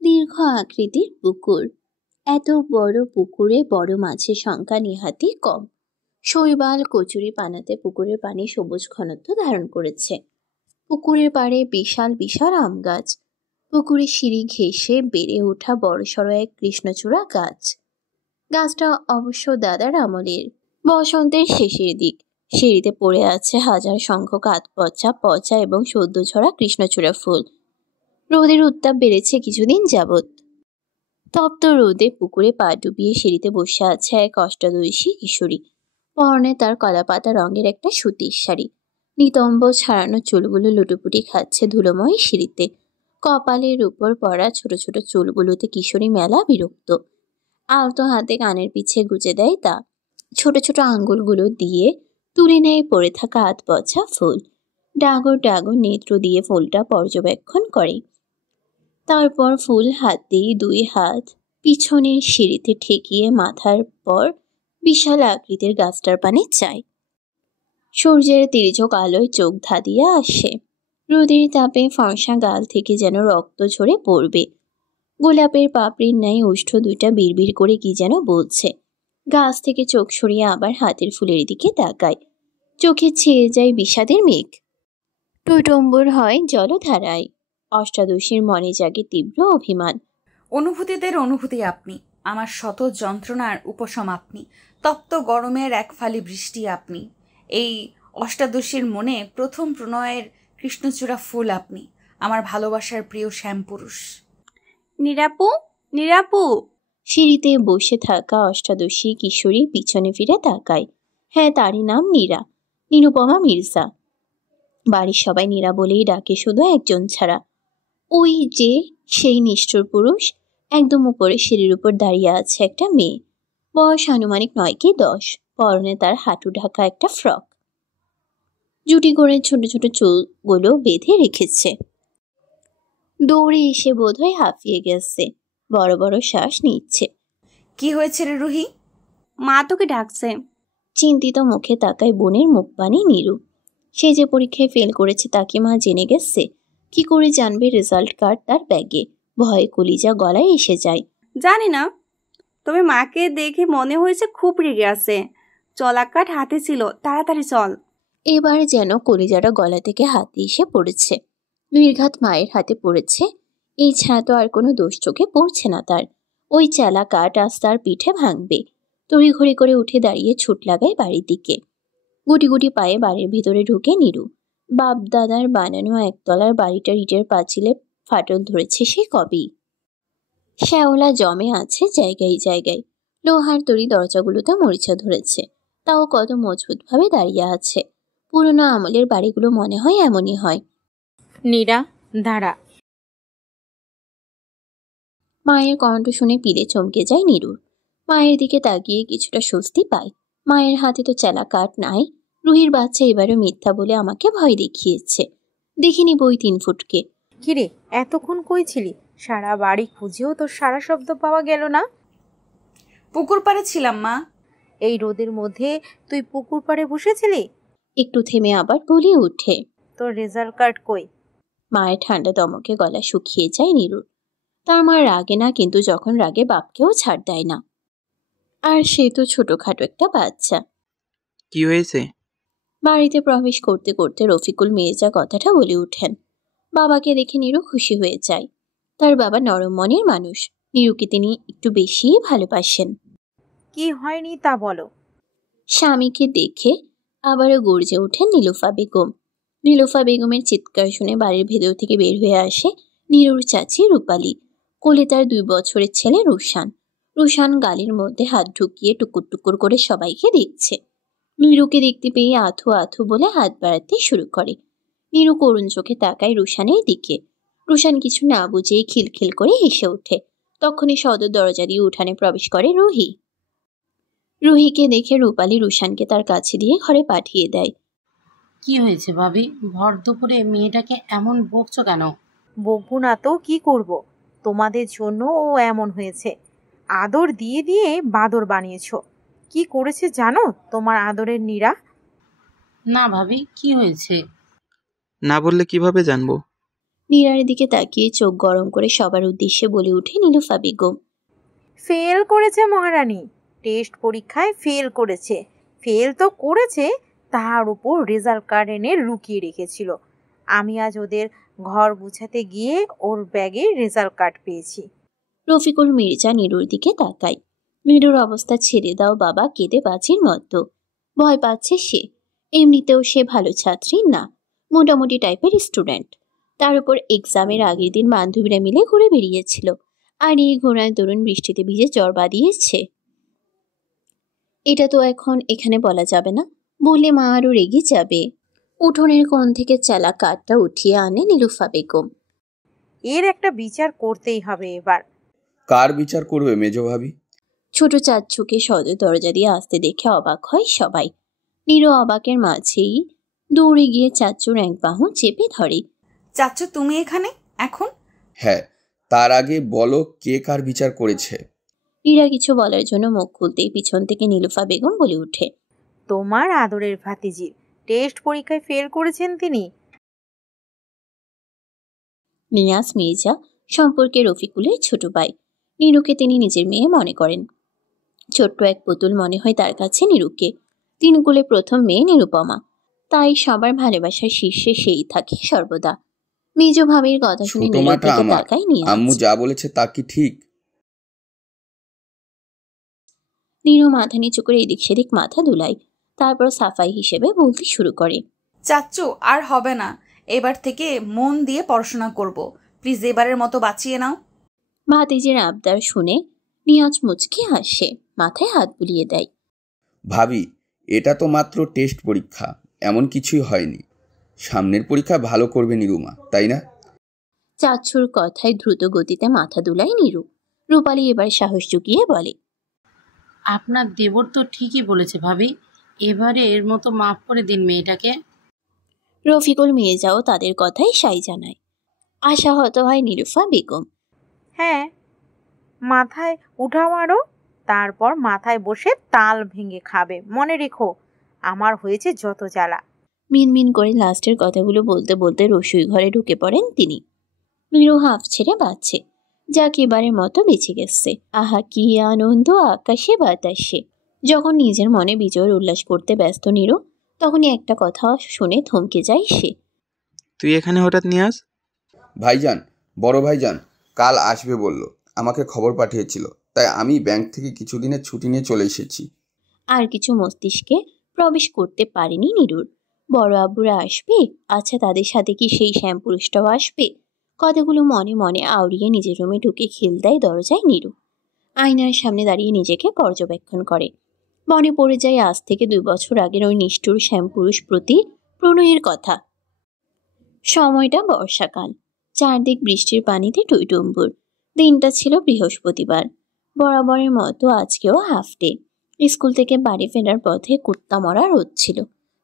দীর্ঘ আকৃতির পুকুর। এত বড় পুকুরে বড় মাছের সংখ্যা নেহাতই কম। শৈবাল কচুরি পানাতে পুকুরের পানি সবুজ ঘনত্ব ধারণ করেছে। পুকুরের পাড়ে বিশাল বিশাল আম গাছ। পুকুরের সিঁড়ি ঘেঁষে বেড়ে ওঠা বড়সড় এক কৃষ্ণচূড়া গাছ। গাছটা অবশ্য দাদার আমলের। বসন্তের শেষের দিক। সিঁড়িতে পড়ে আছে হাজার সংখ্যক আধপচা পচা এবং সদ্য ঝরা কৃষ্ণচূড়া ফুল। রোদের উত্তাপ বেড়েছে কিছুদিন যাবৎ। তপ্ত রোদে পুকুরে পা ডুবিয়ে সিঁড়িতে বসে আছে এক অষ্টাদশী কিশোরী। পরনে তার কলাপাতা রঙের একটা সুতির শাড়ি। নিতম্ব ছাড়ানো চুলগুলো লুটোপুটি খাচ্ছে ধুলোময় সিঁড়িতে। কপালের উপর পড়া ছোট ছোট চুলগুলোতে কিশোরী মেলা বিরক্ত। আলতো হাতে কানের পিছে গুজে দেয় তা। ছোট ছোট আঙ্গুলগুলো দিয়ে তুলে নেয় পড়ে থাকা আধপচা ফুল। ডাগর ডাগর নেত্র দিয়ে ফুলটা পর্যবেক্ষণ করে। তারপর ফুল হাতেই দুই হাত পিছনের সিঁড়িতে ঠেকিয়ে মাথার পর বিশাল আকৃতির গাছটার পানে চায়। সূর্যের তির্যক আলোয় চোখ ধাঁধিয়ে আসে। রোদের তাপে ফর্সা গাল থেকে যেন রক্ত ঝরে পড়বে। গোলাপের পাপড়ির ন্যায় ওষ্ঠ দুইটা বিড়বিড় করে কি যেন বলছে। গাছ থেকে চোখ সরিয়ে আবার হাতের ফুলের দিকে তাকায়। চোখে ছেয়ে যায় বিষাদের মেঘ। টইটম্বুর হয় জলধারায়। অষ্টাদশীর মনে জাগে তীব্র অভিমান। অনুভূতিদের অনুভূতি আপনি, আমার শত যন্ত্রণার উপশম আপনি, তপ্ত গরমের এক ফালি বৃষ্টি আপনি, এই অষ্টাদশীর মনে প্রথম প্রণয়ের কৃষ্ণচূড়া ফুল আপনি, আমার ভালোবাসার প্রিয় শ্যামপুরুষ। নিরাপু, নিরাপু। সিঁড়িতে বসে থাকা অষ্টাদশী কিশোরী পিছনে ফিরে তাকায়। হ্যাঁ, তারই নাম নীরা, নিরুপমা মির্জা। বাড়ির সবাই নীরা বলেই ডাকে, শুধু একজন ছাড়া। ওই যে সেই নিষ্ঠুর পুরুষ। একদম উপরে সিঁড়ির উপর দাঁড়িয়ে আছে একটা মেয়ে। বয়স আনুমানিক 9 কি 10। পরনে তার হাঁটু ঢাকা একটা ফ্রক। জুটি করে ছোট ছোট চুলগুলো বেঁধে রেখেছে। দৌড়ে এসে বোধহয় হাঁফিয়ে গেছে। বড় বড় শ্বাস নিচ্ছে। কি হয়েছে রে রুহি? মা তোকে ডাকছে। চিন্তিত মুখে তাকায় বোনের মুখ পানি নীরু। সে যে পরীক্ষায় ফেল করেছে তাকে মা জেনে গেছে। কি করে জানবে রেজাল্ট কার্ড তার ব্যাগে? ভয়ে কলিজা গলায় এসে যায়। জানি না, তবে মাকে দেখে মনে হয়েছে খুব রেগে আছে। চলাকাঠ হাতে ছিল, তাড়াতাড়ি চল। এবার যেন কলিজাটা গলা থেকে হাতে এসে পড়েছে। নির্ঘাত মায়ের হাতে পড়েছে। এই ছাড়া তো আর কোনো দোষ চোখে পড়ছে না তার। ওই চেলা কাঠ আজ তার পিঠে ভাঙবে। তড়িঘড়ি করে উঠে দাঁড়িয়ে ছুট লাগায় বাড়ির দিকে। গুটি গুটি পায়ে বাড়ির ভিতরে ঢুকে নীরু। বাপ দাদার বানানো একতলার বাড়িটার ইটের পাঁচিলে ফাটল ধরেছে সে কবেই। শ্যাওলা জমে আছে জায়গায় জায়গায়। লোহার তৈরি দরজাগুলোতে মরিচা ধরেছে। তাও কত মজবুত ভাবে দাঁড়িয়ে আছে। পুরোনো আমলের বাড়িগুলো মনে হয় এমনই হয়। নীরা, দাঁড়া। মায়ের কণ্ঠ শুনে পিলে চমকে যায় নীরুর। মায়ের দিকে তাকিয়ে কিছুটা স্বস্তি পায়। মায়ের হাতে তো চেলা কাঠ নাই। রুহির বাচ্চা এবারও মিথ্যা বলে আমাকে ভয় দেখিয়েছে। দেখিনি বই 3 ফুটকে। কিরে, এতক্ষণ কই ছিলি? সারা বাড়ি খুঁজেও তোর সারা শব্দ পাওয়া গেল না। পুকুর পাড়ে ছিলাম মা। এই রোদের মধ্যে তুই পুকুর পাড়ে বসেছিলি? একটু থেমে আবার বলে ওঠে, তোর রেজাল্ট কার্ড কই? মায়ের ঠান্ডা দমকে গলা শুকিয়ে যায় নীরুর। তার মা রাগে না, কিন্তু যখন রাগে বাপকেও ছাড় দেয় না। আর সে তো ছোটখাটো একটা বাচ্চা। কি হয়েছে? বাড়িতে প্রবেশ করতে করতে রফিকুল মির্জা কথাটা বলে ওঠেন। বাবাকে দেখে নীরু খুশি হয়ে যায়। তার বাবা নরম মনের মানুষ। নীরুকে তিনি একটু বেশিই ভালোবাসেন। কি হয়নি তা বলো। স্বামীকে দেখে আবারও গর্জে ওঠেন নীলুফা বেগম। নীলুফা বেগমের চিৎকার শুনে বাড়ির ভেতর থেকে বের হয়ে আসে নীরুর চাচি রূপালী। কোলে তার 2 বছরের ছেলে রুশান। রুশান গালের মধ্যে হাত ঢুকিয়ে টুকুর টুকুর করে সবাইকে দেখছে। নীরুকে দেখতে পেয়ে আথু আথু বলে হাত বাড়াতে শুরু করে। নীরু করুণ চোখে তাকায় রুশানের দিকে। রুশান কিছু না বুঝেই খিলখিল করে হেসে ওঠে। তখনই সদর দরজা দিয়ে উঠানে প্রবেশ করে রুহি। রুহিকে দেখে রূপালী রুশানকে তার কাছে দিয়ে ঘরে পাঠিয়ে দেয়। কি হয়েছে ভাবি? ভর দুপুরে মেয়েটাকে এমন বকছো কেন? বকবো না তো কি করব? তোমাদের জন্য ও এমন হয়েছে। আদর দিয়ে দিয়ে বাদর বানিয়েছো। কি করেছে জানো তোমার আদরের নীরা? না ভাবি, কি হয়েছে? না বললে কিভাবে জানবো? নীরার দিকে তাকিয়ে চোখ গরম করে সবার উদ্দেশ্যে বলে উঠে নীলুফা বেগম। ফেল করেছে মহারানী, টেস্ট পরীক্ষায় ফেল করেছে। ফেল তো করেছে, তার উপর রেজাল্ট কার্ড এনে লুকিয়ে রেখেছিল। আমি আজ ওদের ঘর গুছাতে গিয়ে ওর ব্যাগে রেজাল্ট কার্ড পেয়েছি। রফিকুল মির্জা নীরুর দিকে তাকায়। নীরুর অবস্থা ছেড়ে দাও বাবা, কেঁদে বাঁচির মতো। ভয় পাচ্ছে সে। এমনিতেও সে ভালো ছাত্রী না, মোটামুটি টাইপের স্টুডেন্ট। তার উপর এক্সামের আগের দিন বান্ধবীরা মিলে ঘুরে বেরিয়েছিল, আর এই ঘোড়ায় তরুণ বৃষ্টিতে ভিজে জ্বর বাঁধিয়েছে। এটা তো এখন এখানে বলা যাবে না, বললে মা আরও রেগে যাবে। উঠোনের কোণ থেকে চালা কাঠটা উঠিয়ে আনে নীলুফা বেগম। এর একটা বিচার করতেই হবে এবার। কার বিচার করবে মেজো ভাবি? ছোট চাচ্চুকে সদর দরজা দিয়ে আসতে দেখে অবাক হয় সবাই। নীরু অবাকের মাঝেই দৌড়ে গিয়ে চাচ্চুর এক বাহু চেপে ধরে। চাচ্চু তুমি এখানে এখন? হ্যাঁ, তার আগে বলো কে কার বিচার করেছে? নীরা কিছু বলার জন্য মুখ খুলতেই পিছন থেকে নীলুফা বেগম বলে ওঠে, তোমার আদরের ভাতিজির টেস্ট পরীক্ষায় ফেল করেছেন তিনি। নিয়াজ মির্জা সম্পর্কে রফিকুলের ছোট ভাই। নীরুকে তিনি নিজের মেয়ে মনে করেন। ছোট্ট এক পুতুল মনে হয় তার কাছে নীরুকে। তিন কুলে প্রথম মেয়ে নিরুপমা, তাই সবার ভালোবাসার শীর্ষে সেই থাকে সর্বদা। মেজ ভাবির কথা শুনে ছোট নীরুর মাটা দিকে আমার, তাকায় নিয়াজ। আম্মু যা বলেছে তা কি ঠিক? নীরু মাথা নিচু করে এদিক সেদিক মাথা দুলায়, তারপর সাফাই হিসেবে বলতে শুরু করে। চাচ্চু আর হবে না, এবার থেকে মন দিয়ে পড়াশোনা করব। প্লিজ এবারের মতো বাঁচিয়ে নাও। ভাতিজির আবদার শুনে নিয়াজ মুচকি হাসে, মাথায় হাত বুলিয়ে দেয়। ভাবি, এটা তো মাত্র টেস্ট পরীক্ষা, এমন কিছুই হয়নি। সামনের পরীক্ষা ভালো করবে নিরুমা, তাই না? চাচ্ছুর কথায় দ্রুত গতিতে মাথা দুলায় নীরু। রূপালী এবার সাহস জুগিয়ে বলে, আপনার দেবর তো ঠিকই বলেছে ভাবি, এবারে এর মতো মাফ করে দিন মেয়েটাকে। রফিকুল মির্জাও তাদের কথাই সাই জানায়। আশাহত হয় নীলুফা বেগম। হ্যাঁ, মাথায় উঠাও আরো, তারপর মাথায় বসে তাল ভেঙে খাবে। মনে রেখো, আমার হয়েছে যত জ্বালা। মিনমিন করে লাস্টের কথাগুলো বলতে বলতে রসুই ঘরে ঢুকে পড়েন তিনি। নীরু হাফ ছেড়ে বাঁচছে, যাক এবারের মতো বেঁচে গেছে। আহা কি আনন্দ আকাশে বাতাসে। যখন নিজের মনে বিজয়ের উল্লাস করতে ব্যস্ত নীরু, তখনই একটা কথা শুনে থমকে যায় সে। তুই এখানে হঠাৎ নিয়াজ? ভাইজান, বড় ভাইজান কাল আসবে বলল, আমাকে খবর পাঠিয়েছিল, তাই আমি ব্যাংক থেকে কিছুদিনের ছুটি নিয়ে চলে এসেছি। আর কিছু মস্তিষ্কে প্রবেশ করতে পারেনি নীরুর। বড় আব্বুরা আসবে, আচ্ছা তাদের সাথে কি সেই শ্যামপুরুষটাও আসবে? কথাগুলো মনে মনে আউড়িয়ে নিজের রুমে ঢুকে খিল দেয় দরজায় নীরু। আয়নার সামনে দাঁড়িয়ে নিজেকে পর্যবেক্ষণ করে। মনে পড়ে যায় আজ থেকে 2 বছর আগের ওই নিষ্ঠুর শ্যামপুরুষ প্রতি প্রণয়ের কথা। সময়টা বর্ষাকাল, চারদিক বৃষ্টির পানিতে টইটুম্বুর। দিনটা ছিল বৃহস্পতিবার। বরাবরের মতো আজকেও হাফ ডে। স্কুল থেকে বাড়ি ফেরার পথে কুত্তা মরা রোদ ছিল,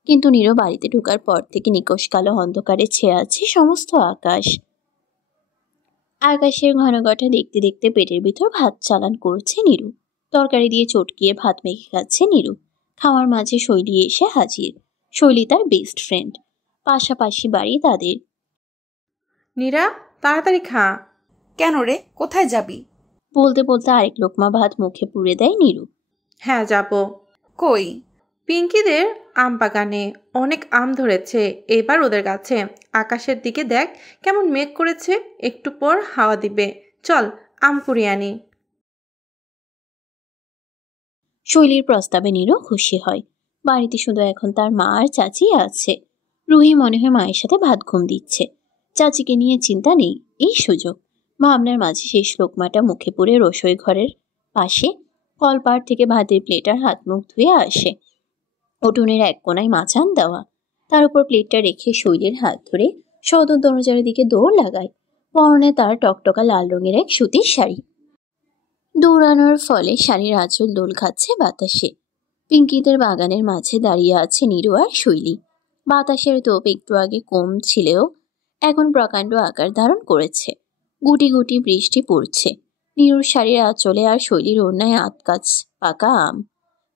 কিন্তু নীরু বাড়িতে ঢোকার পর থেকে নিকষ কালো অন্ধকারে ছেয়ে আছে সমস্ত আকাশ। আকাশের ঘনঘটা দেখতে দেখতে পেটের ভিতর ভাত চালান করছে নীরু। তরকারি দিয়ে চটকিয়ে ভাত মেখে খাচ্ছে নীরু। খাওয়ার মাঝে শৈলী এসে হাজির। শৈলী তার বেস্ট ফ্রেন্ড, পাশাপাশি বাড়ি তাদের। নীরা, তাড়াতাড়ি খা। কেন রে, কোথায় যাবি? বলতে বলতে আরেক লোকমা ভাত মুখে পুরে দেয় নীরু। হ্যাঁ, যাব। কই? পিঙ্কিদের আম বাগানে অনেক আম ধরেছে এবার ওদের কাছে। আকাশের দিকে দেখ কেমন মেঘ করেছে, একটু পর হাওয়া দিবে। চল আম কুড়িয়ে আনি। শৈলীর প্রস্তাবে নীরু খুশি হয়। বাড়িতে শুধু এখন তার মা আর চাচি আছে। রুহি মনে হয় মায়ের সাথে ভাত ঘুম দিচ্ছে। চাচিকে নিয়ে চিন্তা নেই, এই সুযোগ। ভাবনার মাঝে শেষ লোকমাটা মুখে পুরে রসোই ঘরের পাশে কলপাড় থেকে ভাতের প্লেটার হাত মুখ ধুয়ে আসে। উঠোনের এক কোনায় মাচান দেওয়া, তার উপর প্লেটটা রেখে শৈলীর হাত ধরে সদর দরজার দিকে দৌড় লাগায়। পরনে তার টকটকা লাল রঙের এক সুতির শাড়ি। দৌড়ানোর ফলে শাড়ির আঁচল দোল খাচ্ছে বাতাসে। পিঙ্কিদের বাগানের মাঝে দাঁড়িয়ে আছে নীরু আর শৈলী। বাতাসের তোপ একটু আগে কম ছিলেও এখন প্রকাণ্ড আকার ধারণ করেছে। গুটি গুটি বৃষ্টি পড়ছে। নীরুর শাড়ির আঁচলে আর শৈলীর ওড়নায় আতকাচ পাকা আম।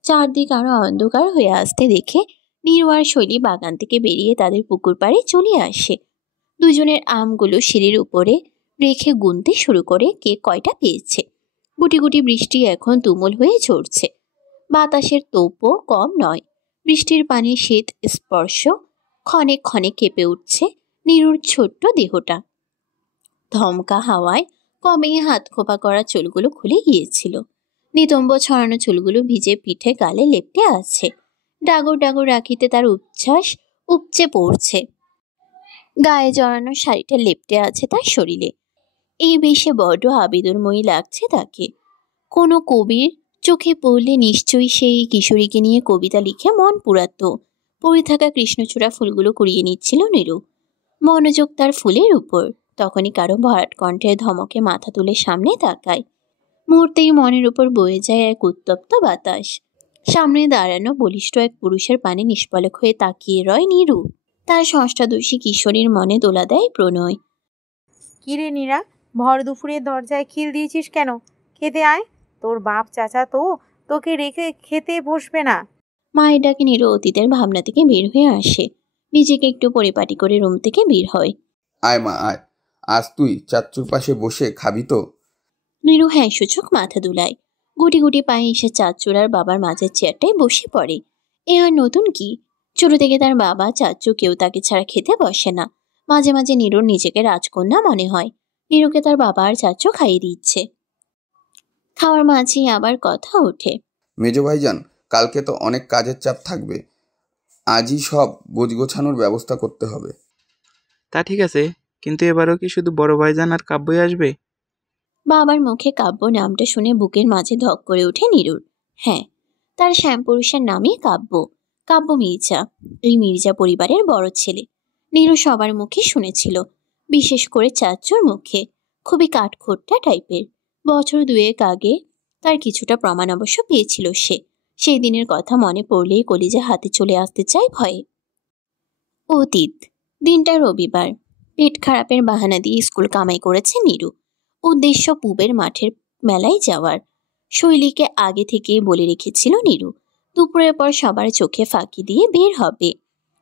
চারদিক আরো অন্ধকার হয়ে আসতে দেখে নীরু আর শৈলী বাগান থেকে বেরিয়ে তাদের পুকুর পাড়ে চলে আসে। দুজনের আমগুলো সিঁড়ির উপরে রেখে গুনতে শুরু করে কে কয়টা পেয়েছে। গুটি গুটি বৃষ্টি এখন তুমুল হয়ে ঝরছে। বাতাসের তোপও কম নয়। বৃষ্টির পানি শীত স্পর্শ ক্ষণে ক্ষণে কেঁপে উঠছে নীরুর ছোট্ট দেহটা। ধমকা হাওয়ায় কমে হাত খোপা করা চুলগুলো খুলে গিয়েছিল। নিতম্ব ছড়ানো চুলগুলো ভিজে পিঠে গালে লেপটে আছে। ডাগর ডাগর রাখিতে তার উচ্ছ্বাস উপচে পড়ছে। গায়ে জড়ানো শাড়িটা লেপটে আছে তার শরীরে। এই বেশে বড্ড আবেদনময়ী লাগছে তাকে। কোনো কবির চোখে পড়লে নিশ্চয়ই সেই কিশোরীকে নিয়ে কবিতা লিখে মন পুরাত। পড়ে থাকা কৃষ্ণচূড়া ফুলগুলো কুড়িয়ে নিচ্ছিল নীরু, মনোযোগ তার ফুলের উপর। তখনই কারো ভরাট কণ্ঠের ধমকে মাথা তুলে সামনে তাকায়। মুহূর্তেই মনের উপর বয়ে যায় এক উত্তপ্ত বাতাস। সামনে দাঁড়ানো বলিষ্ঠ এক পুরুষের পানে নিষ্পলক হয়ে তাকিয়ে রয় নীরু। তার ষষ্ঠাদশী কিশোরীর মনে দোলা দেয় প্রণয়। কিরে নীরা, ভর দুপুরে দরজায় খিল দিয়েছিস কেন? খেতে আয়, তোর বাপ চাচা তো তোকে রেখে খেতে বসবে না। মায়ের ডাকে নীরু অতীতের ভাবনা থেকে বের হয়ে আসে। নিজেকে একটু পরিপাটি করে রুম থেকে বের হয়। আয় মা আয়, আজ তুই চাচ্চুর পাশে বসে খাবি তো? নীরু হ্যাঁ সূচক মাথা দুলায়। গুটি গুটি পায়ে এসে চাচ্চুর আর বাবার মাঝের চেয়ারটায় বসে পড়ে। এ আর নতুন কি, ছোট থেকে তার বাবা চাচ্চু কেউ তাকে ছাড়া খেতে বসে না। মাঝে মাঝে নীরুর নিজেকে রাজকন্যা মনে হয়। নীরুকে তার বাবা আর চাচ্চু খাইয়ে দিচ্ছে। খাওয়ার মাঝেই আবার কথা ওঠে। মেজো ভাইজান, কালকে তো অনেক কাজের চাপ থাকবে, আজই সব গোছানোর ব্যবস্থা করতে হবে। তা ঠিক আছে, কিন্তু এবারও কি শুধু বড় ভাইজান আর কাব্যই আসবে? বাবার মুখে কাব্য নামটা শুনে বুকের মাঝে ধক করে ওঠে নীরুর। হ্যাঁ, তার শ্যামপুরুষের নামই কাব্য। কাব্য মির্জা, এই মির্জা পরিবারের বড় ছেলে। নীরু সবার মুখে শুনেছিল, বিশেষ করে চাচ্চুর মুখে। খুবই কাঠখোট্টা টাইপের। বছর দুয়েক আগে তার কিছুটা প্রমাণ অবশ্য পেয়েছিল সে। সেই দিনের কথা মনে পড়লেই কলিজা হাতে চলে আসতে চায় ভয়ে। অতীত দিনটা রবিবার। পেট খারাপের বাহানা দিয়ে স্কুল কামাই করেছে নীরু। উদ্দেশ্য পুবের মাঠের মেলায় যাওয়ার। শৈলীকে আগে থেকেই বলে রেখেছিল নীরু, দুপুরের পর সবার চোখে ফাঁকি দিয়ে বের হবে,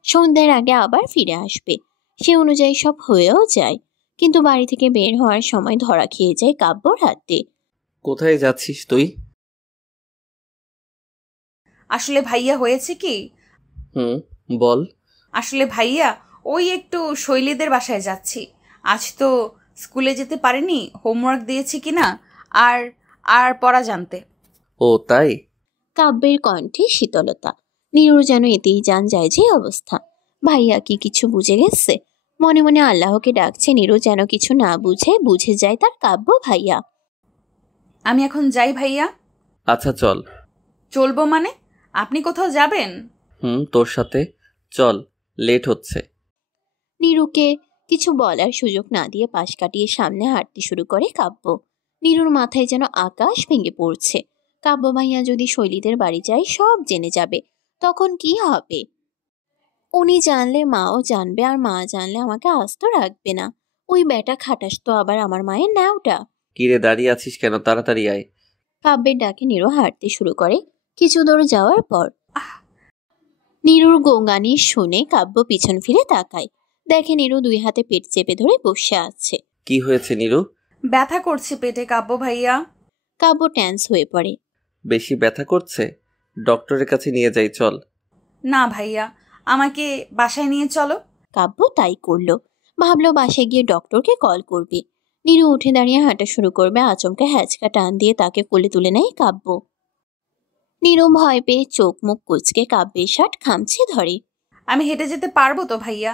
সন্ধ্যার আগে আবার ফিরে আসবে। সে অনুযায়ী সব হয়েও যায়, কিন্তু বাড়ি থেকে বের হওয়ার সময় ধরা খেয়ে যায় কাব্যর হাতে। কোথায় যাচ্ছিস তুই? আসলে ভাইয়া হয়েছে কি? বল। আসলে ভাইয়া, ওই একটু শৈলীদের বাসায় যাচ্ছি। আজ তো স্কুলে যেতে পারিনি, হোমওয়ার্ক দিয়েছি কিনা আর আর পড়া জানতে। ও তাই? কাব্যের কণ্ঠে শীতলতা। নীরু যেন এতেই জান যায় যে অবস্থা। ভাইয়া কি কিছু বুঝে গেছে? মনে মনে আল্লাহকে ডাকছে নীরু যেন কিছু না বুঝে যায় তার কাব্য ভাইয়া। আমি এখন যাই ভাইয়া। আচ্ছা চল। চলবো মানে? আপনি কোথাও যাবেন? তোর সাথে চল, লেট হচ্ছে। নীরুকে কিছু বলার সুযোগ না দিয়ে পাশ কাটিয়ে সামনে হাঁটতে শুরু করে কাব্য। নীরুর মাথায় যেন আকাশ ভেঙে পড়ছে। কাব্য ভাইয়া যদি শৈলীদের বাড়ি যায় সব জেনে যাবে, তখন কি হবে? উনি জানলে মাও জানবে, আর মা জানলে আমাকে আস্ত রাখবে না। ওই বেটা খাটাস তো আবার আমার মায়ের ন্যাওটা। কিরে দাঁড়িয়ে আছিস কেন? তাড়াতাড়ি আয়। কাব্যের ডাকে নীরু হাঁটতে শুরু করে। কিছু দূর যাওয়ার পর নীরুর গোঙানি শুনে কাব্য পিছন ফিরে তাকায়। দেখে নীরু দুই হাতে পেট চেপে ধরে বসে আছে। কি হয়েছে নীরু? ব্যথা করছে পেটে কাব্য ভাইয়া। কাব্য টেন্স হয়ে পড়ে। বেশি ব্যথা করছে? ডক্টরের কাছে নিয়ে যাই চল। না ভাইয়া, আমাকে বাসায় নিয়ে চলো। কাব্য তাই করলো। ভাবলো বাসায় গিয়ে ডক্টরকে কল করবে। নীরু উঠে দাঁড়িয়ে হাঁটা শুরু করবে। আচমকা হ্যাচকা টান দিয়ে তাকে কোলে তুলে নেয় কাব্য। নীরু ভয় পেয়ে চোখ মুখ কুচকে কাব্যের শার্ট খামচে ধরে। আমি হেঁটে যেতে পারবো তো ভাইয়া?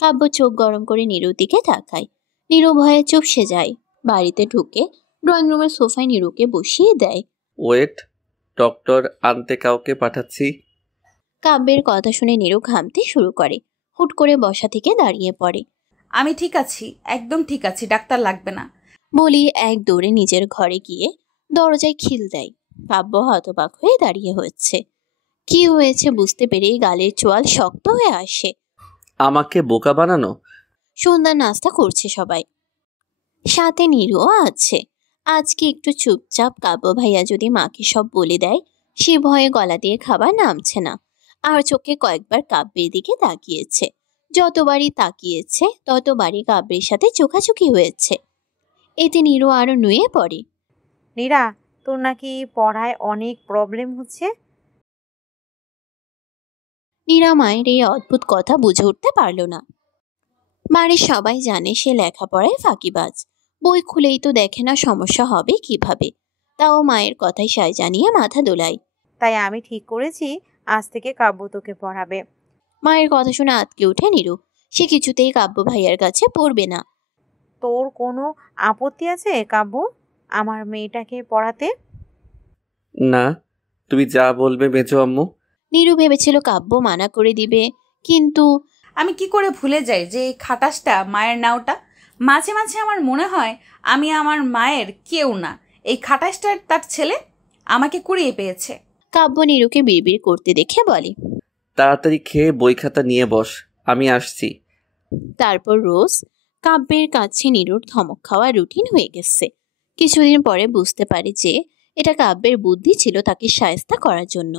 কাব্য চোখ গরম করে নীরুর দিকে তাকায়। নীরু ভয়ে চুপসে যায়। বাড়িতে ঢুকে ড্রয়িং রুমের সোফায় নীরুকে বসিয়ে দেয়। ওয়েট, ডক্টর আনতে কাউকে পাঠাচ্ছি। কাব্যের কথা শুনে নীরু ঘামতে শুরু করে। হুট করে বসা থেকে দাঁড়িয়ে পড়ে। আমি ঠিক আছি, একদম ঠিক আছি, ডাক্তার লাগবে না বলি এক দৌড়ে নিজের ঘরে গিয়ে দরজায় খিল দেয়। কাব্য হতবাক হয়ে দাঁড়িয়ে হচ্ছে। কি হয়েছে বুঝতে পেরেই গালের চোয়াল শক্ত হয়ে আসে। আমাকে বোকা বানানো? সন্ধ্যার নাস্তা করছে সবাই, সাথে নীরুও আছে। আজকে একটু চুপচাপ। কাব্য ভাইয়া যদি মাকে সব বলে দেয়, সে ভয়ে গলা দিয়ে খাবার নামছে না। আর চোখে কয়েকবার কাব্যের দিকে তাকিয়েছে। যতবারই তাকিয়েছে ততবারই কাব্যের সাথে চোখাচোখি হয়েছে। এতে নীরু আরো নুয়ে পড়ে। নীরা, তোর নাকি পড়ায় অনেক প্রবলেম হচ্ছে? নীরা মায়ের এই অদ্ভুত কথা বুঝে উঠতে পারল না। বাড়ির সবাই জানে সে লেখাপড়ায় ফাঁকিবাজ, বই খুলেই তো দেখে না সমস্যা হবে কিভাবে। তাও মায়ের কথায় সায় জানিয়ে মাথা দোলায়। তাই আমি ঠিক করেছি আজ থেকে কাব্য তোকে পড়াবে। মায়ের কথা শুনে আঁতকে ওঠে নীরু। সে কিছুতেই কাব্য ভাইয়ার কাছে পড়বে না। তোর কোনো আপত্তি আছে কাব্য আমার মেয়েটাকে পড়াতে? না, তুমি যা বলবে মেজো আম্মু। নীরু ভেবেছিল কাব্য মানা করে দিবে, কিন্তু আমি কি করে ভুলে যাই যে এই খাটাসটা মায়ের নাওটা? মাঝে মাঝে আমার মনে হয় আমি আমার মায়ের কেউ না, এই খাটাসটার তার ছেলে আমাকে কুড়িয়ে পেয়েছে। কাব্য নীরুকে বিড়বিড় করতে দেখে বলে, তাড়াতাড়ি খেয়ে বই খাতা নিয়ে বস, আমি আসছি। তারপর রোজ কাব্যের কাছে নীরুর ধমক খাওয়া রুটিন হয়ে গেছে। কিছুদিন পরে বুঝতে পারে যে এটা কাব্যের বুদ্ধি ছিল তাকে শায়েস্তা করার জন্য।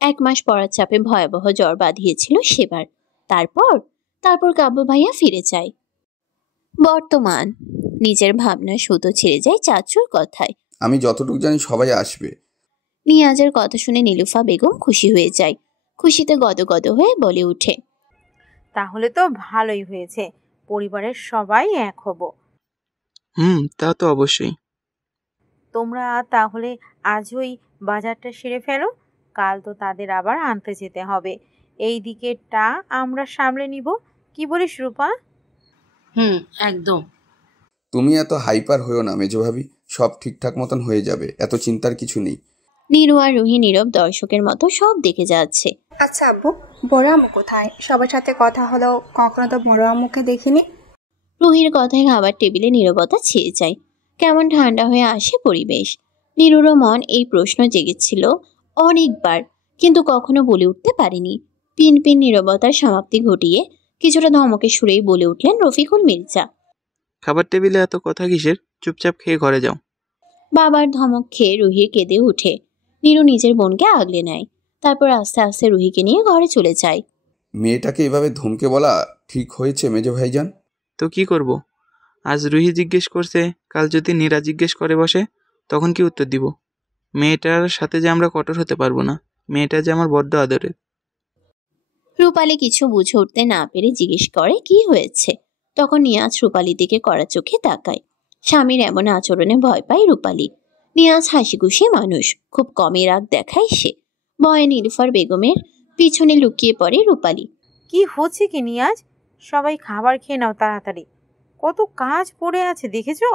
1 মাস পড়ার চাপে ভয়াবহ জ্বর বাঁধিয়েছিল সেবার। তারপর কাব্য ভাইয়া ফিরে যায়। বর্তমান নিজের ভাবনা সুতো ছেড়ে যায় চাচুর কথায়। আমি যতটুকু জানি সবাই আসবে। নিয়াজের কথা শুনে নীলুফা বেগম খুশি হয়ে যায়। খুশিতে গদগদ হয়ে বলে ওঠে, তাহলে তো ভালোই হয়েছে, পরিবারের সবাই এক হব। তা তো অবশ্যই। তোমরা তাহলে আজই বাজারটা সেরে ফেলো, কাল তো তাদের আবার আনতে যেতে হবে। এই দিকেরটা আমরা সামলে নিব, কি বলিস রূপা? একদম। তুমি এত হাইপার হয়েও না মেজো ভাবি, সব ঠিকঠাক মতন হয়ে যাবে, এত চিন্তার কিছু নেই। নীরু আর রুহি নীরব দর্শকের মতো সব দেখে যাচ্ছে। আচ্ছা আব্বু, বড় আম্মু কোথায়? সবার সাথে কথা হলো, কখনো তো বড় আম্মুকে দেখিনি। রুহির কথায় খাবার টেবিলে নীরবতা ছেয়ে যায়। কেমন ঠান্ডা হয়ে আসে পরিবেশ। নীরুরও মন এই প্রশ্ন জেগেছিল অনেকবার, কিন্তু কখনো বলে উঠতে পারেনি। পিন নীরবতার সমাপ্তি ঘটিয়ে কিছুটা ধমকে সুরেই বলে উঠলেন রফিকুল মির্জা, খাবার টেবিলে এত কথা কিসের? চুপচাপ খেয়ে ঘরে যাও। বাবার ধমক খেয়ে রুহি কেঁদে উঠে। নীরু নিজের বোনকে আগলে নেয়। তারপর আস্তে আস্তে রুহিকে নিয়ে ঘরে চলে যায়। মেয়েটাকে এভাবে ধমকে বলা ঠিক হয়েছে মেজো ভাইজান? তো কি করব? আজ রুহি জিজ্ঞেস করছে, কাল যদি নীরা জিজ্ঞেস করে বসে তখন কি উত্তর দিব? মেয়েটার সাথে যে আমরা কঠোর হতে পারবো না। মেয়েটা যে আমার বড্ড আদরের। রূপালী কিছু বুঝে উঠতে না পেরে জিজ্ঞেস করে কি হয়েছে। তখন নিয়াজ রূপালীর দিকে কড়া চোখে তাকায়। স্বামীর এমন আচরণে ভয় পায় রূপালী। নিয়াজ হাসি খুশি মানুষ, খুব কমই রাগ দেখায় সে। ভয়ে নীলুফার বেগমের পিছনে লুকিয়ে পড়ে রূপালী। কি হচ্ছে কি নিয়াজ? সবাই খাবার খেয়ে নাও তাড়াতাড়ি, কত কাজ পড়ে আছে দেখেছো?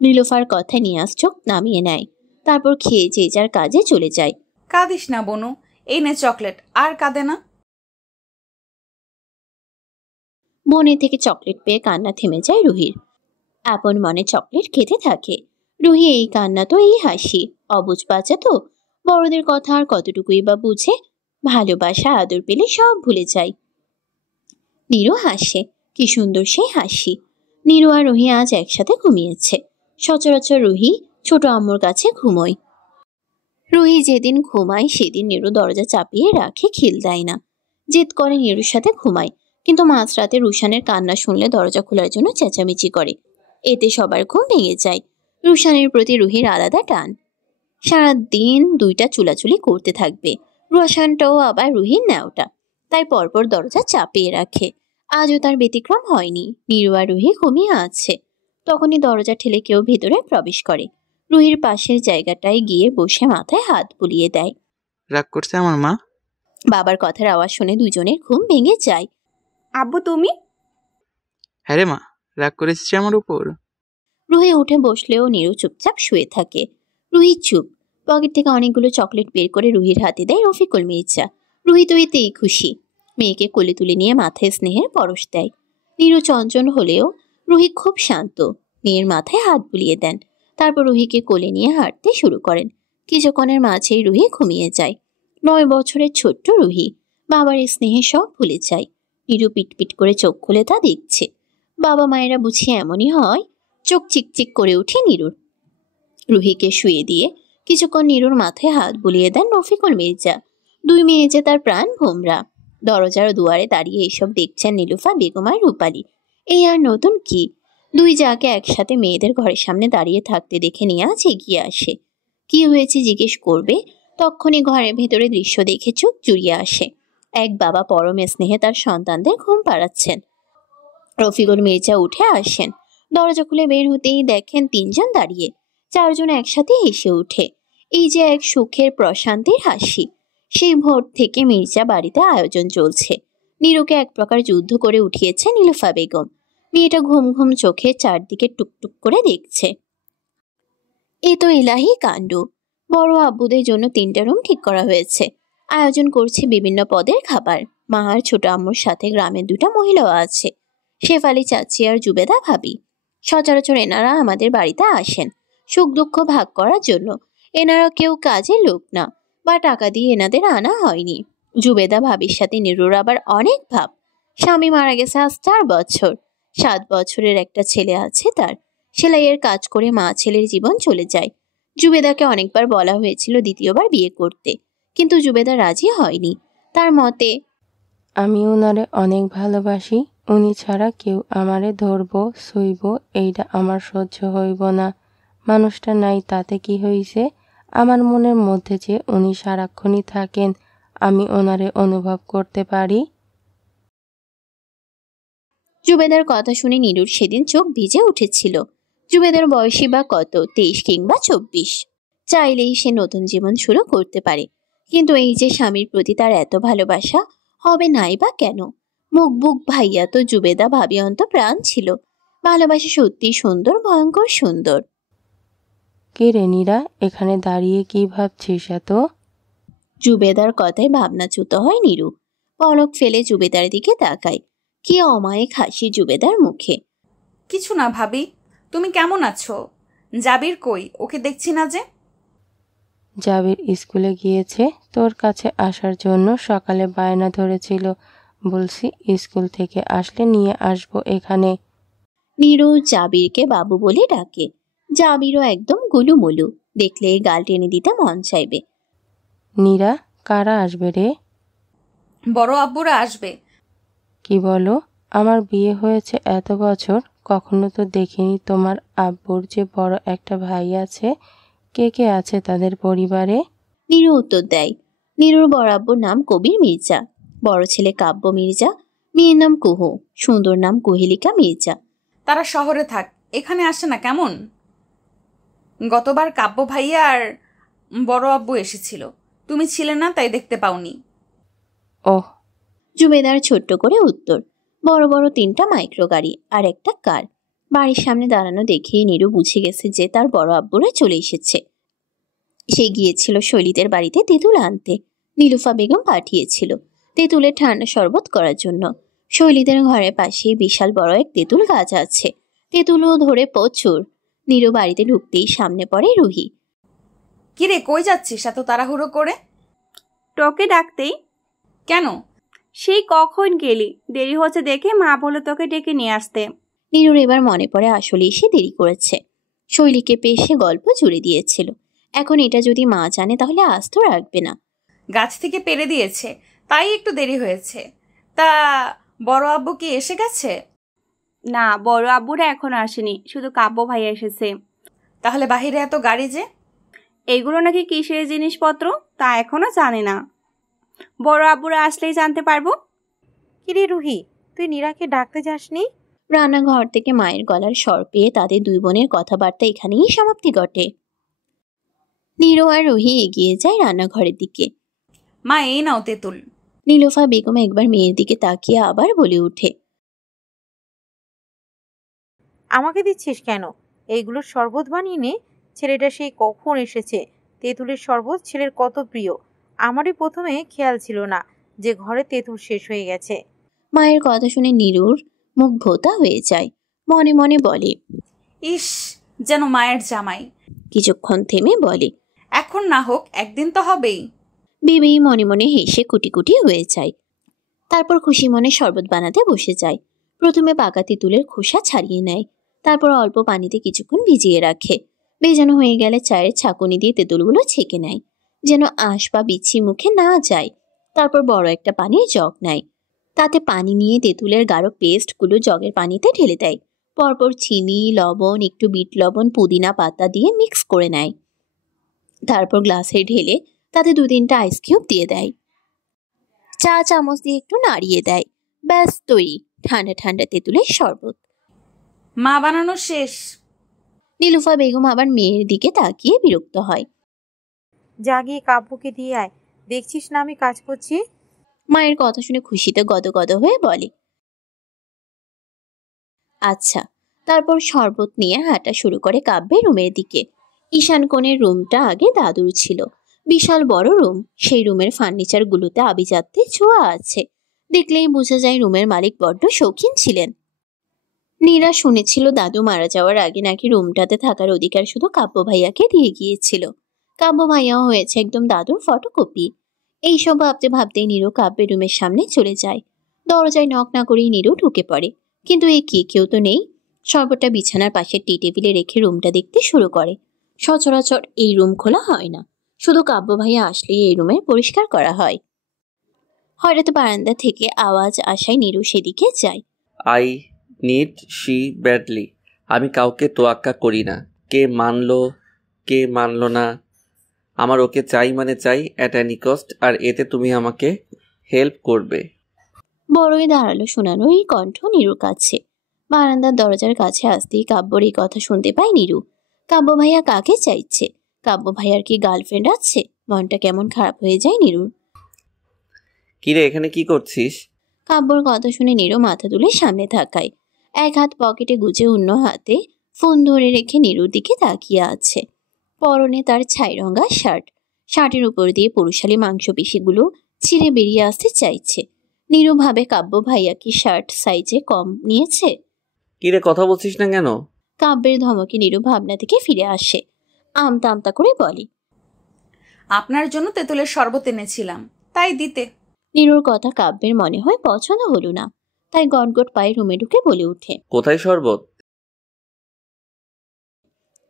নীলুফার কথায় নিয়াজ চোখ নামিয়ে নেয়। তারপর খেয়ে যে যার কাজে চলে যায়। কাঁদিস না বনু, এই নে চকলেট, আর কাঁদে না। বনে থেকে চকলেট পেয়ে কান্না থেমে যায় রুহির। আপন মনে চকলেট খেতে থাকে। রুহি এই কান্না তো এই হাসি, অবুঝ বাচ্চা তো, বড়দের কথা আর কতটুকুই বা বুঝে। ভালোবাসা আদর পেলে সব ভুলে যায়। নীরু হাসে, কি সুন্দর সেই হাসি। নীরু আর রুহি আজ একসাথে ঘুমিয়েছে। সচরাচর রুহি ছোট আম্মুর কাছে ঘুমোয়। রুহি যেদিন ঘুমায় সেদিন নীরু দরজা চাপিয়ে রাখে, খিল দেয় না। জেদ করে নীরুর সাথে ঘুমায়, কিন্তু মাঝরাতে রুশানের কান্না শুনলে দরজা খোলার জন্য চেঁচামেচি করে। এতে সবার ঘুম ভেঙে যায়। রুশানের প্রতি রুহির আলাদা টান। সারাদিন দুইটা চুলাচুলি করতে থাকবে। রুশানটাও আবার রুহির ন্যাওটা, তাই পরপর দরজা চাপিয়ে রাখে। আজও তার ব্যতিক্রম হয়নি। নীরু আর রুহি ঘুমিয়ে আছে। তখনই দরজা ঠেলে কেউ ভেতরে প্রবেশ করে। রুহির পাশের জায়গাটায় গিয়ে বসে মাথায় হাত বুলিয়ে দেয়। রাগ করছে আমার মা? বাবার কথার আওয়াজ শুনে দুজনের ঘুম ভেঙে যায়। আব্বু তুমি? হ্যাঁ রে মা, রাগ করেছিস আমার উপর? রুহি উঠে বসলেও নীরু চুপচাপ শুয়ে থাকে। রুহি চুপ। পকেট থেকে অনেকগুলো চকলেট বের করে রুহির হাতে দেয় রফিকুল মির্জা। রুহি তো এতেই খুশি। মেয়েকে কোলে তুলে নিয়ে মাথায় স্নেহের পরশ দেয়। নীরু চঞ্চল হলেও রুহি খুব শান্ত। মেয়ের মাথায় হাত বুলিয়ে দেন। তারপর রুহিকে কোলে নিয়ে হাঁটতে শুরু করেন। কিছুক্ষণের মাঝেই রুহি ঘুমিয়ে যায়। 9 বছরের ছোট্ট রুহি বাবার স্নেহে সব ভুলে যায়। নীরু পিটপিট করে চোখ খুলে তা দেখছে। বাবা মায়েরা বুঝি এমনই হয়। চোখ চিকচিক করে উঠে নীরুর। রুহিকে শুয়ে দিয়ে কিছুক্ষণ নীরুর মাথায় হাত বুলিয়ে দেন রফিকুল মির্জা। 2 মেয়ে যে তার প্রাণ ভোমরা। দরজার দুয়ারে দাঁড়িয়ে এসব দেখছেন নীলুফা বেগম আর রূপালী। এই আর নতুন কি, দুই যাকে একসাথে মেয়েদের ঘরের সামনে দাঁড়িয়ে থাকতে দেখে নিয়াজ এগিয়ে আসে। কি হয়েছে জিজ্ঞেস করবে, তক্ষুনি ঘরের ভেতরে দৃশ্য দেখে চোখ জুড়িয়ে আসে। এক বাবা পরমে স্নেহে তার সন্তানদের ঘুম পাড়াচ্ছেন। রফিকুল মির্জা উঠে আসেন। দরজা খুলে বের হতেই দেখেন তিনজন দাঁড়িয়ে। চারজন একসাথে হেসে উঠে। এই যে এক সুখের প্রশান্তির হাসি। সেই ভোর থেকে মির্জা বাড়িতে আয়োজন চলছে। নীরুকে এক প্রকার যুদ্ধ করে উঠিয়েছে নীলুফা বেগম। মেয়েটা ঘুম ঘুম চোখে চারদিকে টুকটুক করে দেখছে। এ তো ইলাহি কাণ্ড। বড় আব্বুদের জন্য 3টা রুম ঠিক করা হয়েছে। আয়োজন করছে বিভিন্ন পদের খাবার। মা আর ছোট আম্মুর সাথে গ্রামের 2টা মহিলাও আছে, শেফালি চাচি আর জুবেদা ভাবি। সচরাচর এনারা আমাদের বাড়িতে আসেন সুখ দুঃখ ভাগ করার জন্য। এনারা কেউ কাজের লোক না বা টাকা দিয়ে এনাদের আনা হয়নি। জুবেদা ভাবির সাথে নীরুর আবার অনেক ভাব। স্বামী মারা গেছে আজ 4 বছর। 7 বছরের একটা ছেলে আছে তার। সেলাইয়ের কাজ করে মা ছেলের জীবন চলে যায়। জুবেদাকে অনেকবার বলা হয়েছিল দ্বিতীয়বার বিয়ে করতে, কিন্তু জুবেদা রাজি হয়নি। তার মতে, আমি ওনারে অনেক ভালোবাসি, উনি ছাড়া কেউ আমারে ধরব সইব এইটা আমার সহ্য হইব না। মানুষটা নাই তাতে কি হইছে, আমার মনের মধ্যে যে উনি সারাক্ষণই থাকেন, আমি ওনারে অনুভব করতে পারি। জুবেদার কথা শুনে নীরুর সেদিন চোখ ভিজে উঠেছিল। জুবেদার বয়সী বা কত, 23 কিংবা 24। চাইলেই সে নতুন জীবন শুরু করতে পারে, কিন্তু এই যে স্বামীর প্রতি তার এত ভালোবাসা হবে নাই বা কেন? মুখ বুক ভাইয়া তো জুবেদা ভাবি অন্ত প্রাণ ছিল। ভালোবাসা সত্যি সুন্দর, ভয়ঙ্কর সুন্দর। কে রে নীরা, এখানে দাঁড়িয়ে কি ভাবছিস এত? জুবেদার কথায় ভাবনাচ্যুত হয় নীরু। পলক ফেলে জুবেদার দিকে তাকায়। কি অমায়িক হাসি জুবেদার মুখে। কিছু না ভাবি, তুমি কেমন আছো? জাবির কই? ওকে দেখছি না যে। জাবির স্কুলে গিয়েছে, তোর কাছে আসার জন্য সকালে বায়না ধরেছিল। বলছি স্কুল থেকে আসলে নিয়ে আসবো এখানে। নীরু জাবিরকে বাবু বলে ডাকে। জাবিরও একদম গুলুমুলু, দেখলে গাল টেনে দিতে মন চাইবে। নীরা, কারা আসবে রে? বড় আব্বুরা আসবে। কি বলো? আমার বিয়ে হয়েছে এত বছর, কখনো তো দেখিনি তোমার আব্বুর যে বড় একটা ভাই আছে। কে কে আছে তাদের পরিবারে? নীরু উত্তর দেয়। নীরুর বড় আব্বুর নাম কবির মির্জা, বড় ছেলে কাব্য মির্জা, মেয়ের নাম কুহু, সুন্দর নাম কুহেলিকা মির্জা। তারা শহরে থাক, এখানে আসে না কেমন? গতবার কাব্য ভাইয়া আর বড় আব্বু এসেছিল, তুমি ছিলে না তাই দেখতে পাওনি। ওহ। জুবেদার ছোট্ট করে উত্তর। বড় বড় 3টা মাইক্রো গাড়ি আর একটা কার বাড়ির সামনে দাঁড়ানো দেখেই নীরু বুঝে গেছে যে তার বড় আব্বুরা চলে এসেছে। সে গিয়েছিল শৈলীদের বাড়িতে তেঁতুল আনতে। নীলুফা বেগম পাঠিয়েছিল তেঁতুলের ঠান্ডা শরবত করার জন্য। শৈলীদের ঘরের পাশেই বিশাল বড় এক তেঁতুল গাছ আছে। তেঁতুলও ধরে প্রচুর। নীরু বাড়িতে ঢুকতেই সামনে পড়ে রুহি। কিরে, কই যাচ্ছিস এত তাড়াহুড়ো করে? তোকে ডাকতেই। কেন? সেই কখন গেলি, দেরি হচ্ছে দেখে মা বলে তোকে ডেকে নিয়ে আসতে। নীরুর এবার মনে পড়ে আসলে সে দেরি করেছে। শৈলীকে পেয়ে সে গল্প জুড়ে দিয়েছিল। এখন এটা যদি মা জানে তাহলে আস্ত রাখবে না। গাছ থেকে পেরে দিয়েছে, তাই একটু দেরি হয়েছে। তা বড় আব্বু কি এসে গেছে? না, বড় আব্বুরা এখনো আসেনি, শুধু কাব্য ভাই এসেছে। তাহলে বাহিরে এত গাড়ি যে? এইগুলো নাকি কিসের জিনিসপত্র তা এখনো জানে না। বড় আব্বুরা আসলেই জানতে পারবো। কিরে রুহি, তুই নীরাকে ডাকতে যাসনি? রান্নাঘর থেকে মায়ের গলার স্বর পেয়ে তাদের 2 বোনের কথাবার্তা এখানেই সমাপ্তি ঘটে। নীরু আর রুহি এগিয়ে যায় রান্নাঘরের দিকে। মা, এই নাও তেঁতুল। নীলুফা বেগম একবার মেয়ের দিকে তাকিয়ে আবার বলে ওঠে, আমাকে দিচ্ছিস কেন? এইগুলোর শরবত বানিয়ে নে। ছেলেটা সেই কখন এসেছে। তেঁতুলের শরবত ছেলের কত প্রিয়। আমারই প্রথমে খেয়াল ছিল না যে ঘরে তেঁতুল শেষ হয়ে গেছে। মায়ের কথা শুনে নীরুর মুখ ভোতা হয়ে যায়। মনে মনে বলে, ইস, যেন মায়ের জামাই। কিছুক্ষণ থেমে বলে, এখন না হোক একদিন তো হবেই। বেবি মনে মনে হেসে কুটি কুটি হয়ে যায়। তারপর খুশি মনে শরবত বানাতে বসে যায়। প্রথমে পাকা তেঁতুলের খোসা ছাড়িয়ে নেয়, তারপর অল্প পানিতে কিছুক্ষণ ভিজিয়ে রাখে। ভেজানো হয়ে গেলে চায়ের ছাঁকুনি দিয়ে তেঁতুলগুলো ছেঁকে নেয়, যেন আঁশ বা বিচ্ছি মুখে না যায়। তারপর বড় একটা পানির জগ নেয়, তাতে পানি নিয়ে তেঁতুলের গাঢ় পেস্টগুলো জগের পানিতে ঢেলে দেয়। পরপর চিনি, লবণ, একটু বিট লবণ, পুদিনা পাতা দিয়ে মিক্স করে নেয়। তারপর গ্লাসে ঢেলে তাতে 2-3টা আইস কিউব দিয়ে দেয়। চা চামচ দিয়ে একটু নাড়িয়ে দেয়। ব্যাস তৈরি ঠান্ডা ঠান্ডা তেঁতুলের শরবত। মা বানানো শেষ। নীলুফা বেগম আবার মেয়ের দিকে তাকিয়ে বিরক্ত হয়। জাগিয়ে কাব্যকে দিয়ে আয়, দেখছিস না আমি কাজ করছি। মায়ের কথা শুনে খুশিতে গদগদ হয়ে বলে, আচ্ছা। তারপর শরবত নিয়ে হাঁটা শুরু করে কাব্যের রুমের দিকে। ঈশান কোণের রুমটা আগে দাদুর ছিল। বিশাল বড় রুম। সেই রুমের ফার্নিচারগুলোতে আভিজাত্যের ছোঁয়া আছে। দেখলেই বোঝা যায় রুমের মালিক বড্ড শৌখিন ছিলেন। নীরা শুনেছিল দাদু মারা যাওয়ার আগে নাকি রুমটাতে থাকার অধিকার শুধু কাব্য ভাইয়াকে দিয়ে গিয়েছিল। কাব্য ভাইয়াও হয়েছে একদম দাদুর ফটোকপি। এইসব ভাবতে ভাবতেই নীরু কাব্যের রুমের সামনে চলে যায়। দরজায় নক না করেই নীরু ঢুকে পড়ে। কিন্তু এ কি, কেউ তো নেই। শরবতটা বিছানার পাশে টি টেবিলে রেখে রুমটা দেখতে শুরু করে। সচরাচর এই রুম খোলা হয় না, শুধু কাব্য ভাইয়া আসলেই এই রুমের পরিষ্কার করা হয়। হঠাৎ বারান্দা থেকে আওয়াজ আসায় নীরু সেদিকে যায়। I need she badly. আমি কাউকে তোয়াক্কা করি না। কে মানলো না, আমার ওকে চাই মানে চাই অ্যাট এনি কস্ট। আর এতে তুমি আমাকে হেল্প করবে। বড়ই দাঁড়ালো শোনানো এই কণ্ঠ নীরুর কাছে। বারান্দার দরজার কাছে আসতেই কাব্যর এই কথা শুনতে পায় নীরু। কাব্য ভাইয়া কাকে চাইছে? কাব্য ভাইয়ার কি গার্লফ্রেন্ড আছে? মনটা কেমন খারাপ হয়ে যায় নীরুর। কিরে, এখানে কি করছিস? কাব্যর কথা শুনে নীরু মাথা তুলে সামনে তাকায়। এক হাত পকেটে গুজে অন্য হাতে ফোন ধরে রেখে নীরুর দিকে তাকিয়ে আছে। পরনে তার ছাই রঙা শার্ট। শার্টের উপর দিয়ে পুরুষালী মাংসপেশিগুলো ছিঁড়ে বেরিয়ে আসতে চাইছে। নীরু ভাবে কাব্য ভাইয়া কি শার্ট সাইজে কম নিয়েছে। কিরে, কথা বলছিস না কেন? কাব্যের ধমকে নীরু ভাবনা থেকে ফিরে আসে। আমতা আমতা করে বলে, আপনার জন্য তেঁতুলের শরবত এনেছিলাম, তাই দিতে। নীরুর কথা কাব্যের মনে হয় পছন্দ হলো না, তাই গটগট পায়ে রুমে ঢুকে বলে ওঠে, কোথায় শরবত?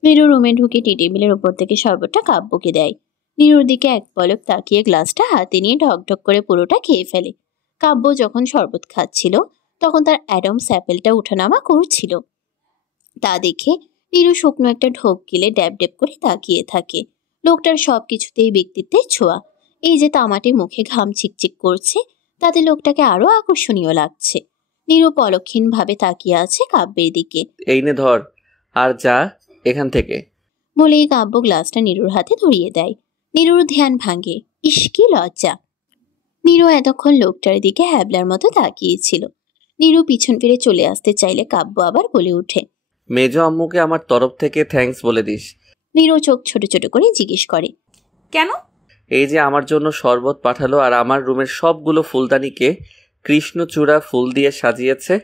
নীরু রুমে ঢুকে টি টেবিলের উপর থেকে শরবতটা কাব্যকে দেয়। নীরুর দিকে এক পলক তাকিয়ে গ্লাসটা হাতে নিয়ে ঢকঢক করে পুরোটা খেয়ে ফেলে। কাব্য যখন শরবত খাচ্ছিল তখন তার অ্যাডামস অ্যাপেলটা উঠানামা করছিল। তা দেখে নীরু শুকনো একটা ঢোক গিলে ড্যাব ড্যাব করে তাকিয়ে থাকে। লোকটার সব কিছুতেই ব্যক্তিত্বের ছোঁয়া। এই যে তামাটে মুখে ঘাম চিকচিক করছে, তাতে লোকটাকে আরো আকর্ষণীয় লাগছে। নীরু পলক্ষীন ভাবে তাকিয়ে আছে কাব্যের দিকে। এই নে ধর, আর যা এখান থেকে। বলেই কাব্য গ্লাসটা নীরুর হাতে ধরিয়ে দেয়। নীরুর ধ্যান ভাঙে। ইস কি লজ্জা! নীরু এতক্ষণ লোকটার দিকে হ্যাবলার মতো তাকিয়েছিল। নীরু পিছন ফিরে চলে আসতে চাইলে কাব্য আবার বলে ওঠে, মেজ আম্মুকে আমার তরফ থেকে থ্যাঙ্কস বলে দিস। নীরু চোখ ছোট ছোট করে জিজ্ঞেস করে, কেন? এই যে আমার জন্য শরবত পাঠালো আর আমার রুমের সবগুলো ফুলদানিকে কৃষ্ণচূড়া ফুল দিয়ে সাজিয়েছে।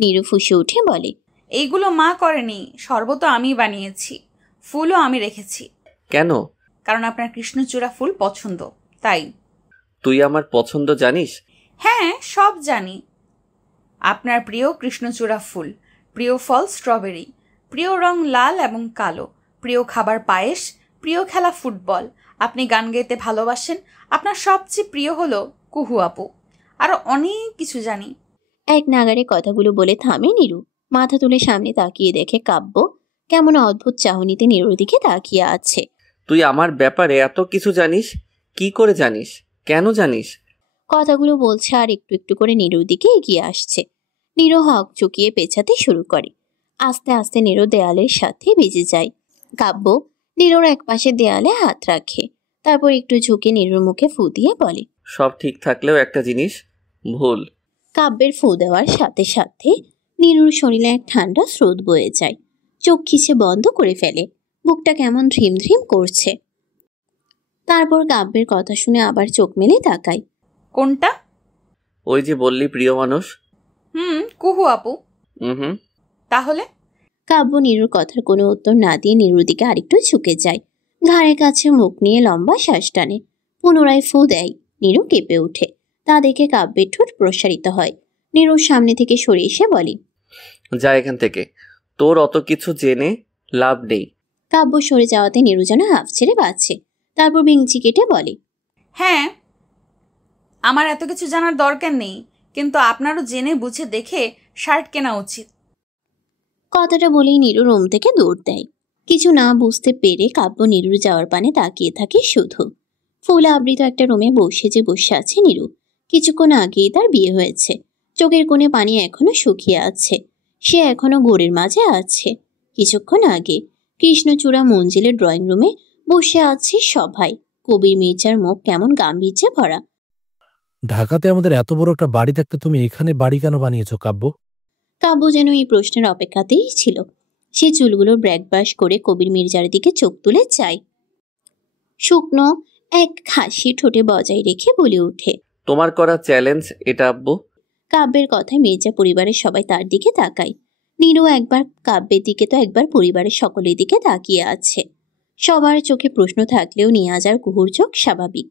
নীরু ফুঁসে উঠে বলে, এইগুলো মা করেনি, শরবতও আমি বানিয়েছি, ফুলও আমি রেখেছি। কেন? কারণ আপনার কৃষ্ণচূড়া ফুল পছন্দ, তাই। তুই আমার পছন্দ জানিস? হ্যাঁ, সব জানি। আপনার প্রিয় কৃষ্ণচূড়া ফুল, প্রিয় ফল স্ট্রবেরি, প্রিয় রং লাল এবং কালো, প্রিয় খাবার পায়েস, প্রিয় খেলা ফুটবল, আপনি গান গাইতে ভালোবাসেন, আপনার সবচেয়ে প্রিয় হলো কুহু আপু। আরো অনেক কিছু জানি। এক নাগারে কথাগুলো বলে থামে নীরু। মাথা তুলে সামনে তাকিয়ে দেখে কাব্য কেমন অদ্ভুত চাহনিতে নীরুর দিকে তাকিয়ে আছে। তুই আমার ব্যাপারে এত কিছু জানিস? কি করে জানিস? কেন জানিস? কথাগুলো বলছে আর একটু একটু করে নীরুর দিকে এগিয়ে আসছে। নীরু হক চুকিয়ে পেঁচাতে শুরু করে। আস্তে আস্তে নীরু দেয়ালের সাথে ভিজে যায়। কাব্য নীরুর এক পাশে দেয়ালে হাত রাখে, তারপর একটু ঝুঁকে নীরুর মুখে ফু দিয়ে বলে, সব ঠিক থাকলেও একটা জিনিস ভুল। কাব্যের ফু দেওয়ার সাথে সাথে নীরুর শরীরে এক ঠান্ডা স্রোত বয়ে যায়। চোখ খিচে বন্ধ করে ফেলে। বুকটা কেমন ধ্রিম ধ্রিম করছে। তারপর কাব্যের কথা শুনে আবার চোখ মেলে তাকায়। কোনটা? ওই যে বললি প্রিয় মানুষ। কুহু আপু। তাহলে? কাব্য নীরুর কথার কোনো উত্তর না দিয়ে নীরুর দিকে আরেকটু ঝুঁকে যায়। ঘাড়ের কাছে মুখ নিয়ে লম্বা শ্বাস টানে। পুনরায় ফু দেয়। নীরু কেঁপে ওঠে। তা দেখে কাব্যের ঠোঁট প্রসারিত হয়। নীরুর সামনে থেকে সরে এসে বলে, যা এখান থেকে, তোর অত কিছু জেনে লাভ নেই। কাব্য সরে যাওয়াতে নীরু যেন হাফ ছেড়ে বাঁচছে। তারপর বিংচি কেটে বলে, হ্যাঁ, আমার এত কিছু জানার দরকার নেই, কিন্তু আপনারও জেনে বুঝে দেখে শার্ট কেনা উচিত। কথাটা বলেই নীরু রুম থেকে দৌড় দেয়। কিছু না বুঝতে পেরে কাব্য নীরুর যাওয়ার পানে তাকিয়ে থাকে শুধু। ফুল আবৃত একটা রুমে বসে আছে নীরু। কিছুক্ষণ আগেই তার বিয়ে হয়েছে। চোখের কোণে পানি এখনো শুকিয়ে আছে। সে এখনো ঘোরের মাঝে আছে। কিছুক্ষণ আগে কৃষ্ণচূড়া মঞ্জিলের ড্রয়িং রুমে বসে আছে সবাই। কবির মির্জার মুখ কেমন গাম্ভীর্যে ভরা। ঢাকাতে আমাদের এত বড় একটা বাড়ি থাকতে তুমি এখানে বাড়ি কেন বানিয়েছো কাব্য? কাব্য যেন এই প্রশ্নের অপেক্ষাতেই ছিল। সে চুলগুলো ব্র্যাকবাশ করে কবির মির্জার দিকে চোখ তুলে চায়। শুকনো এক হাসি ঠোঁটে বজায় রেখে বলে ওঠে, তোমার করা চ্যালেঞ্জ এটা আব্বু। কাব্যের কথায় মির্জা পরিবারের সবাই তার দিকে তাকায়। নীরু একবার কাব্যের দিকে তো একবার পরিবারের সকলের দিকে তাকিয়ে আছে। সবার চোখে প্রশ্ন থাকলেও নিয়াজ আর কুহুর চোখ স্বাভাবিক,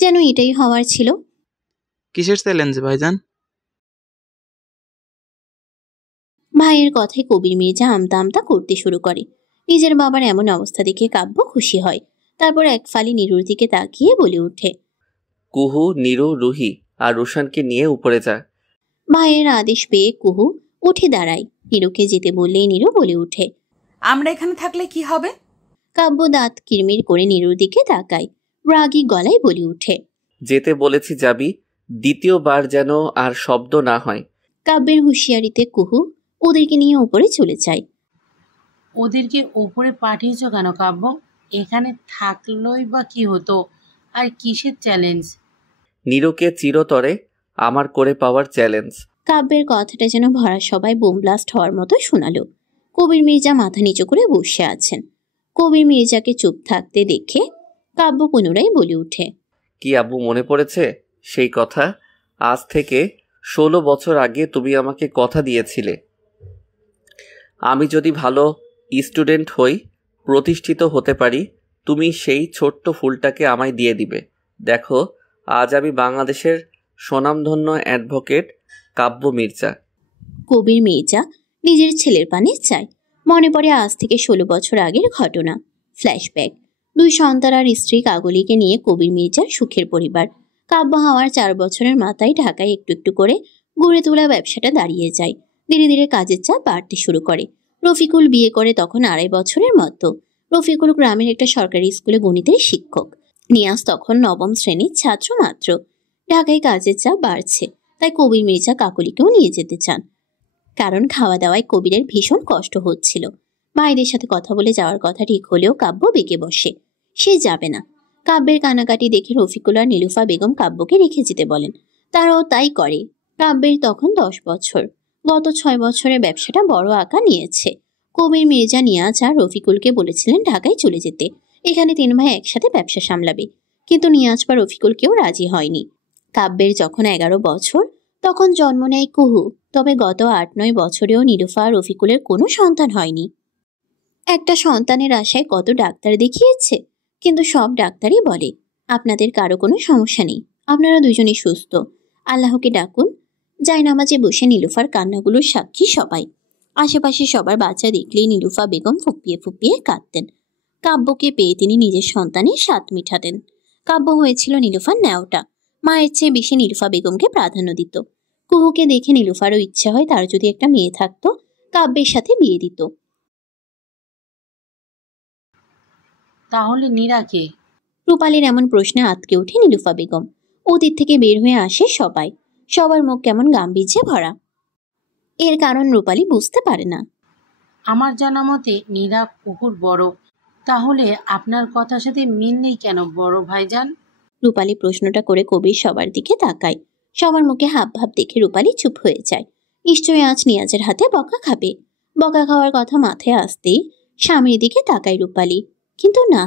যেন এটাই হওয়ার ছিল। কিসের চ্যালেঞ্জ ভাইজান? ভাইয়ের কথায় কবির মির্জা আমতা আমতা করতে শুরু করে। নিজের বাবার এমন অবস্থা দেখে কাব্য খুশি হয়। তারপর এক ফালি নীরুর দিকে তাকিয়ে বলে ওঠে, কুহু, নীরু, রুহি আর রুশানকে নিয়ে উপরে যা। ভাইয়ের আদেশ পেয়ে কুহু উঠে দাঁড়ায়। নীরুকে যেতে বললেই নীরু বলে ওঠে, আমরা এখানে থাকলে কি হবে? কাব্য দাঁত কিরমির করে নীরুর দিকে তাকায়। রাগী গলায় বলে ওঠে, যেতে বলেছি যাবি, দ্বিতীয়বার যেন আর শব্দ না হয়। কাব্যের হুঁশিয়ারিতে কুহু ওদেরকে নিয়ে উপরে চলে যায়। ওদেরকে ওপরে পাঠিয়েছো কেন কাব্য? এখানে থাকলেই বা কি হতো? আর কিসের চ্যালেঞ্জ? নীরুকে চিরতরে আমার করে পাওয়ার চ্যালেঞ্জ। কাব্যের কথাটা যেন ভরা সবাই বোম ব্লাস্ট হওয়ার মতো শোনালো। কবির মির্জা মাথা নিচু করে বসে আছেন। কবির মির্জাকে চুপ থাকতে দেখে কাব্য পুনরায় বলে ওঠে, কি আব্বু মনে পড়েছে সেই কথা? আজ থেকে 16 বছর আগে তুমি আমাকে কথা দিয়েছিলে, আমি যদি ভালো স্টুডেন্ট হই, প্রতিষ্ঠিত হতে পারি, তুমি সেই ছোট্ট ফুলটাকে আমায় দিয়ে দিবে। দেখো আজ আমি বাংলাদেশের স্বনামধন্য অ্যাডভোকেট কাব্য মির্জা। কবির মির্জা নিজের ছেলের পানে চায়। মনে পড়ে আজ থেকে 16 বছর আগের ঘটনা। ফ্ল্যাশব্যাক। 2 সন্তান আর স্ত্রী কাগলিকে নিয়ে কবির মির্জার সুখের পরিবার। কাব্য হওয়ার 4 বছরের মাথায় ঢাকায় একটু একটু করে গড়ে তোলা ব্যবসাটা দাঁড়িয়ে যায়। ধীরে ধীরে কাজের চাপ বাড়তে শুরু করে। রফিকুল বিয়ে করে তখন 2.5 বছরের মতো। রফিকুল গ্রামের একটা সরকারি স্কুলে গণিতের শিক্ষক। নিয়াজ তখন 9ম শ্রেণীর ছাত্র মাত্র। ঢাকায় কাজের চাপ বাড়ছে, তাই কবির মির্জা কাকলিকেও নিয়ে যেতে চান। কারণ খাওয়া দাওয়ায় কবিরের ভীষণ কষ্ট হচ্ছিল। ভাইদের সাথে কথা বলে যাওয়ার কথা ঠিক হলেও কাব্য বেঁকে বসে। সে যাবে না। কাব্যের কানাকাটি দেখে রফিকুল আর নীলুফা বেগম কাব্যকে রেখে যেতে বলেন। তারাও তাই করে। কাব্যের তখন 10 বছর। গত 6 বছরে ব্যবসাটা বড় আকার নিয়েছে। কবির মির্জা নিয়াজ আর রফিকুলকে বলেছিলেন ঢাকায় চলে যেতে। এখানে 3 ভাই একসাথে ব্যবসা সামলাবে। কিন্তু নিয়াজ বা রফিকুল কেউ রাজি হয়নি। কাব্যের যখন 11 বছর তখন জন্ম নেয় কুহু। তবে গত 8-9 বছরেও নীলুফা আর রফিকুলের কোনো সন্তান হয়নি। একটা সন্তানের আশায় কত ডাক্তার দেখিয়েছে, কিন্তু সব ডাক্তারই বলে আপনাদের কারো কোনো সমস্যা নেই, আপনারা দুজনেই সুস্থ, আল্লাহকে ডাকুন। জায়নামাজে বসে নীলুফার কান্নাগুলোর সাক্ষী সবাই। আশেপাশে সবার বাচ্চা দেখলেই নীলুফা বেগম ফুপিয়ে ফুপিয়ে কাঁদতেন। কাব্যকে পেয়ে তিনি নিজের সন্তানের স্বাদ মিঠাতেন। কাব্য হয়েছিল নীলুফার ন্যাওটা। মায়ের চেয়ে বেশি নীলুফা বেগমকে প্রাধান্য দিত। কুহুকে দেখে নীলুফারও ইচ্ছে হয় তার যদি একটা মেয়ে থাকতো, কাব্যের সাথে বিয়ে দিত। তাহলে নীরাকে? রূপালীর এমন প্রশ্নে আটকে ওঠে নীলুফা বেগম। অতীত থেকে বের হয়ে আসে সবাই। সবার মুখ কেমন গাম্ভীর্যে ভরা। এর কারণ রূপালী বুঝতে পারে না। আমার জানা মতে নীরা কুকুর বড়, তাহলে আপনার কথার সাথে মিল নেই কেন বড় ভাইজান? রূপালী প্রশ্নটা করে কবির সবার দিকে তাকায়। সবার মুখে হাব ভাব দেখে রূপালী চুপ হয়ে যায়। নিশ্চয়ই আজ নিয়াজের হাতে বকা খাবে। বকা খাওয়ার কথা মাথায় আসতেই স্বামীর দিকে তাকায় রূপালী। কিন্তু না,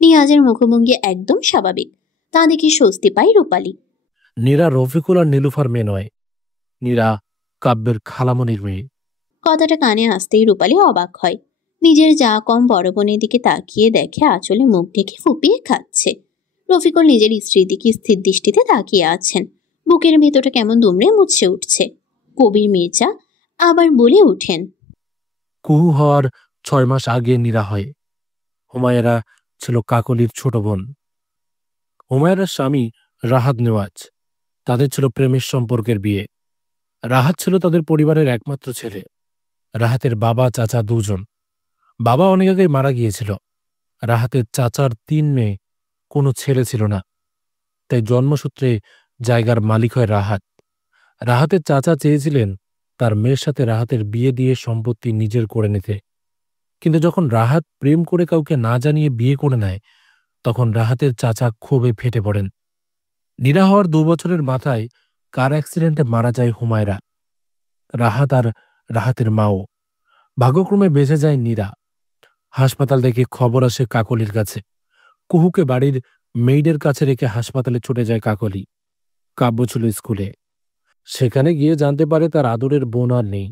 নিয়াজের মুখভঙ্গি একদম স্বাভাবিক। তা দেখে স্বস্তি পায় রূপালী। নীরা রফিকুল আর নীলুফার মেয়ে নয়, নীরা কাব্যের খালামণির মেয়ে। কথাটা কানে আসতেই রূপালী অবাক হয়। নিজের যা কম বড় বোনের দিকে তাকিয়ে দেখে আঁচলে মুখ ঢেকে ফুপিয়ে খাচ্ছে। রফিকুল নিজের স্ত্রীর দিকে স্থির দৃষ্টিতে তাকিয়ে আছেন। বুকের ভেতরটা কেমন দুমড়ে মুচড়ে উঠছে। কবির মির্জা আবার বলে ওঠেন, কুহু হওয়ার 6 মাস আগে নীরা হয়। হুমায়রা ছিল কাকলির ছোট বোন। হুমায়রার স্বামী রাহাত নেওয়াজ তাদের ছিল প্রেমের সম্পর্কের বিয়ে। রাহাত ছিল তাদের পরিবারের একমাত্র ছেলে। রাহাতের বাবা চাচা দুজন। বাবা অনেক আগেই মারা গিয়েছিল। রাহাতের চাচার 3 মেয়ে, কোনো ছেলে ছিল না, তাই জন্মসূত্রে জায়গার মালিক হয় রাহাত। রাহাতের চাচা চেয়েছিলেন তার মেয়ের সাথে রাহাতের বিয়ে দিয়ে সম্পত্তি নিজের করে নিতে, কিন্তু যখন রাহাত প্রেম করে কাউকে না জানিয়ে বিয়ে করে নেয়, তখন রাহাতের চাচা ক্ষোভে ফেটে পড়েন। নীরা হওয়ার 2 বছরের মাথায় কার অ্যাক্সিডেন্টে মারা যায় হুমায়রা। রাহাত আর রাহাতের মাও। ভাগ্যক্রমে বেঁচে যায় নীরা। হাসপাতাল থেকে খবর আসে কাকলির কাছে। কুহুকে বাড়ির মেইডের কাছে রেখে হাসপাতালে ছুটে যায় কাকলি। কাব্য ছিল স্কুলে। সেখানে গিয়ে জানতে পারে তার আদরের বোন আর নেই।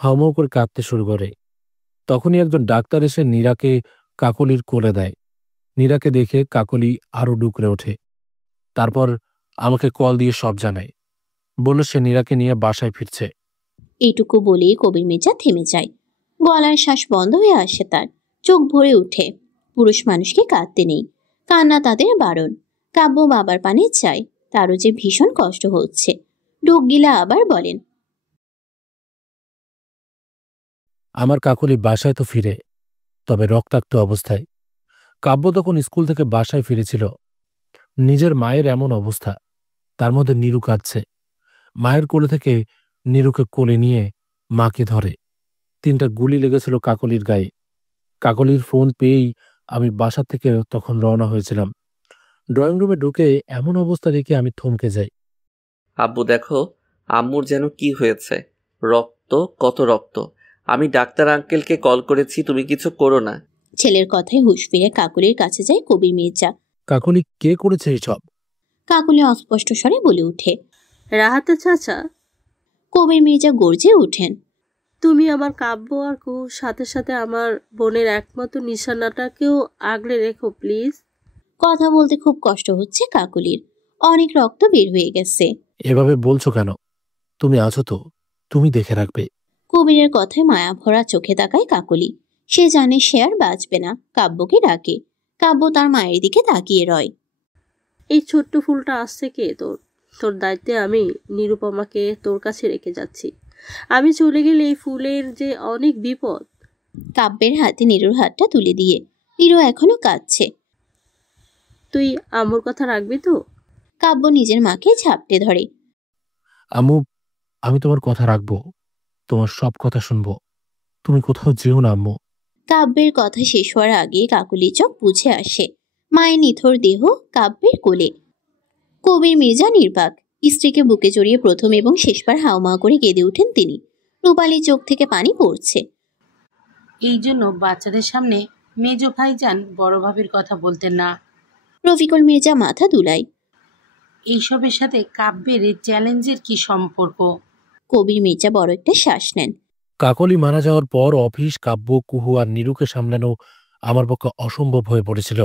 হাউমাউ করে কাঁদতে শুরু করে। তখনই একজন ডাক্তার এসে নীরাকে কাকলির কোলে দেয়। নীরাকে দেখে কাকলি আরো ডুকরে ওঠে। তারপর আমাকে কল দিয়ে সব জানায়। বলল সে নীরাকে নিয়ে বাসায় ফিরছে। এইটুকু বলেই কবির মির্জা থেমে যায়। গলার শ্বাস বন্ধ হয়ে আসে তার, চোখ ভরে ওঠে। পুরুষ মানুষকে কাঁদতে নেই, কান্না তাদের বারণ। কাব্য বাবার পানে চায়, তারও যে ভীষণ কষ্ট হচ্ছে। ডুক গিলা আবার বলেন, আমার কাকলি বাসায় তো ফিরে, তবে রক্তাক্ত অবস্থায়। কাব্য তখন স্কুল থেকে বাসায় ফিরেছিল। নিজের মায়ের এমন অবস্থা, তার মধ্যে নীরু কাঁদছে। মায়ের কোলে থেকে নীরুকে কোলে নিয়ে মাকে ধরে। 3টা গুলি লেগেছিল কাকলির গায়ে। কাকলির ফোন পেয়েই আমি বাসা থেকে তখন রওনা হয়েছিলাম। ড্রয়িং রুমে ঢুকে এমন অবস্থা দেখে আমি থমকে যাই। আব্বু দেখো, আম্মুর যেন কি হয়েছে। রক্ত, কত রক্ত। আমি ডাক্তার আঙ্কেলকে কল করেছি, তুমি কিছু করো না। ছেলের কথায় হুঁশ ফিরে কাকলির কাছে যায় কবির মির্জা। কাকলি কে করেছে এইসব? কাকলি অস্পষ্ট স্বরে বলে ওঠে, রাহাতের চাচা। কবির মির্জা গর্জে ওঠেন, তুমি আমার কাব্য আর কুহুর সাথে সাথে আমার বোনের একমাত্র নিশানাটাকেও আগলে রেখো প্লিজ। কথা বলতে খুব কষ্ট হচ্ছে কাকলির। অনেক রক্ত বের হয়ে গেছে। এভাবে বলছো কেন? তুমি আছো তো, তুমি দেখে রাখবে। কবিরের কথায় মায়া ভরা চোখে তাকায় কাকলি। সে জানে সে আর বাঁচবে না। কাব্যকে ডাকে। কাব্য তার মায়ের দিকে তাকিয়ে রয়। এই ছোট্ট ফুলটা আসছে কে তোর? তোর দায়িত্বে আমি নিরুপমাকে তোর কাছে রেখে যাচ্ছি। আমি চলে গেলে এই ফুলের যে অনেক বিপদ। কাব্যের হাতে নীরুর হাতটা তুলে দিয়ে, নীরু এখনো কাঁদছে। তুই আম্মুর কথা রাখবি তো? কাব্য নিজের মাকে ঝাপটে ধরে। আম্মু, আমি তোমার কথা রাখবো, তোমার সব কথা শুনবো। তুমি কোথাও যেও না আম্মু। কাব্যের কথা শেষ হওয়ার আগে কাকলি চোখ বুঝে আসে। মায়ের নিথর দেহ কাব্যের কোলে। কবির মির্জা নির্বাক। স্ত্রীকে বুকে জড়িয়ে প্রথম এবং শেষবার হাউমাউ করে কেঁদে ওঠেন তিনি। রূপালী চোখ থেকে পানি পড়ছে। এই জন্য বাচ্চাদের সামনে মেজো ভাইজান বড় ভাবির কথা বলতেন না। রফিকুল মির্জা মাথা দুলায়। এইসবের সাথে কাব্যের চ্যালেঞ্জের কি সম্পর্ক? কবির মির্জা বড় একটা শ্বাস নেন। কাকলি মারা যাওয়ার পর অফিস, কাব্য, কুহু আর নীরুকে সামলানো আমার পক্ষে অসম্ভব হয়ে পড়েছিল।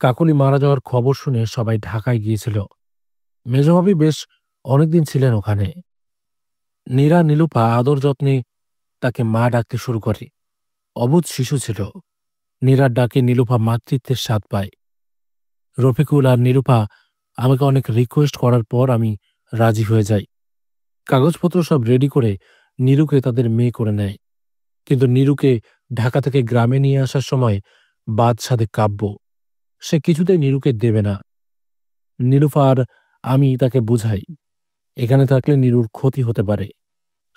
কাকলি মারা যাওয়ার খবর শুনে সবাই ঢাকায় গিয়েছিল। মেজভাবি বেশ অনেকদিন ছিলেন ওখানে। নীরা নীলুপা আদর যত্নে তাকে মা ডাকতে শুরু করে। অবুঝ শিশু ছিল। নীরার ডাকে নীলুপা মাতৃত্বের স্বাদ পায়। রফিকুল আর নীলুপা আমাকে অনেক রিকোয়েস্ট করার পর আমি রাজি হয়ে যাই। কাগজপত্র সব রেডি করে নীরুকে তাদের মেয়ে করে নেয়। কিন্তু নীরুকে ঢাকা থেকে গ্রামে নিয়ে আসার সময় বাদ সাধে কাব্য। সে কিছুতেই নীরুকে দেবে না। নীলুফা আর আমি তাকে বুঝাই, এখানে থাকলে নীরুর ক্ষতি হতে পারে।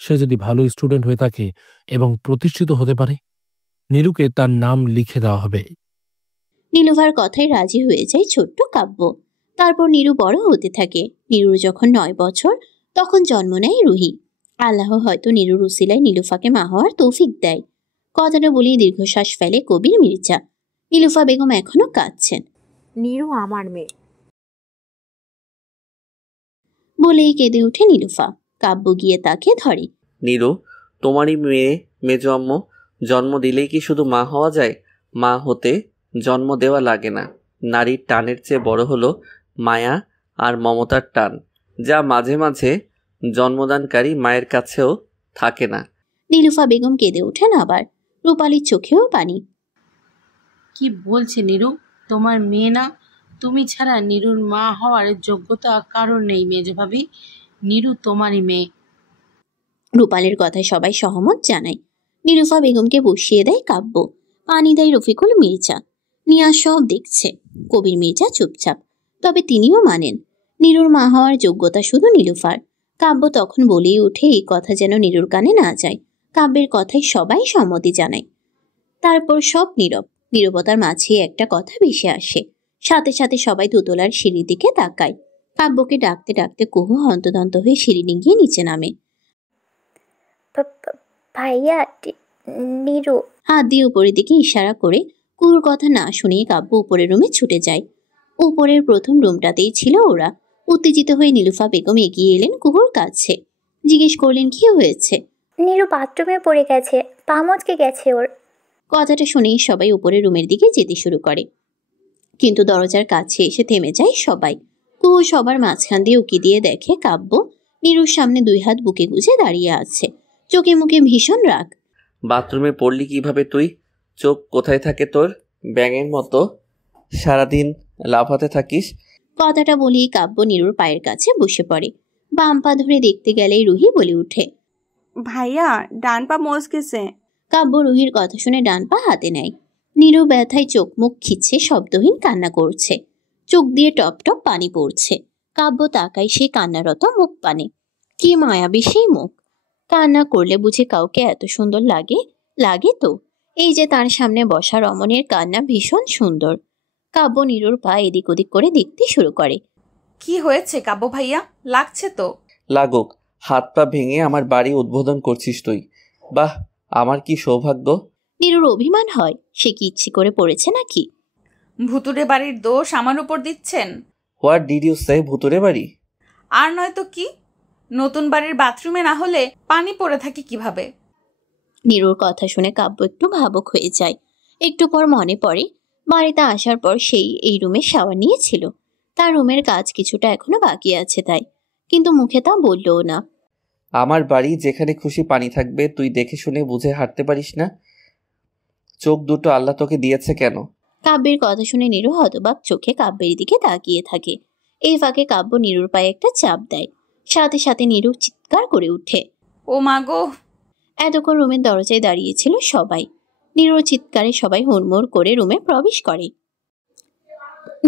সে যদি ভালো স্টুডেন্ট হয়ে থাকে এবং প্রতিষ্ঠিত হতে পারে, নীরুকে তার নাম লিখে দেওয়া হবে। নীলুভার কথায় রাজি হয়ে যায় ছোট্ট কাব্য। তারপর নীরু বড় হতে থাকে। নীরুর যখন 9 বছর, তখন জন্ম নেয় রুহি। আল্লাহ হয়তো নীরুর উসিলায় নীলুফাকে মা হওয়ার তৌফিক দেয়। কথাটা বলেই দীর্ঘশ্বাস ফেলে কবির মির্জা। নীলুফা বেগম এখনো কাঁদছেন। নীরু আমার মেয়ে বলেই কেঁদে উঠে নীলুফা। কাব্য গিয়ে তাকে ধরে। নীরু, তোমারই মেয়ে মেজো আম্মু। জন্ম দিলেই কি শুধু মা হওয়া যায়? মা হতে জন্ম দেওয়া লাগে না। নারীর টানের চেয়ে বড় হলো মায়া আর মমতার টান, যা মাঝে মাঝে জন্মদানকারী মায়ের কাছেও থাকে না। নীলুফা বেগম কেঁদে ওঠেন আবার। রূপালীর চোখেও পানি। কি বলছে নীরু? তোমার মেয়ে না? তুমি ছাড়া নীরুর মা হওয়ার যোগ্যতা কারোর নেই মেজ ভাবি। নীরু তোমারই মেয়ে। রূপালের কথায় সবাই সহমত জানায়। নিরুফা বেগমকে বসিয়ে দেয় কাব্য, পানি দেয় রফিকুল মির্জা। নিয়া সব দেখছে। কবির মির্জা চুপচাপ, তবে তিনিও মানেন নীরুর মা হওয়ার যোগ্যতা শুধু নীলুফার। কাব্য তখন বলেই ওঠে এই কথা যেন নীরুর কানে না যায়। কাব্যের কথায় সবাই সম্মতি জানায়। তারপর সব নীরব। নীরবতার মাঝে একটা কথা ভেসে আসে। সাথে সাথে সবাই দোতলার সিঁড়ির দিকে তাকায়। কাব্যকে ডাকতে ডাকতে কুহু হন্তদন্ত হয়ে সিঁড়ি গিয়ে নিচে নামে। ভাইয়া, নীরু। হাত দিয়ে উপরের দিকে ইশারা করে কুহুর কথা না শুনিয়ে কাব্য উপরের রুমে ছুটে যায়। উপরের প্রথম রুমটাতেই ছিল ওরা। উত্তেজিত হয়ে নীলুফা বেগম এগিয়ে এলেন কুহুর কাছে। জিজ্ঞেস করলেন কি হয়েছে। নীরু বাথরুমে পড়ে গেছে, পা মচকে গেছে ওর। কথাটা শুনেই সবাই উপরের রুমের দিকে যেতে শুরু করে, কিন্তু দরজার কাছে এসে থেমে যায় সবাই। কুহু সবার মাঝখান দিয়ে উকি দিয়ে দেখে কাব্য নীরুর সামনে 2 হাত বুকে গুজে দাঁড়িয়ে আছে, চোখে মুখে ভীষণ রাগ। বাথরুমে পড়লি কিভাবে তুই? চোখ কোথায় থাকে তোর? ব্যাঙের মতো সারাদিন লাফাতে থাকিস। কথাটা বলেই কাব্য নীরুর পায়ের কাছে বসে পড়ে। বাম পা ধরে দেখতে গেলেই রুহি বলে উঠে, ভাইয়া ডান পা মচকেছে। কাব্য রুহির কথা শুনে ডান পা হাতে নেয়। নীরু ব্যথায় চোখ মুখ খিচ্ছে শব্দহীন কান্না করছে। চোখ দিয়ে টপ টপ পানি পড়ছে। কাব্য তাকায় সেই কান্নারত মুখ পানে। কি মায়াবী সেই মুখ। কান্না করলে বুঝে কাউকে এত সুন্দর লাগে? লাগে তো। এই যে তার সামনে বসা রমণের কান্না ভীষণ সুন্দর। কাব্য নীরুর পা এদিক ওদিক করে দেখতে শুরু করে। কি হয়েছে কাব্য ভাইয়া? লাগছে তো? লাগুক। হাত পা ভেঙে আমার বাড়ি উদ্বোধন করছিস তুই। বাহ, আমার কি সৌভাগ্য। নীরুর অভিমান হয়। সে কি ইচ্ছে করে পড়েছে নাকি? ভুতুরে বাড়ির দোষ আমার উপর দিচ্ছেন? হোয়াট ডিড ইউ সে? ভুতুরে বাড়ি? আর নয় তো কি। নতুন বাড়ির বাথরুমে না হলে পানি পড়ে থাকে কিভাবে? নীরুর কথা শুনে কাব্য একটু ভাবুক হয়ে যায়। একটু পর মনে পড়ে বাড়িতে আসার পর সেই এই রুমে শাওয়ার নিয়েছিল। তার রুমের কাজ কিছুটা এখনো বাকি আছে তাই, কিন্তু মুখে তা বললও না। আমার বাড়ি, যেখানে খুশি পানি থাকবে। তুই দেখে শুনে বুঝে হাঁটতে পারিস না? চোখ দুটো আল্লাহ তোকে দিয়েছে কেন? কাব্যের কথা শুনে নীরু হতবাক চোখে কাব্যের দিকে তাকিয়ে থাকে। এই ফাঁকে কাব্য নীরুর পায়ে একটা চাপ দেয়। সাথে সাথে নীরু চিৎকার করে উঠে, ও মা গো! এতক্ষণ রুমের দরজায় দাঁড়িয়েছিল সবাই। নীরুর চিৎকারে সবাই হুড়মুড় করে রুমে প্রবেশ করে।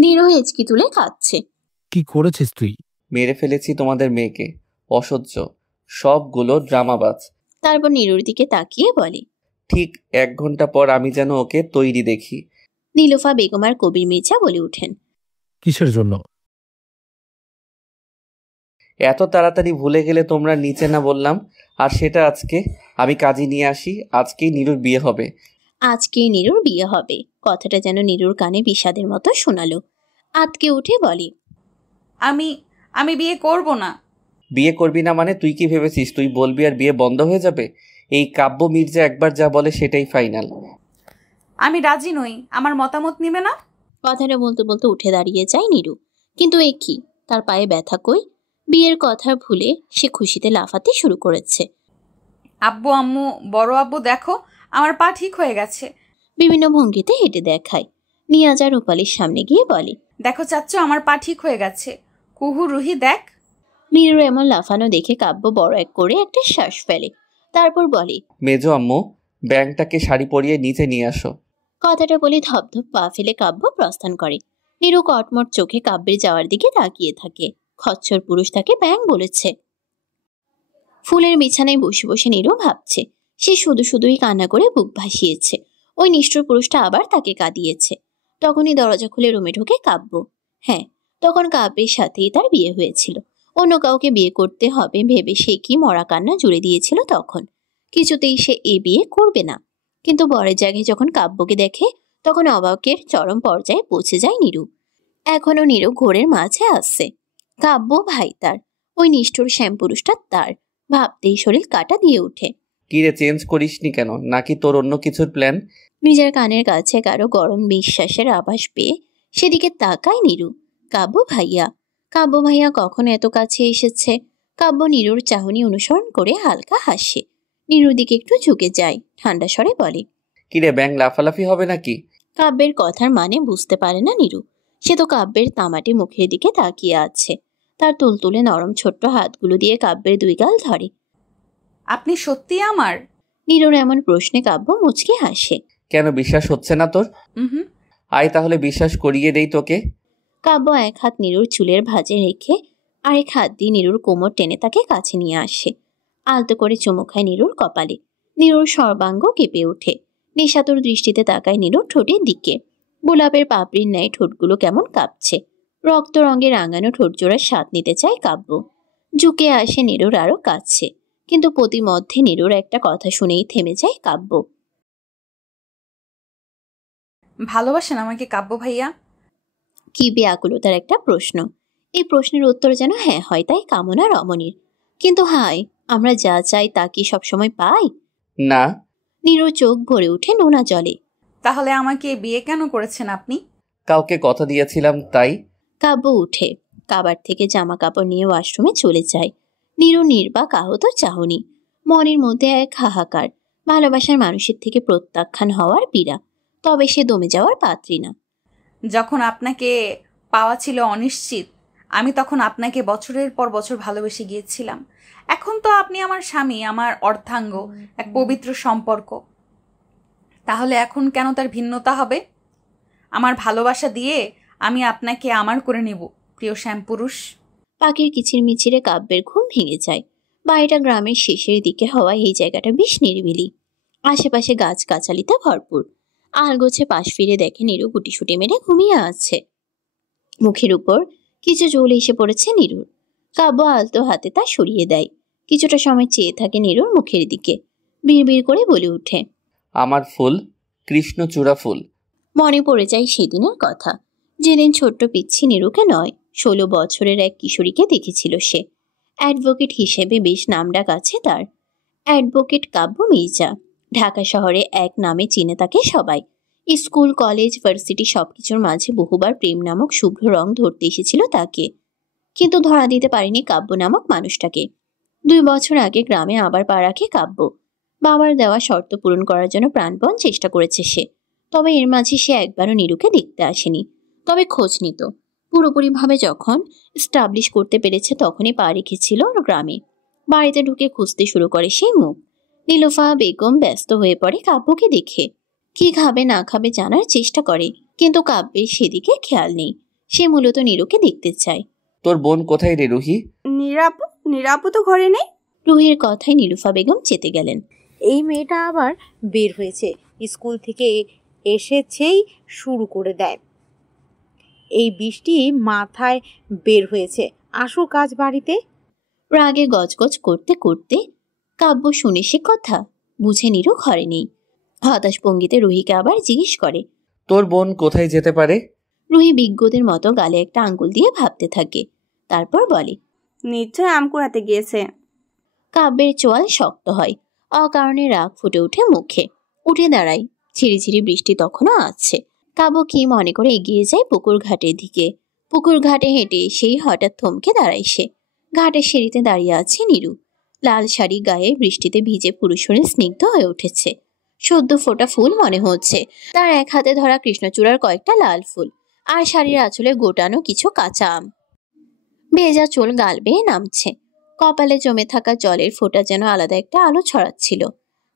নীরু হেঁচকি তুলে কাঁদছে। কি করেছিস তুই? মেরে ফেলেছি তোমাদের মেয়েকে। অসহ্য সবগুলো ড্রামাবাজ। তারপর নীরুর দিকে তাকিয়ে বলে, ঠিক 1 ঘন্টা পর আমি যেন ওকে তৈরি দেখি। নীলুফা বেগম আর কবির মির্জা বলে উঠেন, কিসের জন্য? এত তাড়াতাড়ি ভুলে গেলে তোমরা? নিচে না বললাম? আর সেটা আজকে আমি কাজে নিয়ে আসি। আজকেই নীরুর বিয়ে হবে। আজকেই নীরুর বিয়ে হবে। কথাটা যেন নীরুর কানে বিষাদের মতো শোনালো। আতকে উঠে বলে, আমি আমি বিয়ে করব না। বিয়ে করবি না মানে? তুই কি ভেবেছিস তুই বলবি আর বিয়ে বন্ধ হয়ে যাবে? এই কাব্য মির্জা একবার যা বলে সেটাই ফাইনাল। আমি রাজি নই। আমার মতামত নিবে না? কথাটা বলতে বলতে উঠে দাঁড়িয়ে যায় নীরু। কিন্তু এ কি, তার পায়ে ব্যথা কই? বিয়ের কথা ভুলে সে খুশিতে লাফাতে শুরু করেছে। আব্বু আম্মু, বড় আব্বু দেখো, আমার পা ঠিক হয়ে গেছে। বিভিন্ন ভঙ্গিতে হেঁটে দেখায়। নিয়াজা রূপালীর সামনে গিয়ে বলে, দেখো চাচ্চু, আমার পা ঠিক হয়ে গেছে। কুহু, রুহি দেখ। নীরু এমন লাফানো দেখে কাব্য বড় এক করে একটা শ্বাস ফেলে। তারপর বলে, মেজো আম্মু, ব্যাংকটাকে শাড়ি পরিয়ে নিচে নিয়ে আসো। কথাটা বলে ধপধপ পা ফেলে কাব্য প্রস্থান করে। নীরু কটমট চোখে কাব্যের যাওয়ার দিকে তাকিয়ে থাকে। খচ্চর পুরুষ তাকে ব্যাং বলেছে। ফুলের বিছানায় বসে বসে নীরু ভাবছে। সে শুধু শুধুই কান্না করে বুক ভাসিয়েছে। ওই নিষ্ঠুর পুরুষটা আবার তাকে কাঁদিয়েছে। তখনই দরজা খুলে রুমে ঢুকে কাব্য। হ্যাঁ, তখন কাব্যের সাথেই তার বিয়ে হয়েছিল। অন্য কাউকে বিয়ে করতে হবে ভেবে সে কি মরা কান্না জুড়ে দিয়েছিল তখন। কিছুতেই সে এ বিয়ে করবে না। কিন্তু বরের জায়গায় যখন কাব্যকে দেখে তখন অবাকের চরম পর্যায়ে পৌঁছে যায় নীরু। এখনো নীরু ঘোরের মাঝে আসছে। কাব্য ভাই তার, ওই নিষ্ঠুর শ্যামপুরুষটা তার। ভাবতেই শরীর কাটা দিয়ে ওঠে। কিরে, চেঞ্জ করিসনি কেন? নাকি তোর অন্য কিছুর প্ল্যান? নিজের কানের কাছে কারো গরম বিশ্বাসের আভাস পেয়ে সেদিকে তাকায় নীরু। কাব্য ভাইয়া। কাব্য ভাইয়া কখন এত কাছে এসেছে। কাব্য নীরুর চাহনি অনুসরণ করে হালকা হাসে। নীরুর দিকে একটু ঝুঁকে যায়। ঠান্ডা স্বরে বলে, কিরে, ব্যাং লাফালাফি হবে নাকি? কাব্যের কথার মানে বুঝতে পারে না নীরু। সে তো কাব্যের তামাটে মুখের দিকে তাকিয়ে আছে। তার তুলতুলে নরম ছোট্ট হাতগুলো দিয়ে কাব্যের দুই গাল ধরে। আপনি সত্যি আমার? নীরুর এমন প্রশ্নে কাব্য মুচকে হাসে। কেন বিশ্বাস হচ্ছে না তোর? হুম। আয় তাহলে বিশ্বাস করিয়ে দেই তোকে। কাব্য এক হাত নীরুর চুলের ভাঁজে রেখে আরেক হাত দিয়ে নীরুর কোমর টেনে তাকে কাছে নিয়ে আসে। আলতো করে চুমু খায় নীরুর কপালে। নীরুর সর্বাঙ্গ কেঁপে ওঠে। নেশাতুর দৃষ্টিতে তাকায় নীরুর ঠোঁটের দিকে। গোলাপের পাপড়ির ন্যায় ঠোঁটগুলো কেমন কাঁপছে। রক্ত রঙে রাঙানো ঠোঁট জোড়ার স্বাদ নিতে চায় কাব্য। ঝুঁকে আসে নীরুর আরো কাছে, কিন্তু প্রতিমধ্যে নীরুর একটা কথা শুনেই থেমে যায় কাব্য। ভালোবাসেন আমাকে কাব্য ভাইয়া? কি ব্যাকুলতার একটা প্রশ্ন। এই প্রশ্নের উত্তর যেন হ্যাঁ হয় তাই কামনা রমণীর। কিন্তু হায়, আমরা যা চাই তা কি সবসময় পাই? না। নীরুর চোখ ভরে উঠে নোনা জলে। তাহলে আমাকে বিয়ে কেন করেছেন আপনি? কাউকে কথা দিয়েছিলাম তাই। কাব্য উঠে কাবার থেকে জামা কাপড় নিয়ে ওয়াশরুমে চলে যায়। নীরু নির্বাক আহত চাহনি। মনের মধ্যে এক হাহাকার। ভালোবাসার মানুষের থেকে প্রত্যাখ্যান হওয়ার পীড়া। তবে সে দমে যাওয়ার পাত্রী না। যখন আপনাকে পাওয়া ছিল অনিশ্চিত, আমি তখন আপনাকে বছরের পর বছর ভালোবেসে গিয়েছিলাম। এখন তো আপনি আমার স্বামী, আমার অর্ধাঙ্গ, এক পবিত্র সম্পর্ক। তাহলে এখন কেন তার ভিন্নতা হবে? আমার ভালোবাসা দিয়ে আমি আপনাকে আমার করে নেব, প্রিয় শ্যামপুরুষ। পাখির কিচিরমিচিরে কাব্যের ঘুম ভেঙে যায়। বাড়িটা গ্রামের শেষের দিকে হওয়ায় এই জায়গাটা বেশ নিরিবিলি। আশেপাশে গাছগাছালিতে ভরপুর। আলগোছে পাশ ফিরে দেখে নীরু গুটিসুটি মেরে ঘুমিয়ে আছে। মুখের উপর কিছু জল এসে পড়েছে নীরুর। কাব্য আলতো হাতে তা সরিয়ে দেয়। কিছুটা সময় চেয়ে থাকে নীরুর মুখের দিকে। বিড়বিড় করে বলে ওঠে, আমার ফুল, কৃষ্ণচূড়া ফুল। মনে পড়ে যায় সেদিনের কথা, যেদিন ছোট্ট পিচ্ছি নীরুকে নয় 16 বছরের এক কিশোরীকে দেখেছিল সে। অ্যাডভোকেট হিসেবে বেশ নামডাক আছে তার। অ্যাডভোকেট কাব্য মির্জা। ঢাকা শহরে এক নামে চিনে তাকে সবাই। স্কুল, কলেজ, ভার্সিটি সবকিছুর মাঝে বহুবার প্রেম নামক শুভ্র রং ধরতে এসেছিল তাকে, কিন্তু ধরা দিতে পারেনি কাব্য নামক মানুষটাকে। 2 বছর আগে গ্রামে আবার পা রাখে কাব্য। বাবার দেওয়া শর্ত পূরণ করার জন্য প্রাণপণ চেষ্টা করেছে সে। তবে এর মাঝে সে একবারও নীরুকে দেখতে আসেনি, তবে খোঁজ নিত। পুরোপুরিভাবে যখন স্টাবলিশ করতে পেরেছে তখনই পা রেখেছিল গ্রামে। বাড়িতে ঢুকে খুঁজতে শুরু করে সেই মুখ। নীলুফা বেগম ব্যস্ত হয়ে পড়ে কাব্যকে দেখে। কি খাবে না খাবে জানার চেষ্টা করে, কিন্তু কাব্যের সেদিকে খেয়াল নেই। সে মূলত নীরুকে দেখতে চায়। তোর বোন কোথায় রে রুহি? নিরাপু তো ঘরে নেই। রুহির কথায় নীলুফা বেগম চেতে গেলেন। এই মেয়েটা আবার বের হয়েছে, স্কুল থেকে এসেছেই শুরু করে দেয়। এই বৃষ্টি মাথায় বের হয়েছে, আসুক আজ বাড়িতে। রাগে গজগজ করতে করতে কাব্য শুনে সে কথা বুঝে নীরু ঘরে নেই। হতাশ ভঙ্গিতে রুহিকে আবার জিজ্ঞেস করে, তোর বোন কোথায় যেতে পারে? রুহি বিজ্ঞদের মতো গালে একটা আঙ্গুল দিয়ে ভাবতে থাকে, তারপর বলে, নিশ্চয় আম কুড়াতে গিয়েছে। কাব্যের চোয়াল শক্ত হয়। অকারণে রাগ ফুটে ওঠে মুখে। উঠে দাঁড়ায়। ঝিরিঝিরি বৃষ্টি তখনও আছে। কাব্য কি মনে করে এগিয়ে যায় পুকুর ঘাটের দিকে। পুকুর ঘাটে হেঁটে সেই হঠাৎ থমকে দাঁড়ায় সে। ঘাটের সিঁড়িতে দাঁড়িয়ে আছে নীরু। লাল শাড়ি গায়ে বৃষ্টিতে ভিজে পুরুষরে স্নিগ্ধ হয়ে উঠেছে। সদ্য ফোটা ফুল মনে হচ্ছে। তার এক হাতে ধরা কৃষ্ণচূড়ার কয়েকটা লাল ফুল, আর শাড়ির আঁচলে গোটানো কিছু কাঁচা আম। ভেজা চুল গাল বেয়ে নামছে। কপালে জমে থাকা জলের ফোঁটা যেন আলাদা একটা আলো ছড়াচ্ছিল।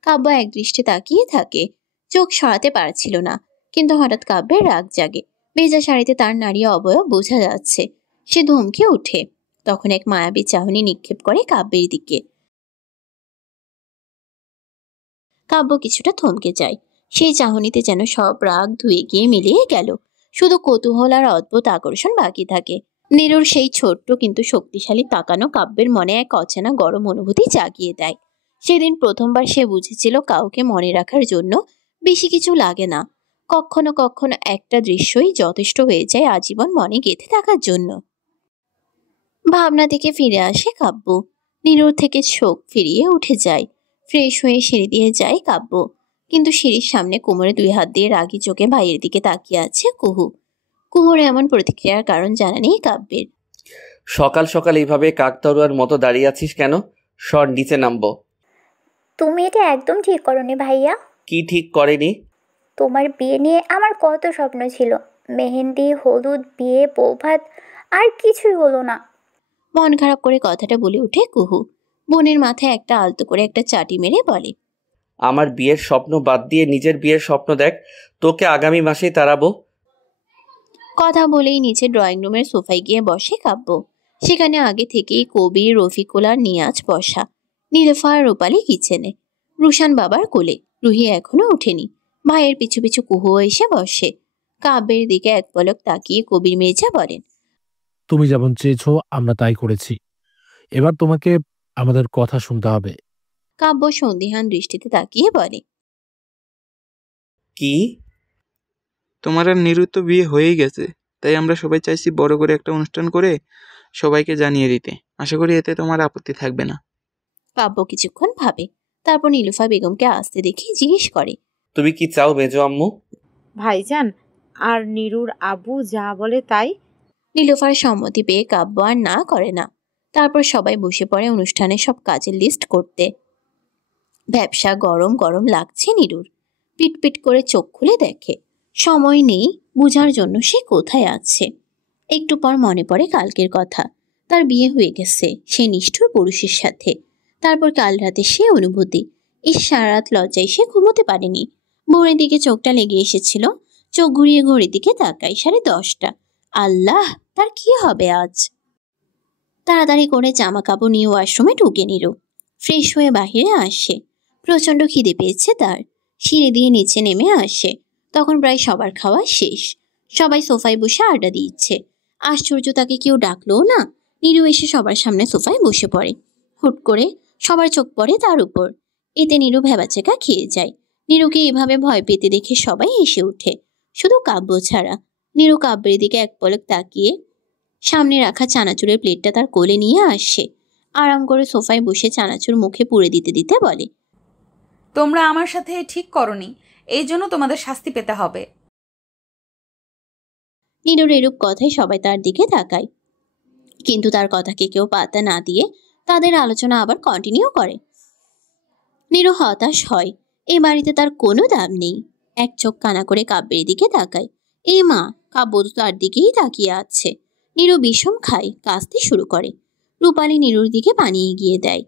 কাব্য একদৃষ্টে তাকিয়ে থাকে, চোখ সরাতে পারছিল না। কিন্তু হঠাৎ কাব্যের রাগ জাগে। ভেজা শাড়িতে তার নারী অবয়ব বোঝা যাচ্ছে। সে ধমকে ওঠে। তখন এক মায়াবী চাহনি নিক্ষেপ করে কাব্যের দিকে। কাব্য কিছুটা থমকে যায়। সেই চাহনিতে যেন সব রাগ ধুয়ে গিয়ে মিলিয়ে গেল। শুধু কৌতূহল আর অদ্ভুত আকর্ষণ বাকি থাকে। নীরুর সেই ছোট্ট কিন্তু শক্তিশালী তাকানো কাব্যের মনে এক অচেনা গরম অনুভূতি জাগিয়ে দেয়। সেদিন প্রথমবার সে বুঝেছিল কাউকে মনে রাখার জন্য বেশি কিছু লাগে না। কখনো কখনো একটা দৃশ্যই যথেষ্ট হয়ে যায় আজীবন মনে গেঁথে থাকার জন্য। ভাবনা থেকে ফিরে আসে কাব্য। নীরুর থেকে চোখ ফিরিয়ে উঠে যায়। ফ্রেশ হয়ে সিঁড়ি দিয়ে যায় কাব্য। কিন্তু সিঁড়ির সামনে কোমরে 2 হাত দিয়ে রাগী চোখে ভাইয়ের দিকে তাকিয়ে আছে কুহু। কুহুর এমন প্রতিক্রিয়ার কারণ জানা নেই কাব্যের। সকাল সকাল এইভাবে কাকতাড়ুয়ার মতো দাঁড়িয়ে আছিস কেন? সর, নিচে নামবো। তুমি এটা একদম ঠিক করনি ভাইয়া। কি ঠিক করেনি? তোমার বিয়ে নিয়ে আমার কত স্বপ্ন ছিল, মেহেন্দি, হলুদ, বিয়ে, বৌভাত আর কিছুই হলো না। মন খারাপ করে কথাটা বলে ওঠে কুহু। বোনের মাথায় একটা আলতো করে একটা চাটি মেরে বলে, আমার বিয়ের স্বপ্ন বাদ দিয়ে নিজের বিয়ের স্বপ্ন দেখ, তোকে আগামী মাসেই তাড়াবো। কথা বলেই নিচে ড্রয়িং রুমের সোফায় গিয়ে বসে কাব্য। সেখানে আগে থেকেই কবির, রফিকুল আর নিয়াজ বসা। নীলুফার রূপালী কিচেনে, রুশান বাবার কোলে। রুহি এখনো ওঠেনি। ভাইয়ের পিছু পিছু কুহু এসে বসে। কাব্যের দিকে এক পলক তাকিয়ে কবির মির্জা বলেন, তুমি যেমন চেয়েছো আমরা তাই করেছি, এবার তোমাকে আমাদের কথা শুনতে হবে। কাব্য সন্দিহান দৃষ্টিতে তাকিয়ে বলে, কি? তোমার আর নিরু তো বিয়ে হয়েই গেছে, তাই আমরা সবাই চাইছি বড় করে একটা অনুষ্ঠান করে সবাইকে জানিয়ে দিতে। আশা করি এতে তোমার আপত্তি থাকবে না। কাব্য কিছুক্ষণ ভাবে, তারপর নীলুফা বেগমকে আসতে দেখে জিজ্ঞেস করে, তুমি কি চাও মেজো আম্মু? ভাইজান আর নিরুর আব্বু যা বলে তাই। নীলুফার সম্মতি পেয়ে কাব্য আর না করে না। তারপর সবাই বসে পড়ে অনুষ্ঠানের সব কাজের লিস্ট করতে। ব্যবসা গরম গরম লাগছে নিরুর। পিটপিট করে চোখ খুলে দেখে, সময় নেই বুঝার জন্য সে কোথায় আছে। একটু পর মনে পড়ে কালকের কথা। তার বিয়ে হয়ে গেছে সে নিষ্ঠুর পুরুষের সাথে। তারপর কাল রাতে সে অনুভূতি, সারা রাত লজ্জায় সে ঘুমোতে পারেনি। ভোরের দিকে চোখটা লেগে এসেছিল। চোখ ঘুরিয়ে ঘড়ির দিকে তাকাই, 10:30। আল্লাহ, তার কি হবে আজ? তাড়াতাড়ি করে জামা কাপড় নিয়ে ওয়াশরুমে ঢুকে নিল। ফ্রেশ হয়ে বাহিরে আসে। প্রচণ্ড খিদে পেয়েছে তার। সিঁড়ি দিয়ে নিচে নেমে আসে। তখন প্রায় সবার খাওয়া শেষ। সবাই সোফায় বসে আড্ডা দিচ্ছে। আশ্চর্য, তাকে কেউ ডাকলো না। নিরু এসে সবার সামনে সোফায় বসে পড়ে। হুট করে সবার চোখ পড়ে তার উপর। এতে নিরু ভেবাচেকা খেয়ে যায়। নিরুকে এভাবে ভয় পেতে দেখে সবাই এসে ওঠে, শুধু কাব্য ছাড়া। নিরু কাব্যের দিকে এক পলক তাকিয়ে সামনে রাখা চানাচুরের প্লেটটা তার কোলে নিয়ে আসে। আরাম করে সোফায় বসে চানাচুর মুখে পুড়ে দিতে দিতে বলে, তোমরা আমার সাথে ঠিক করনি, এই জন্য তোমাদের শাস্তি পেতে হবে। নিরুর এরূপ কথায় সবাই তার দিকে তাকায়, কিন্তু তার কথাকে কেউ পাত্তা না দিয়ে তাদের আলোচনা আবার কন্টিনিউ করে। নিরু হতাশ হয়। এই বাড়িতে তার কোনো দাম নেই। এক চোখ কানা করে কাব্যের দিকে তাকায়। এই মা, কাব্য তো তার দিকেই তাকিয়ে আছে। নিরু বিষম খায়, কাঁদতে শুরু করে। রূপালী নিরুর দিকে পানি এগিয়ে দেয়।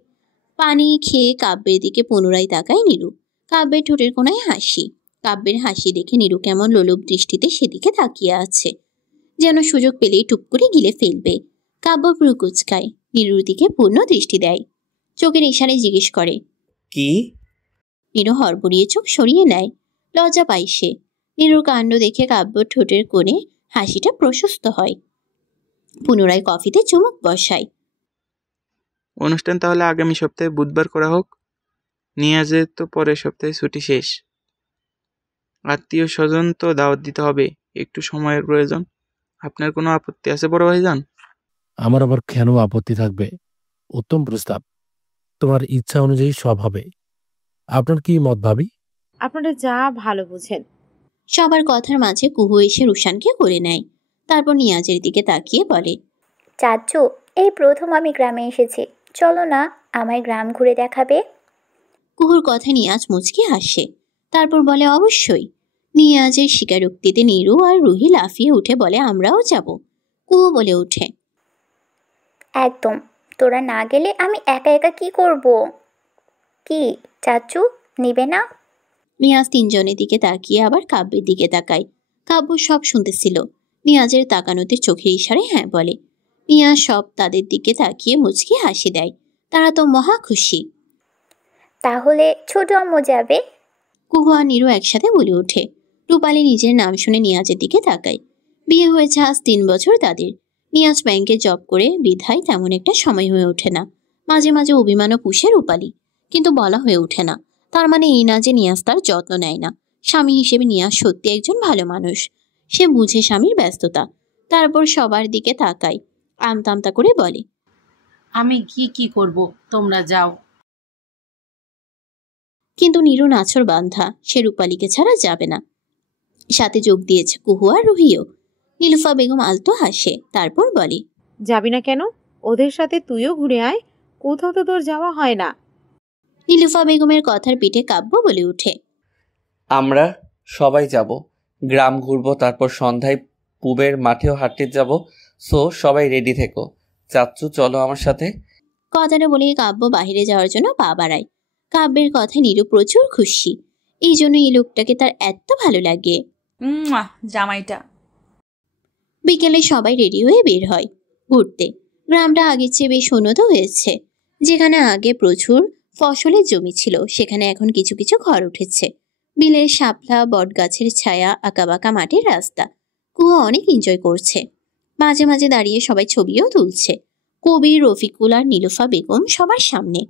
পানি খেয়ে কাব্যের দিকে পুনরায় তাকায় নিরু। কাব্যের ঠোঁটের কোনায় হাসি। কাব্যের হাসি দেখে নিরু কেমন লোলুপ দৃষ্টিতে সেদিকে তাকিয়ে আছে, যেন সুযোগ পেলেই টুপ করে গিলে ফেলবে। কাব্য ভ্রু কুঁচকায়, নিরুর দিকে পূর্ণ দৃষ্টি দেয়। চোখের ইশারায় জিজ্ঞেস করে, কি? নিরু হড়বড়িয়ে চোখ সরিয়ে নেয়। লজ্জা পায় সে। নিরুর কাণ্ড দেখে কাব্য ঠোঁটের কোণে হাসিটা প্রশস্ত হয়। পুনরায় কফিতে চুমুক বসায়। অনুষ্ঠান তাহলে আগামী সপ্তাহে বুধবার করা হোক। নিয়াজের তো পরের সপ্তাহে ছুটি শেষ। আত্মীয় স্বজন তো দাওয়াত দিতে হবে, একটু সময়ের প্রয়োজন। আপনার কোনো আপত্তি আছে বড় ভাইজান? আমার আবার কেন আপত্তি থাকবে? উত্তম প্রস্তাব। তোমার ইচ্ছা অনুযায়ী সব হবে। আপনার কি মত ভাবি? আপনারা যা ভালো বুঝেন। সবার কথার মাঝে কুহু এসে রুশানকে করে নেয়। তারপর নিয়াজের দিকে তাকিয়ে বলে, চাচু, এই প্রথম আমি গ্রামে এসেছি, চলো না আমায় গ্রাম ঘুরে দেখাবে। কুহুর কথায় নিয়াজ মুচকি হাসে। তারপর বলে, অবশ্যই। নিয়াজের স্বীকারোক্তিতে নিরু আর রুহি লাফিয়ে উঠে বলে, আমরাও যাব। কুহু বলে ওঠে, একদম, তোরা না গেলে আমি একা একা কি করব? কি চাচু, নিবে না? নিয়াজ তিনজনের দিকে তাকিয়ে আবার কাব্যের দিকে তাকায়। কাব্য সব শুনতেছিল। নিয়াজের তাকানোতে চোখের ইশারায় হ্যাঁ বলে। নিয়াজ সব তাদের দিকে তাকিয়ে মুচকি হাসি দেয়। তারা তো মহা খুশি। তাহলে ছোট আম্মু যাবে? কুহু আর নিরু একসাথে বলে ওঠে। রূপালী নিজের নাম শুনে নিয়াজের দিকে তাকায়। বিয়ে হয়েছে আজ 3 বছর তাদের। নিয়াজ ব্যাংকে জব করে বিধায় তেমন একটা সময় হয়ে ওঠে না। মাঝে মাঝে অভিমানও পুষে রূপালী, কিন্তু বলা হয়ে ওঠে না। তার মানে এই না যে নিয়াজ তার যত্ন নেয় না। স্বামী হিসেবে নিয়াজ সত্যি একজন ভালো মানুষ। সে বুঝে স্বামীর ব্যস্ততা। তারপর সবার দিকে তাকায়, আমতা আমতা করে বলে, আমি কি করব, তোমরা যাও। কিন্তু নিরু নাছর বান্ধা, সে রূপালীকে ছাড়া যাবে না। সাথে যোগ দিয়েছে কুহু আর রুহিও। নীলুফা বেগম আলতো হাসে, তারপর বলে, যাবি না কেন? ওদের সাথে তুইও ঘুরে আয়, কোথাও তো তোর যাওয়া হয় না। নীলুফা বেগমের কথার পিঠে কাব্য বলে ওঠে, আমরা সবাই যাব, গ্রাম ঘুরবো, তারপর সন্ধ্যায় পুবের মাঠেও হাঁটতে যাব। সো সবাই রেডি থেকো। চাচ্চু চলো আমার সাথে। কথাটা বলে কাব্য বাহিরে যাওয়ার জন্য পা বাড়ায়। কাব্যের কথায় নীরু প্রচুর খুশি। এই জন্য এই লোকটাকে তার এত ভালো লাগে। জামাইটা। বিকেলে সবাই রেডি হয়ে বের হয় ঘুরতে। গ্রামটা আগের চেয়ে বেশ উন্নত হয়েছে। যেখানে আগে প্রচুর ফসলের জমি ছিল, সেখানে এখন কিছু কিছু ঘর উঠেছে। বিলের শাপলা, বট গাছের ছায়া, আঁকাবাঁকা মাটির রাস্তা। কুয়া অনেক এনজয় করছে। মাঝে মাঝে দাঁড়িয়ে সবাই ছবিও তুলছে। কবির, রফিকুল আর নীলুফা বেগম সবার সামনে।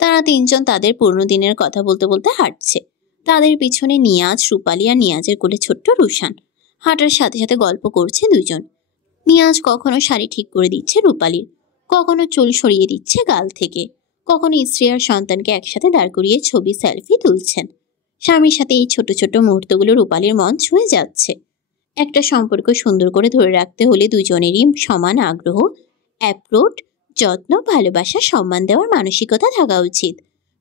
তারা তিনজন তাদের পুরনো দিনের কথা বলতে বলতে হাঁটছে। তাদের পিছনে নিয়াজ, রূপালী আর নিয়াজের কোলে ছোট্ট রুশান। হাঁটার সাথে সাথে গল্প করছে দুজন। নিয়াজ কখনো শাড়ি ঠিক করে দিচ্ছে রূপালীর, কখনো চুল সরিয়ে দিচ্ছে গাল থেকে, কখনো স্ত্রী আর সন্তানকে একসাথে দাঁড় করিয়ে ছবি, সেলফি তুলছেন। স্বামীর সাথে এই ছোট ছোট মুহূর্তগুলো রূপালীর মন ছুঁয়ে যাচ্ছে। একটা সম্পর্ক সুন্দর করে ধরে রাখতে হলে দুজনেরই সমান আগ্রহ, অ্যাপ্রোচ, যত্ন, ভালোবাসা, সম্মান দেওয়ার মানসিকতা থাকা উচিত।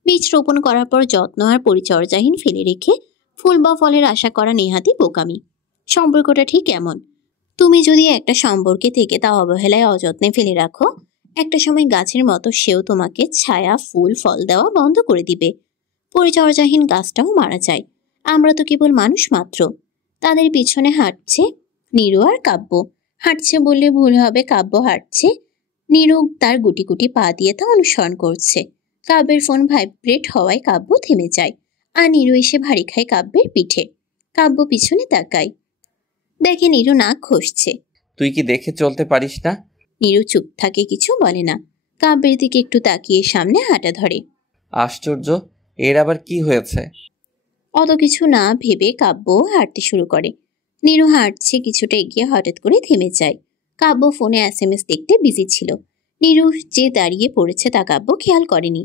বীজ রোপণ করার পর যত্ন আর পরিচর্যাহীন ফেলে রেখে ফুল বা ফলের আশা করা নেহাতি বোকামি। সম্পর্কটা ঠিক এমন, তুমি যদি একটা সম্পর্কে থেকে তা অবহেলায়, অযত্নে ফেলে রাখো, একটা সময় গাছের মতো সেও তোমাকে ছায়া, ফুল, ফল দেওয়া বন্ধ করে দিবে। পরিচর্যাহীন গাছটাও মারা যায়। আমরা তো কেবল মানুষ মাত্র। তাদের পিছনে হাঁটছে নীরু আর কাব্য। হাঁটছে বললে ভুল হবে, কাব্য হাঁটছে। নীরু তার গুটি গুটি পা দিয়ে তা অনুসরণ করছে। কাব্যের ফোন ভাইব্রেট হওয়ায় কাব্য থেমে যায়, আর নীরু এসে ভারী খায় কাব্যের পিঠে। কাব্য পিছনে তাকায়, দেখে নীরু নাক ঘষছে। তুই কি দেখে চলতে পারিস না? নীরু চুপ থাকে, কিছু বলে না। কাব্যের দিকে একটু তাকিয়ে সামনে হাঁটা ধরে। আশ্চর্য, এর আবার কি হয়েছে? অত কিছু না ভেবে কাব্য হাঁটতে শুরু করে। নীরু হাঁটছে, কিছুটা এগিয়ে হঠাৎ করে থেমে যায়। কাব্য ফোনে SMS দেখতে বিজি ছিল। নীরু যে দাঁড়িয়ে পড়েছে তা কাব্য খেয়াল করেনি।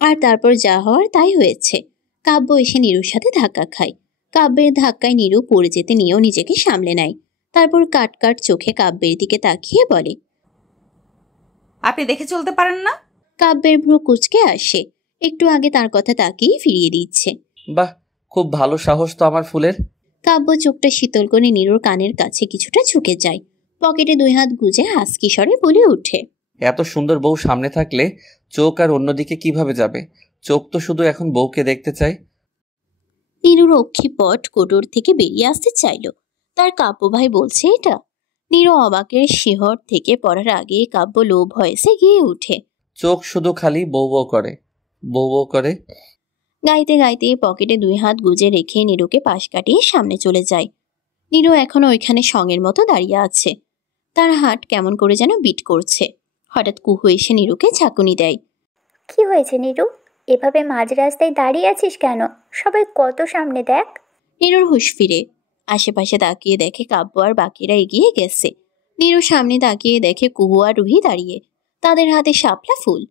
আর তারপর যা হওয়ার তাই হয়েছে। কাব্য এসে নীরুর সাথে ধাক্কা খায়। কাব্যের ধাক্কায় নীরু পড়ে যেতে নিয়েও নিজেকে সামলে নেয়। তারপর কাট কাট চোখে কাব্যের দিকে তাকিয়ে বলে, আপনি দেখে চলতে পারেন না? কাব্যের ভ্রু কুঁচকে আসে। একটু আগে তার কথা তাকিয়ে ফিরিয়ে দিচ্ছে। বাহ, খুব ভালো সাহস তো আমার ফুলের। কাব্য চোখটা শীতল করে নীরুর কানের কাছে কিছুটা ঝুঁকে যায়। পকেটে 2 হাত গুজে হাসকি স্বরে বলে ওঠে, এত সুন্দর বউ সামনে থাকলে চোখ আর অন্যদিকে কিভাবে যাবে? চোখ তো শুধু এখন বউকে দেখতে চাই। নীরুর অক্ষিপট কোটর থেকে বেরিয়ে আসতে চাইল। তার কাব্য ভাই বলছে এটা। নীরু অবাকের শিহর থেকে পড়ার আগে কাব্য লো ভয়েসে গিয়ে উঠে, চোখ শুধু খালি বউ বউ করে, বউ বউ করে। গাইতে গাইতে পকেটে 2 হাত গুজে রেখে নীরুকে পাশ কাটিয়ে সামনে চলে যায়। নীরু এখনো ওইখানে সঙ্গের মতো দাঁড়িয়ে আছে। তার হাত কেমন করে যেন বিট করছে। হঠাৎ কুহু এসে নীরুকে ঝাঁকুনি দেয়। কি হয়েছে নীরু? এভাবে মাঝ রাস্তায় দাঁড়িয়ে আছিস কেন? সবাই কত সামনে, দেখ। নীরুর হুঁশ ফিরে আশেপাশে তাকিয়ে দেখে কাব্য আর বাকিরা এগিয়ে গেছে। নীরু সামনে তাকিয়ে দেখে কুহু আর রুহি দাঁড়িয়ে, তাদের হাতে শাপলা ফুল।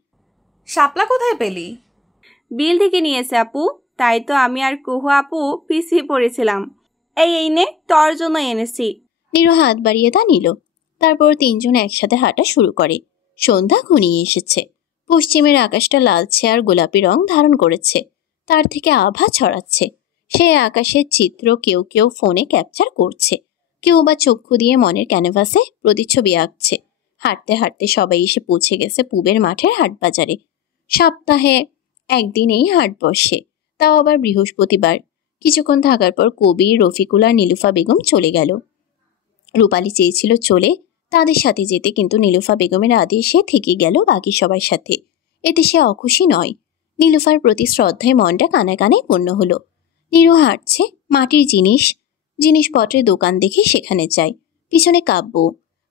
শাপলা কোথায় পেলি? বিল থেকে নিয়েছে আপু, তাই তো আমি আর কুহু আপু পিছিয়ে পড়েছিলাম। এই নে, তোর জন্য এনেছি। নীরু হাত বাড়িয়ে তা নিল। তারপর তিনজন একসাথে হাঁটা শুরু করে। সন্ধ্যা ঘনিয়ে এসেছে। পশ্চিমের আকাশটা লালচে আর গোলাপি রং ধারণ করেছে। তার থেকে আভা ছড়াচ্ছে। সেই আকাশের চিত্র কেউ কেউ ফোনে ক্যাপচার করছে, কেউ বা চক্ষু দিয়ে মনের ক্যানভাসে প্রতিচ্ছবি আঁকছে। হাঁটতে হাঁটতে সবাই এসে পৌঁছে গেছে পুবের মাঠের হাট বাজারে। সপ্তাহে একদিন এই হাট বসে, তাও আবার বৃহস্পতিবার। কিছুক্ষণ থাকার পর কবির, রফিকুল আর নীলুফা বেগম চলে গেল। রূপালী চেয়েছিল চলে তাদের সাথে যেতে, কিন্তু নীলুফা বেগমের আদেশে থেকে গেল বাকি সবার সাথে। এতে সে অখুশি নয়। নীলুফার প্রতি শ্রদ্ধায় মনটা কানায় কানায় পূর্ণ হলো। নীরু হাঁটছে, মাটির জিনিসপত্রের দোকান দেখে সেখানে যায়। পিছনে কাব্য,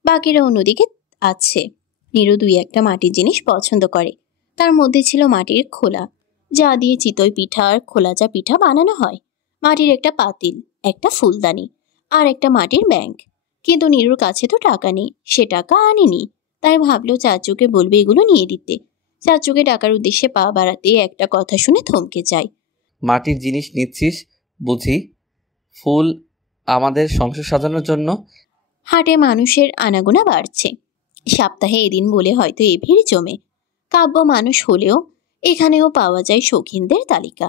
বাকিরা অন্যদিকে আছে। নীরু 2-1টা মাটির জিনিস পছন্দ করে। তার মধ্যে ছিল মাটির খোলা, যা দিয়ে চিতই পিঠা আর খোলাজা পিঠা বানানো হয়, মাটির একটা পাতিল, একটা ফুলদানি আর একটা মাটির ব্যাংক। কিন্তু নীরুর কাছে তো টাকা নেই, সে টাকা আনেনি। তাই ভাবলো চাচুকে বলবে এগুলো নিয়ে দিতে। চাচুকে টাকার উদ্দেশ্যে পা বাড়াতে একটা কথা শুনে থমকে যায়। মাটির জিনিস নিচ্ছিস বুঝি? ফুল আমাদের সংসার সাজানোর জন্য? হাটে মানুষের আনাগোনা বাড়ছে। সপ্তাহে এদিন বলে হয়তো এ ভিড় জমে। কাব্য মানুষ হলেও এখানেও পাওয়া যায় শৌখিনদের তালিকা।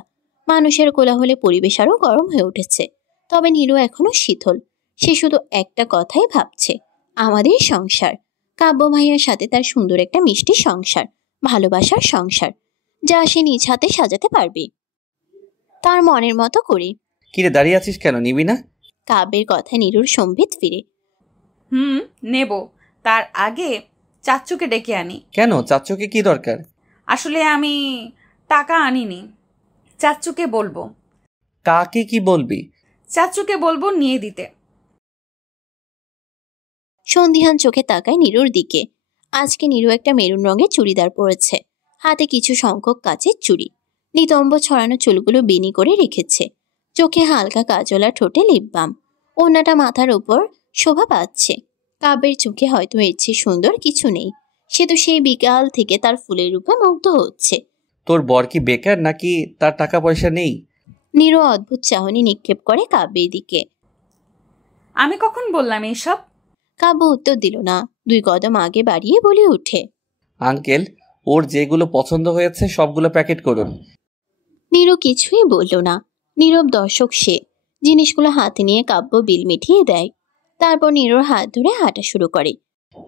মানুষের কোলাহলে পরিবেশ আরও গরম হয়ে উঠেছে। তবে নীরু এখনো শীতল। সে শুধু একটা কথাই ভাবছে, আমাদের সংসার, কাব্য ভাইয়ার সাথে তার সুন্দর একটা মিষ্টি সংসার, ভালোবাসার সংসার, যা সে নিজ হাতে সাজাতে পারবে তার মনের মতো করে। কিরে দাঁড়িয়ে আছিস কেন, নিবি না? কাব্যের কথায় নীরুর সম্বিত ফিরে। নেব, তার আগে চাচ্চুকে ডেকে আনি। কেন, চাচ্চুকে কি দরকার? আসলে আমি টাকা আনিনি, চাচ্চুকে বলবো। কাকে কি বলবি? চাচ্চুকে বলবো নিয়ে দিতে। সন্ধিহান চোখে তাকায় নীরুর দিকে। আজকে নীরু একটা মেরুন রঙের চুড়িদার পরেছে, হাতে কিছু সংখ্যক কাচের চুড়ি, নিতম্ব ছড়ানো চুলগুলো বেনি করে রেখেছে, চোখে হালকা কাজল আর ঠোঁটে লিপ বাম, ওড়নাটা মাথার উপর শোভা পাচ্ছে। কাব্যের চোখে হয়তো এর চেয়ে সুন্দর কিছু নেই। সে তো সেই বিকাল থেকে তার ফুলের রূপে মুগ্ধ হচ্ছে। তোর বর কি বেকার নাকি তার টাকা পয়সা নেই? নীরু অদ্ভুত চাহনি নিক্ষেপ করে কাব্যের দিকে। আমি কখন বললাম এইসব? কাব্য উত্তর দিল না, 2 কদম আগে বাড়িয়ে বলে উঠে, আঙ্কেল, ওর যেগুলো পছন্দ হয়েছে সবগুলো প্যাকেট করুন। নীরু কিছুই বলল না। নীরব দর্শক সে। জিনিসগুলো হাতে নিয়ে কাব্য বিল মিটিয়ে দেয়। তারপর নীরুর হাত ধরে হাঁটা শুরু করে।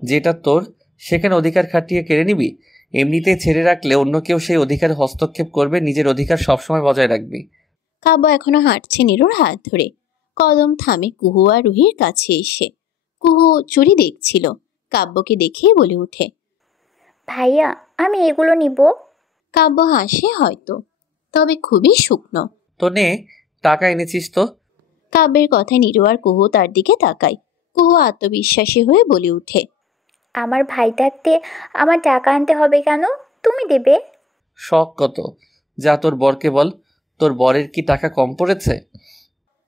যেটা তোর সেখানে অধিকার খাটিয়ে কেড়ে নিবি? এমনিতে ছেড়ে রাখলে অন্য কেউ সেই অধিকার হস্তক্ষেপ করবে, নিজের অধিকার সবসময় বজায় রাখবি। কাব্য এখনো হাঁটছে নীরুর হাত ধরে। কদম থামে কুহু আর রুহির কাছে এসে। কুহু চুরি দেখছিল, কাব্যকে দেখেই বলে ওঠে, ভাইয়া আমি এগুলো নিব। কাব্য হাসে হয়তো, তবে খুবই শুকনো। তো নে, টাকা এনেছিস তো? কাব্যের কথায় নীরু আর কুহু তার দিকে তাকায়। কুহু আত্মবিশ্বাসী হয়ে বলে উঠে, আমার ভাই থাকতে আমার টাকা আনতে হবে কেন? তুমি দেবে। শখ কত, যা তোর বরকে বল। তোর বরের কি টাকা কম পড়েছে?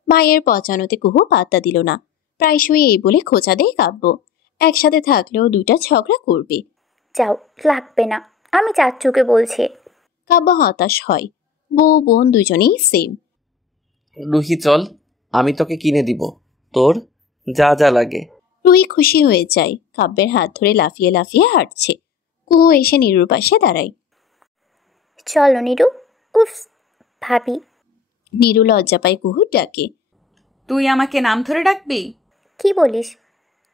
ভাইয়ের পচানোতে কুহু পাত্তা দিল না। প্রায়শই এই বলে খোঁচা দেয় কাব্য। একসাথে থাকলেও 2টা ঝগড়া করবে। যাও, লাগবে না, আমি চাচ্চুকে বলছি। কাব্য হতাশ হয়। বউ বোন দুজনেই সেম। রুহি চল, আমি তোকে কিনে দিব তোর যা যা লাগে। রুহি খুশি হয়ে যায়। কাব্যের হাত ধরে লাফিয়ে লাফিয়ে হাঁটছে। কুহু এসে নীরুর পাশে দাঁড়ায়। চলো নীরু। উফ, ভাবি। নীরু লজ্জা পায় কুহুর ডাকে। তুই আমাকে নাম ধরে ডাকবি? কি বলিস?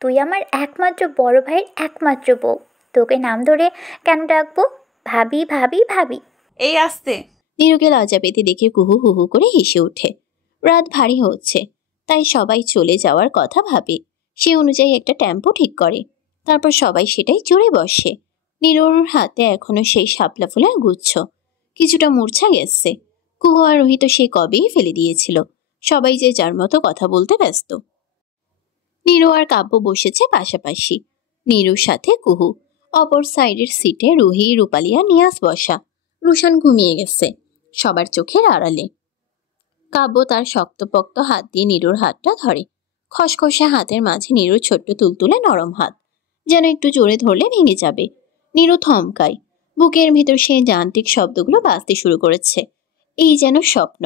তুই আমার একমাত্র বড় ভাইয়ের একমাত্র বউ, তোকে নাম ধরে কেন ডাকবো? ভাবি ভাবি ভাবি। এই আসতে। নীরুকে লজ্জা পেতে দেখে কুহু হু হু করে হেসে ওঠে। রাত ভারী হচ্ছে, তাই সবাই চলে যাওয়ার কথা ভাবে। সে অনুযায়ী একটা টেম্পো ঠিক করে। তারপর সবাই সেটাই চড়ে বসে। নীরুর হাতে এখনো সেই শাপলা ফুলের গুচ্ছ, কিছুটা মূর্ছা গেছে। কুহু আর রোহিত সে কবেই ফেলে দিয়েছিল। সবাই যে যার মতো কথা বলতে ব্যস্ত। নীরু আর কাব্য বসেছে পাশাপাশি। নীরুর সাথে কুহু, অপর সাইডের সিটে রুহি, রূপালী আর নিয়াজ বসা। রুশান ঘুমিয়ে গেছে সবার চোখের আড়ালে। কাব্য তার শক্তপোক্ত হাত দিয়ে নীরুর হাতটা ধরে। খসখসে হাতের মাঝে নীরুর ছোট্ট তুলতুলে নরম হাত, যেন একটু জোরে ধরলে ভেঙে যাবে। নীরু থমকায়। বুকের ভিতর সেই যান্ত্রিক শব্দগুলো বাজতে শুরু করেছে। এই যেন স্বপ্ন।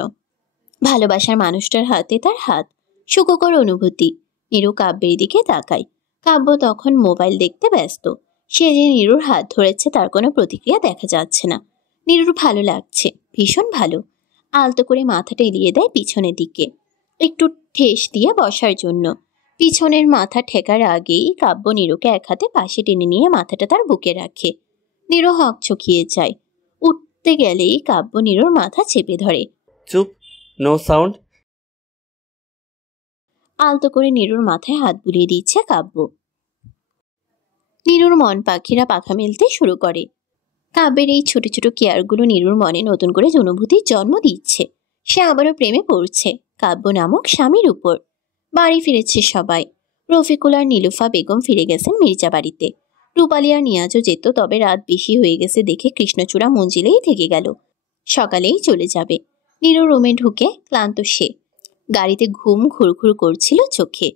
ভালোবাসার মানুষটার হাতে তার হাত, সুখকর অনুভূতি। নীরু কাব্যের দিকে তাকায়। কাব্য তখন মোবাইল দেখতে ব্যস্ত। সে যে নীরুর হাত ধরেছে তার কোনো প্রতিক্রিয়া দেখা যাচ্ছে না। নীরুর ভালো লাগছে, ভীষণ ভালো। আলতো করে মাথাটা এলিয়ে দেয় পিছনের দিকে, একটু ঠেস দিয়ে বসার জন্য। পিছনের মাথা ঠেকার আগেই কাব্য নীরুকে এক হাতে পাশে টেনে নিয়ে মাথাটা তার বুকে রাখে। নীরু হকচকিয়ে যায়। উঠতে গেলেই কাব্য নীরুর মাথা চেপে ধরে। চুপ, নো সাউন্ড। আলতো করে নীরুর মাথায় হাত বুলিয়ে দিচ্ছে কাব্য। নীরুর মন পাখিরা পাখা মেলতে শুরু করে। কাব্যের এই ছোট ছোট কেয়ারগুলো নীরুর মনে নতুন করে অনুভূতির জন্ম দিচ্ছে। সে আবারও প্রেমে পড়ছে কাব্য নামক স্বামীর উপর। বাড়ি ফিরেছে সবাই। রফিকুল আর নীলুফা বেগম ফিরে গেছেন মির্জা বাড়িতে। রূপালী আর নিয়াজও যেত, তবে রাত বেশি হয়ে গেছে দেখে কৃষ্ণচূড়া মঞ্জিলেই থেকে গেল। সকালেই চলে যাবে। নীরু রুমে ঢুকে ক্লান্ত সে। গাড়িতে ঘুম ঘুরঘুর করছিল চোখে,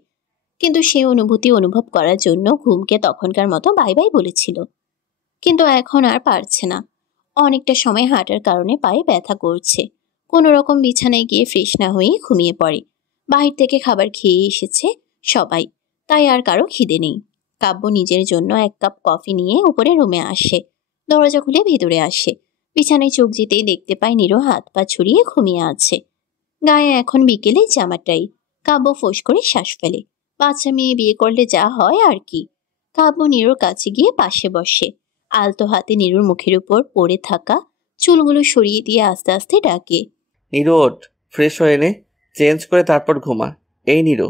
কিন্তু সে অনুভূতি অনুভব করার জন্য ঘুমকে তখনকার মতো বাই বাই বলেছিল। কিন্তু এখন আর পারছে না। অনেকটা সময় হাঁটার কারণে পায়ে ব্যথা করছে। কোনো রকম বিছানায় গিয়ে ফ্রেশ না হয়ে ঘুমিয়ে পড়ে। বাহির থেকে খাবার খেয়ে এসেছে সবাই, তাই আর কারো খিদে নেই। কাব্য নিজের জন্য 1 কাপ কফি নিয়ে উপরে রুমে আসে। দরজা খুলে ভেতরে আসে। বিছানায় চোখ যেতেই দেখতে পায় নীরু হাত পা ছড়িয়ে ঘুমিয়ে আছে। গায়ে এখন বিকেলে জামাটাই। কাব্য ফোঁস করে শ্বাস ফেলে। বাচ্চা মেয়ে বিয়ে করলে যা হয় আর কি। কাব্য নীরুর কাছে গিয়ে পাশে বসে। আলতো হাতে নীরুর মুখের উপর পড়ে থাকা চুলগুলো সরিয়ে দিয়ে আস্তে আস্তে ডাকে, নীরু ওঠ, ফ্রেশ হয়ে নে, চেঞ্জ করে তারপর ঘুমা। এই নীরু,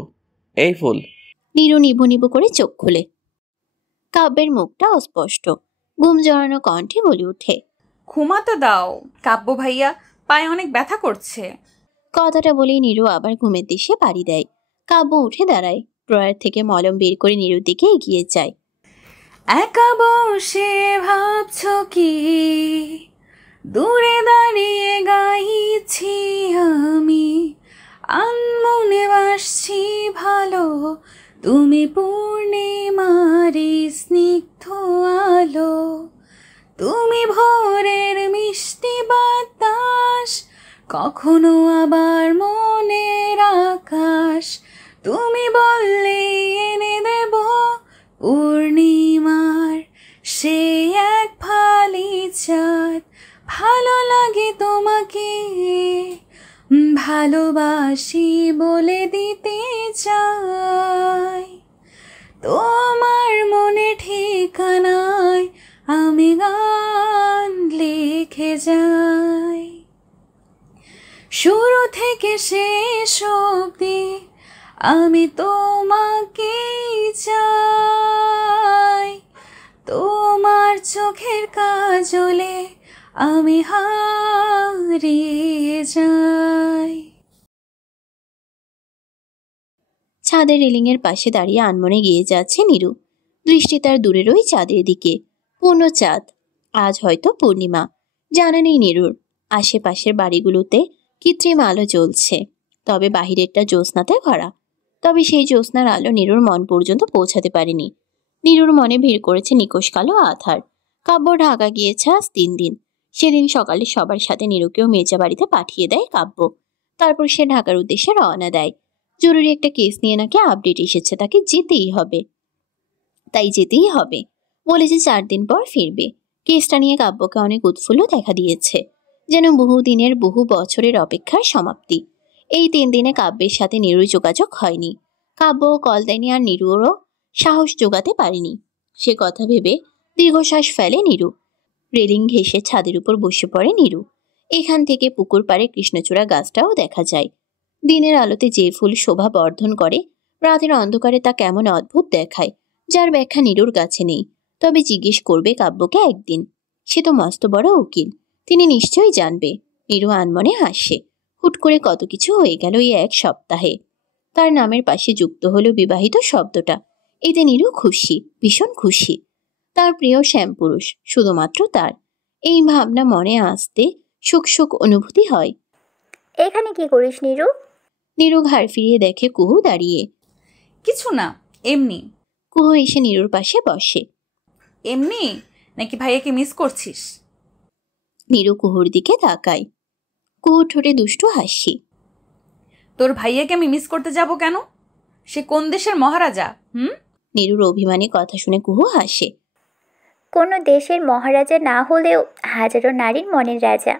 এই ফুল। নীরু নিভু নিভু করে চোখ খুলে। কাব্যের মুখটা অস্পষ্ট, ঘুম জড়ানো কণ্ঠে বলে ওঠে, ঘুমাতে দাও কাব্য ভাইয়া, পায়ে অনেক ব্যথা করছে। কথাটা বলেই নীরু আবার ঘুমের দিশে পাড়ি দেয়। কাব্য উঠে দাঁড়ায়, ড্রয়ার থেকে মলম বের করে নীরুর দিকে এগিয়ে যায়। একা বসে ভাবছ কি, দূরে দাঁড়িয়ে গাইছি আমি, আনমনে বাসছি ভালো, তুমি পূর্ণিমারি স্নিগ্ধ আলো, তুমি ভোরের মিষ্টি বাতাস, কখনো আবার মনের আকাশ, তুমি বললে এনে দেব পূর্ণিমার সে এক ফালি চাঁদ, ভালো লাগে তোমাকে, ভালোবাসি বলে দিতে চাই, তোমার মনে ঠিকানায় আমি গান লিখে যাই, শুরু থেকে শেষ অবধি আমি তোমাকেই চাই, তোমার চোখের কাজলে আমি হারিয়ে যাই। ছাদের রেলিংয়ের পাশে দাঁড়িয়ে আনমনে গিয়ে যাচ্ছে নীরু। দৃষ্টি তার দূরের ওই চাঁদের দিকে। পূর্ণ চাঁদ, আজ হয়তো পূর্ণিমা। জানা নেই নীরুর আশেপাশের বাড়িগুলোতে কৃত্রিম আলো জ্বলছে, তবে বাহিরেরটা জ্যোৎস্নাতে ভরা। তবে সেই জ্যোৎস্নার আলো নীরুর মন পর্যন্ত পৌঁছাতে পারেনি। নীরুর মনে ভিড় করেছে নিকোষ কালো আধার। কাব্য ঢাকা গিয়েছে আজ 3 দিন। সেদিন সকালে সবার সাথে নীরুকেও মেজা বাড়িতে পাঠিয়ে দেয় কাব্য। তারপর সে ঢাকার উদ্দেশ্যে রওনা দেয়। জরুরি একটা কেস নিয়ে নাকি আপডেট এসেছে, তাকে যেতেই হবে। তাই যেতেই হবে বলেছে 4 দিন পর ফিরবে। কেসটা নিয়ে কাব্যকে অনেক উৎফুল্ল দেখা দিয়েছে, যেন বহুদিনের বহু বছরের অপেক্ষার সমাপ্তি। এই 3 দিনে কাব্যের সাথে নীরুর যোগাযোগ হয়নি। কাব্যও কল দেয়নি, আর নীরুরও সাহস জোগাতে পারেনি। সে কথা ভেবে দীর্ঘশ্বাস ফেলে নীরু। রেলিং ঘেঁষে ছাদের উপর বসে পড়ে নীরু। এখান থেকে পুকুর পাড়ে কৃষ্ণচূড়া গাছটাও দেখা যায়। দিনের আলোতে যে ফুল শোভা বর্ধন করে, রাতের অন্ধকারে তা কেমন অদ্ভুত দেখায়, যার ব্যাখ্যা নীরুর কাছে নেই। তবে জিজ্ঞেস করবে কাব্যকে একদিন। সে তো মস্ত বড় উকিল, তিনি নিশ্চয়ই জানবে। নীরু আনমনে হাসে। হুট করে কত কিছু হয়ে গেল এই 1 সপ্তাহে। তার নামের পাশে যুক্ত হলো বিবাহিত শব্দটা। এতে নীরু খুশি, ভীষণ খুশি। তার প্রিয় শ্যামপুরুষ শুধুমাত্র তার। এই ভাবনা মনে আসতে সুখ সুখ অনুভূতি হয়। এখানে কি করিস নীরু? নীরু ঘাড় ফিরিয়ে দেখে কুহু দাঁড়িয়ে। কিছু না, এমনি। কুহু এসে নীরুর পাশে বসে। এমনি নাকি ভাইয়াকে মিস করছিস? নীরু কুহুর দিকে তাকায়। কুহু ঠোঁটে দুষ্টু হাসি। তোর ভাইয়াকে আমি মিস করতে যাব কেন? সে কোন দেশের মহারাজা? নীরুর অভিমানী কথা শুনে কুহু হাসে। কোনো দেশের মহারাজা না হলেও হাজারো নারীর মনের রাজা।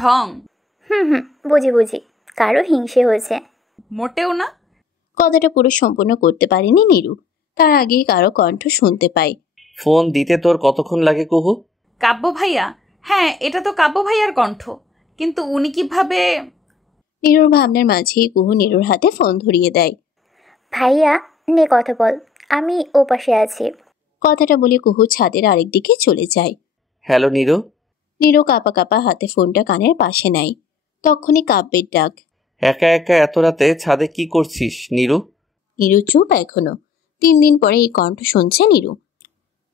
ঢং। বুঝি বুঝি, কারো হিংসে হয়েছে। মোটেও না। কথাটা পুরো সম্পূর্ণ করতে পারেনি নীরু, তার আগেই কারো কণ্ঠ শুনতে পায়। ফোন দিতে তোর কতক্ষণ লাগে কুহু? কাব্য ভাইয়া? হ্যাঁ, এটা তো কাব্য ভাইয়ার কণ্ঠ, কিন্তু উনি কিভাবে? নীরুর ভাবনার মাঝেই কুহু নীরুর হাতে ফোন ধরিয়ে দেয়। ভাইয়া নে কথা বল, আমি ও পাশে আছি। কথাটা বলে কুহু ছাদের আরেক দিকে চলে যায়। হ্যালো নীরু। নীরু কাঁপা কাঁপা হাতে ফোনটা কানের পাশে নেয়। তখনই কাব্যের ডাক। একা একা এত রাতে ছাদে কি করছিস নীরু? নীরু চুপ এখনো। 3 দিন পরে এই কণ্ঠ শুনছে নীরু।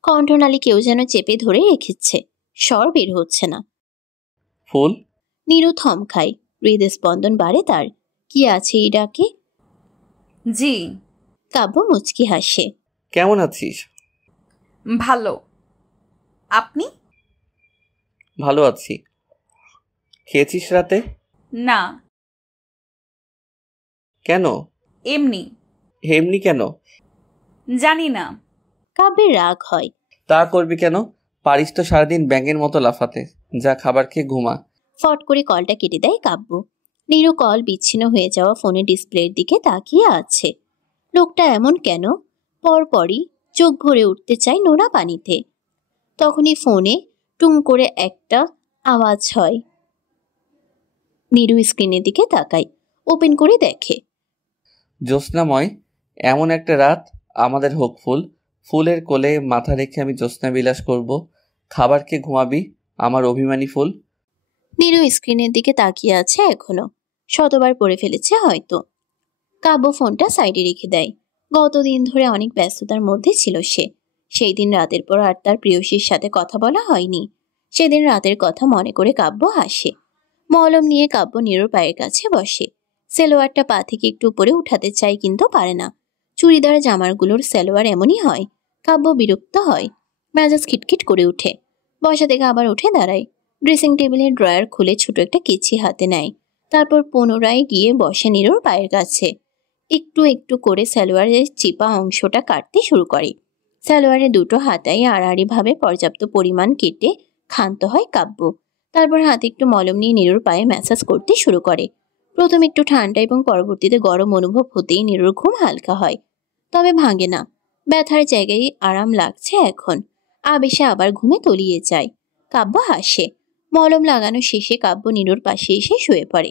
কণ্ঠনালী কেউ যেন চেপে ধরে রেখেছে, স্বর বের হচ্ছে না। ফুল? নীরু থমকায়, হৃদস্পন্দন বাড়ে তার। কি আছে এই ডাকে? জি। কাব্য মুচকি হাসে। কেমন আছিস? ভালো। আপনি? ভালো আছি। খেয়েছিস রাতে? না। কেন? এমনি। এমনি কেন? জানি না। কাব্যের রাগ হয়। তা করবি কেন? পারিস তো সারাদিন ব্যাঙের মতো লাফাতে। যা খাবার খেয়ে ঘুমা। ফট করে কলটা কেটে দেয় কাব্য। নীরু কল বিচ্ছিন্ন হয়ে যাওয়া ফোনের ডিসপ্লের দিকে তাকিয়ে আছে। লোকটা এমন কেন? পরপরই চোখ ভরে উঠতে চায় নোনা পানিতে। তখনই ফোনে টুং করে একটা আওয়াজ হয়। নীরু স্ক্রিনের দিকে তাকায়, ওপেন করে দেখে জ্যোৎস্নাময় এমন একটা রাত আমাদের হোকফুল, ফুলের কোলে মাথা রেখে আমি জ্যোৎস্না বিলাস করব, খাবার খেয়ে ঘুমাবি আমার অভিমানী ফুল। নীরু স্ক্রিনের দিকে তাকিয়ে আছে এখনো, শতবার পড়ে ফেলেছে হয়তো। কাব্য ফোনটা সাইডে রেখে দেয়। গতদিন ধরে অনেক ব্যস্ততার মধ্যে ছিল সে। সেই দিন রাতের পর আর তার প্রিয়সীর সাথে কথা বলা হয়নি। সেদিন রাতের কথা মনে করে কাব্য হাসে। মলম নিয়ে কাব্য নীরুর পায়ের কাছে বসে। সেলোয়ারটা পা থেকে একটু উপরে উঠাতে চায় কিন্তু পারে না। চুড়িদার জামারগুলোর সেলোয়ার এমনই হয়। কাব্য বিরক্ত হয়, মেজাজ খিটখিট করে উঠে। বসা থেকে আবার উঠে দাঁড়ায়। ড্রেসিং টেবিলের ড্রয়ার খুলে ছোট একটা কেচি হাতে নেয়। তারপর পুনরায় গিয়ে বসে নীরুর পায়ের কাছে। একটু একটু করে সালোয়ারের চিপা অংশটা কাটতে শুরু করে। সালোয়ারের দুটো হাতায় আড়াআড়িভাবে পর্যাপ্ত পরিমাণ কেটে ক্ষান্ত হয় কাব্য। তারপর হাতে একটু মলম নিয়ে নীরুর পায়ে ম্যাসাজ করতে শুরু করে। প্রথম একটু ঠান্ডা এবং পরবর্তীতে গরম অনুভব হতেই নীরুর ঘুম হালকা হয়, তবে ভাঙে না। ব্যথার জায়গায় আরাম লাগছে এখন। আবেশে আবার ঘুমে তলিয়ে যায়। কাব্য হাসে। মলম লাগানো শেষে কাব্য নীরুর পাশে এসে শুয়ে পড়ে।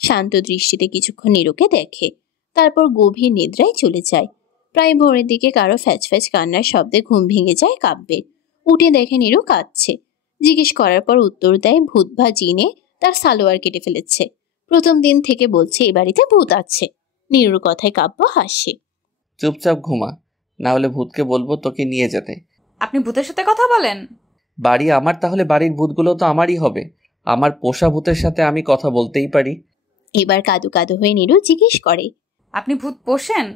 শান্ত দৃষ্টিতে কিছুক্ষণ নীরুকে দেখে, তারপর গভীর নিদ্রায় চলে যায়। প্রায় ভোরের দিকে কারো ফ্যাচ ফ্যাচ কান্নার শব্দে ঘুম ভেঙে যায় কাব্যের। উঠে দেখে নীরু কাঁদছে। জিজ্ঞেস করার পর উত্তর দেয় ভূত বা জিনে তার সালোয়ার কেটে ফেলেছে। প্রথম দিন থেকে বলছে এ বাড়িতে ভূত আছে। নীরুর কথায় কাব্য হাসে। চুপচাপ ঘুমা, না হলে ভূতকে বলবো তোকে নিয়ে যেতে। আপনি ভূতের সাথে কথা বলেন? বাড়ি আমার, তাহলে বাড়ির ভূতগুলো তো আমারই হবে। আমার পোষা ভূতের সাথে আমি কথা বলতেই পারি। এবার কাদু কাদু হয়ে নীরু জিজ্ঞেস করে, আপনি ভূত পোষেন?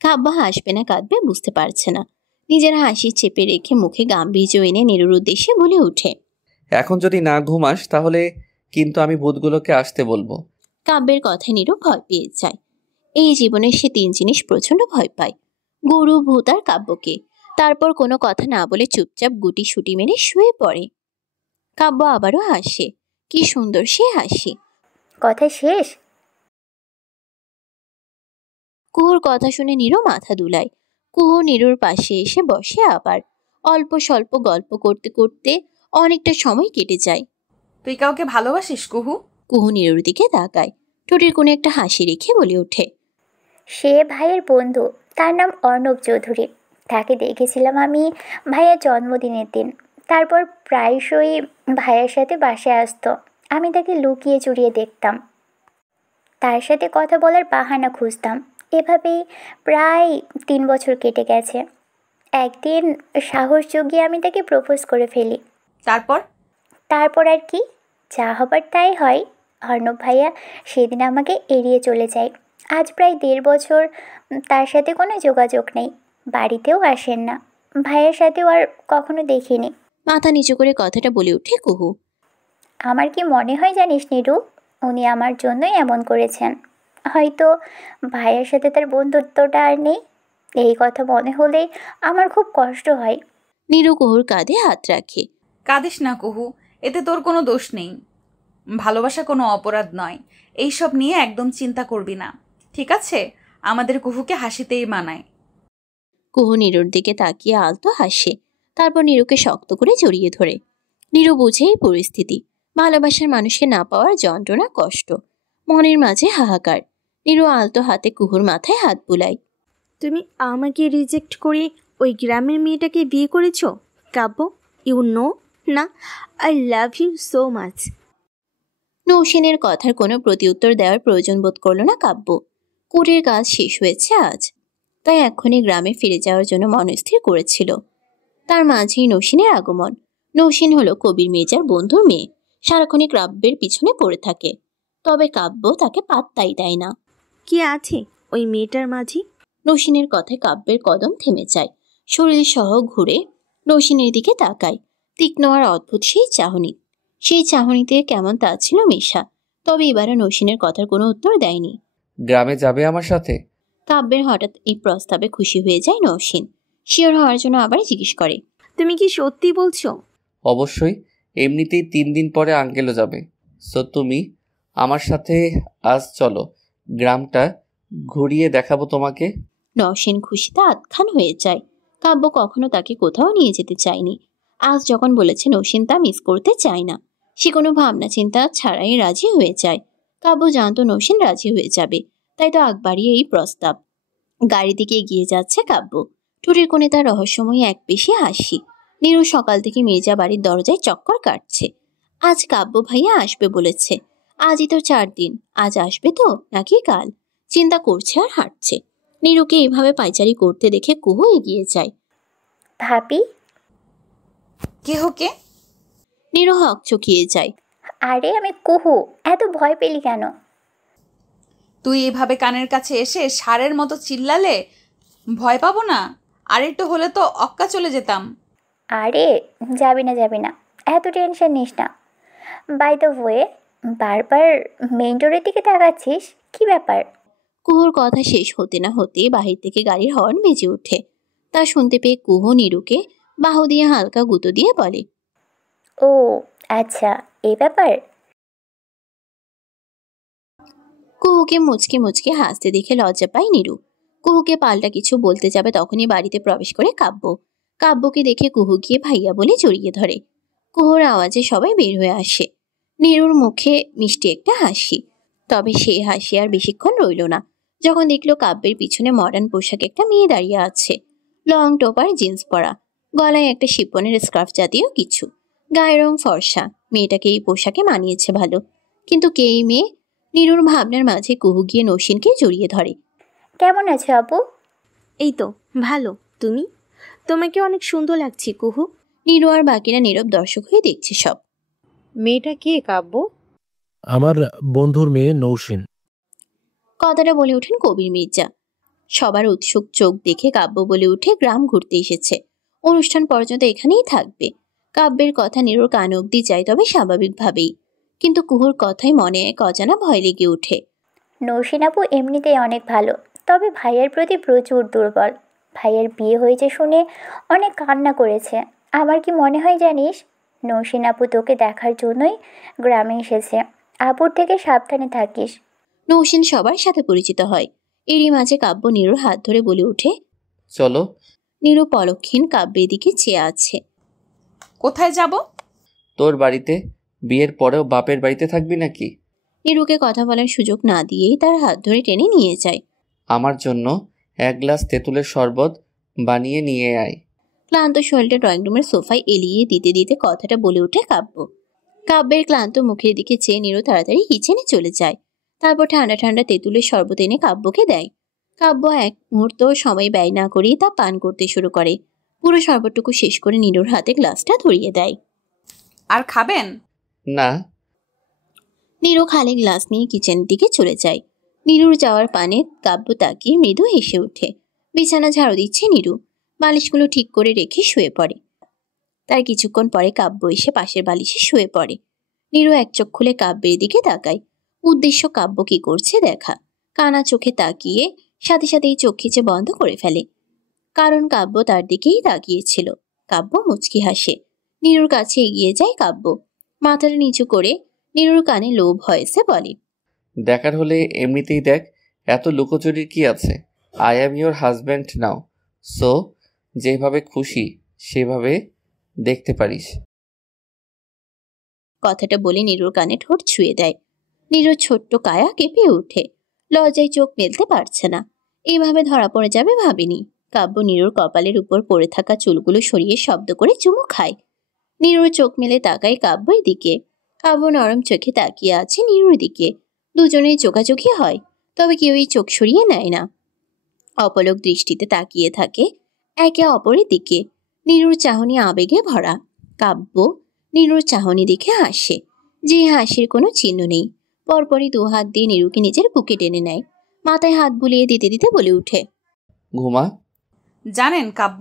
কাব্য হাসবে না কাঁদবে বুঝতে পারছে না। নিজের হাসি চেপে রেখে মুখে গাম্ভীর্য এনে নীরুর উদ্দেশ্যে বলে ওঠে, এখন যদি না ঘুমাস তাহলে কিন্তু আমি ভূতগুলোকে আসতে বলবো। কাব্যের কথায় নীরু ভয় পেয়ে যায়। এই জীবনে সে তিন জিনিস প্রচন্ড ভয় পায়, গরু, ভূত আর কাব্যকে। তারপর কোনো কথা না বলে চুপচাপ গুটি সুটি মেরে শুয়ে পড়ে। কাব্য আবারও হাসে। কি সুন্দর সে হাসি। কথা শেষ? কুহুর কথা শুনে নীরু মাথা দুলায়। কুহু নীরুর পাশে এসে বসে আবার। অল্প স্বল্প গল্প করতে করতে অনেকটা সময় কেটে যায়। তুই কাউকে ভালোবাসিস কুহু? কুহু নীরুর দিকে তাকায়, ঠোঁটের কোণে একটা হাসি রেখে বলে ওঠে, সে ভাইয়ের বন্ধু, তার নাম অর্ণব চৌধুরী। তাকে দেখেছিলাম আমি ভাইয়ের জন্মদিনের দিন। তারপর প্রায়শই ভাইয়ের সাথে বাসায় আসতো। আমি তাকে লুকিয়ে চুরিয়ে দেখতাম, তার সাথে কথা বলার বাহানা খুঁজতাম। এভাবেই প্রায় 3 বছর কেটে গেছে। একদিন সাহস জুগিয়ে আমি তাকে প্রপোজ করে ফেলি। তারপর আর কি, যা হবার তাই হয়। অর্ণব ভাইয়া সেদিন আমাকে এড়িয়ে চলে যায়। আজ প্রায় 1.5 বছর তার সাথে কোনো যোগাযোগ নেই। বাড়িতেও আসেন না, ভাইয়ের সাথেও আর কখনো দেখিনি। মাথা নিচু করে কথাটা বলে ওঠে কুহু। আমার কি মনে হয় জানিস নীরু, উনি আমার জন্যই এমন করেছেন। হয়তো ভাইয়ের সাথে তার বন্ধুত্বটা আর নেই। এই কথা মনে হলেই আমার খুব কষ্ট হয়। নীরু কুহুর কাঁধে হাত রাখে। কাঁদিস না কুহু, এতে তোর কোনো দোষ নেই। ভালোবাসা কোনো অপরাধ নয়। এইসব নিয়ে একদম চিন্তা করবি না, ঠিক আছে? আমাদের কুহুকে হাসিতেই মানায়। কুহু নীরুর দিকে তাকিয়ে আলতো হাসে। তারপর নীরুকে শক্ত করে জড়িয়ে ধরে। নীরু বুঝে এই পরিস্থিতি। ভালোবাসার মানুষকে না পাওয়ার যন্ত্রণা, কষ্ট, মনের মাঝে হাহাকার। নীরু আলতো হাতে কুহুর মাথায় হাত বুলায়। তুমি আমাকে রিজেক্ট করে ওই গ্রামের মেয়েটাকে বিয়ে করেছো কাব্য? ইউ নো না, I love you so much. নৌসেনের কথার কোনো প্রতিউত্তর দেওয়ার প্রয়োজন বোধ করল না কাব্য। কোর্টের কাজ শেষ হয়েছে আজ, তাই এক্ষুনি গ্রামে ফিরে যাওয়ার জন্য মনস্থির করেছিল। তার মাঝেই নৌসেনের আগমন। নৌসেন হলো কবির মেজার বন্ধুর মেয়ে। সারাক্ষণই কাব্যের পিছনে পড়ে থাকে, তবে কাব্য তাকে পাত্তাই দেয় না। কি আছে ওই মেয়েটার মাঝে? নৌসেনের কথায় কাব্যের কদম থেমে যায়। শরীর সহ ঘুরে নৌসেনের দিকে তাকায়। তীক্ষ্ণ আর অদ্ভুত সেই চাহনি। সেই চাহনিতে কেমন তা ছিল মেশা। তবে এবারও নৌসেনের কথার কোনো উত্তর দেয়নি। গ্রামে যাবে আমার সাথে? কাব্যের হঠাৎ এই প্রস্তাবে খুশি হয়ে যায় নৌসেন। শিওর হওয়ার জন্য আবার জিজ্ঞেস করে, তুমি কি সত্যি বলছো? অবশ্যই, এমনিতেই 3 দিন পরে আঙ্কেলও যাবে। সো তুমি আমার সাথে আজ চলো, গ্রামটা ঘুরিয়ে দেখাবো তোমাকে। নওশীন খুশিতে আতখান হয়ে যায়। কাব্য কখনো তাকে কোথাও নিয়ে যেতে চায়নি। আজ যখন বলেছে নওশীন তা মিস করতে চায় না। সে কোনো ভাবনা চিন্তা ছাড়াই রাজি হয়ে যায়। কাব্য জানতো নওশীন রাজি হয়ে যাবে, তাই তো আগ বাড়িয়ে এই প্রস্তাব। গাড়ি দিকে এগিয়ে যাচ্ছে কাব্য। ঠোঁটের কোণে তার রহস্যময়ী এক পেশি হাসি। নীরু সকাল থেকে মির্জা বাড়ির দরজায় চক্কর কাটছে। আজ কাব্য ভাইয়া আসবে বলেছে। আজই তো 4 দিন। আজ আসবে তো নাকি কাল, চিন্তা করছে আর হাঁটছে। নীরুকে এইভাবে পাইচারি করতে দেখে কুহু এগিয়ে যায়। ভাবি, কেহ কে? নীরু হক চকিয়ে যায়। আরে আমি কুহু, এত ভয় পেলি কেন? তুই এভাবে কানের কাছে এসে ষাঁড়ের মতো চিল্লালে ভয় পাবো না? আরেকটু হলে তো অক্কা চলে যেতাম। আরে যাবি না, এত টেনশন নিস না। বাই দ্য ওয়ে, বারবার মেইন ডোরের দিকে তাকাচ্ছিস, কি ব্যাপার? কুহুর কথা শেষ হতে না হতে বাহির থেকে গাড়ির হর্ন বেজে ওঠে। তা শুনতে পেয়ে কুহু নীরুকে বাহু দিয়ে হালকা গুঁতো দিয়ে বলে, ও আচ্ছা, এই ব্যাপার। কুহুকে মুচকে মুচকে হাসতে দেখে লজ্জা পায় নীরু। কুহুকে পাল্টা কিছু বলতে যাবে তখনই বাড়িতে প্রবেশ করে কাব্য। কাব্যকে দেখে কুহু গিয়ে ভাইয়া বলে জড়িয়ে ধরে। কুহুর আওয়াজে সবাই বের হয়ে আসে। নীরুর মুখে মিষ্টি একটা হাসি। তবে সেই হাসি আর বেশিক্ষণ রইল না। যখন দেখলো কাব্যের পিছনে মডার্ন পোশাকে একটা মেয়ে দাঁড়িয়ে আছে। লং টোপার জিন্স পরা, গলায় একটা শিপনের স্কার্ফ জাতীয় কিছু, গায়ের রং ফর্সা। মেয়েটাকে এই পোশাকে মানিয়েছে ভালো। কিন্তু কে এই মেয়ে? নীরুর ভাবনার মাঝে কুহু গিয়ে নৌশিনকে জড়িয়ে ধরে। কেমন আছো আপু? এই তো ভালো, তুমি? তোমাকে অনেক সুন্দর লাগছে কুহু। নীরু আর বাকিরা নীরব দর্শক হয়ে দেখছে সব। মেয়েটা কে কাব্য? আমার বন্ধুর মেয়ে নৌশিন। কথাটা বলে ওঠেন কবির মির্জা। সবার উৎসুক চোখ দেখে কাব্য বলে উঠে গ্রাম ঘুরতে এসেছে, অনুষ্ঠান পর্যন্ত এখানেই থাকবে। কাব্যের কথা নীরুর কান অব্দি যায়, তবে স্বাভাবিকভাবেই। কিন্তু কুহুর কথায় মনে এক অজানা ভয় লেগে ওঠে। নৌশিন আপু এমনিতেই অনেক ভালো, তবে ভাইয়ের প্রতি প্রচুর দুর্বল। ভাইয়ের বিয়ে হয়েছে শুনে অনেক কান্না করেছে। আমার কি মনে হয় জানিস, নৌশিন আপু তোকে দেখার জন্যই গ্রামে এসেছে। আপুর থেকে সাবধানে থাকিস। নৌশিন সবার সাথে পরিচিত হয়। এরই মাঝে কাব্য নীরুর হাত ধরে বলে ওঠে, চলো। নীরু পলক্ষীন কাব্যের দিকে চেয়ে আছে। কোথায় যাব? তোর বাড়িতে। বিয়ের পরেও বাপের বাড়িতে থাকবি নাকি? নীরুকে কথা বলার সুযোগ না দিয়েই তার হাত ধরে টেনে নিয়ে যায়। আমার জন্য 1 গ্লাস তেঁতুলের শরবত বানিয়ে নিয়ে আয়। ক্লান্ত শরীরটা ড্রয়িং রুমের সোফায় এলিয়ে দিতে দিতে কথাটা বলে ওঠে কাব্য। কাব্যের ক্লান্ত মুখের দিকে চেয়ে নীরু তাড়াতাড়ি কিচেনে চলে যায়। তারপর ঠান্ডা ঠান্ডা তেঁতুলের শরবত এনে কাব্যকে দেয়। কাব্য এক মুহূর্ত সময় ব্যয় না করেই তা পান করতে শুরু করে। পুরো শরবতটুকু শেষ করে নীরুর হাতে গ্লাসটা ধরিয়ে দেয়। আর খাবেন না? নীরু খালি গ্লাস নিয়ে কিচেনের দিকে চলে যায়। নীরুর যাওয়ার পানে কাব্য তাকিয়ে মৃদু হেসে ওঠে। বিছানা ঝাড়ু দিচ্ছে নীরু। বালিশগুলো ঠিক করে রেখে শুয়ে পড়ে। তার কিছুক্ষণ পরে কাব্য এসে পাশের বালিশে শুয়ে পড়ে। নীরু এক চোখ খুলে কাব্যের দিকে তাকায়। উদ্দেশ্য কাব্য কি করছে দেখা। কানা চোখে তাকিয়ে সাথে সাথেই চোখ খিচে বন্ধ করে ফেলে, কারণ কাব্য তার দিকেই তাকিয়েছিল। কাব্য মুচকি হাসে। নীরুর কাছে এগিয়ে যায় কাব্য। মাথাটা নিচু করে নীরুর কানে লো ভয়েসে বলে, দেখার হলে এমনিতেই দেখ, এত লুকোচুরির কি আছে? I am your husband now, so যেভাবে খুশি সেভাবে দেখতে পারিস। কথাটা বলে নীরুর কানে ঠোঁট ছুঁয়ে দেয়। নীরুর ছোট্ট কায়া কেঁপে ওঠে। লজ্জায় চোখ মেলতে পারছে না। এইভাবে ধরা পড়ে যাবে ভাবিনি। কাব্য নীরুর কপালের উপর পড়ে থাকা চুলগুলো সরিয়ে শব্দ করে চুমু খায়। নীরুর চোখ মেলে তাকায় কাব্যের দিকে। কাব্য নরম চোখে তাকিয়ে আছে নীরুর দিকে। দুজনেই চোখাচোখি হয়, তবে কেউই চোখ সরিয়ে নেয় না। অপলক দৃষ্টিতে তাকিয়ে থাকে একে অপরের দিকে। নীরুর চাহনি আবেগে ভরা। কাব্য নীরুর চাহনি দেখে হাসে, যে হাসির কোনো চিহ্ন নেই। পরপরই 2 হাত দিয়ে নীরুকে নিজের বুকে টেনে নেয়। মাথায় হাত বুলিয়ে দিতে দিতে বলে উঠে, ঘুমা। জানেন কাব্য,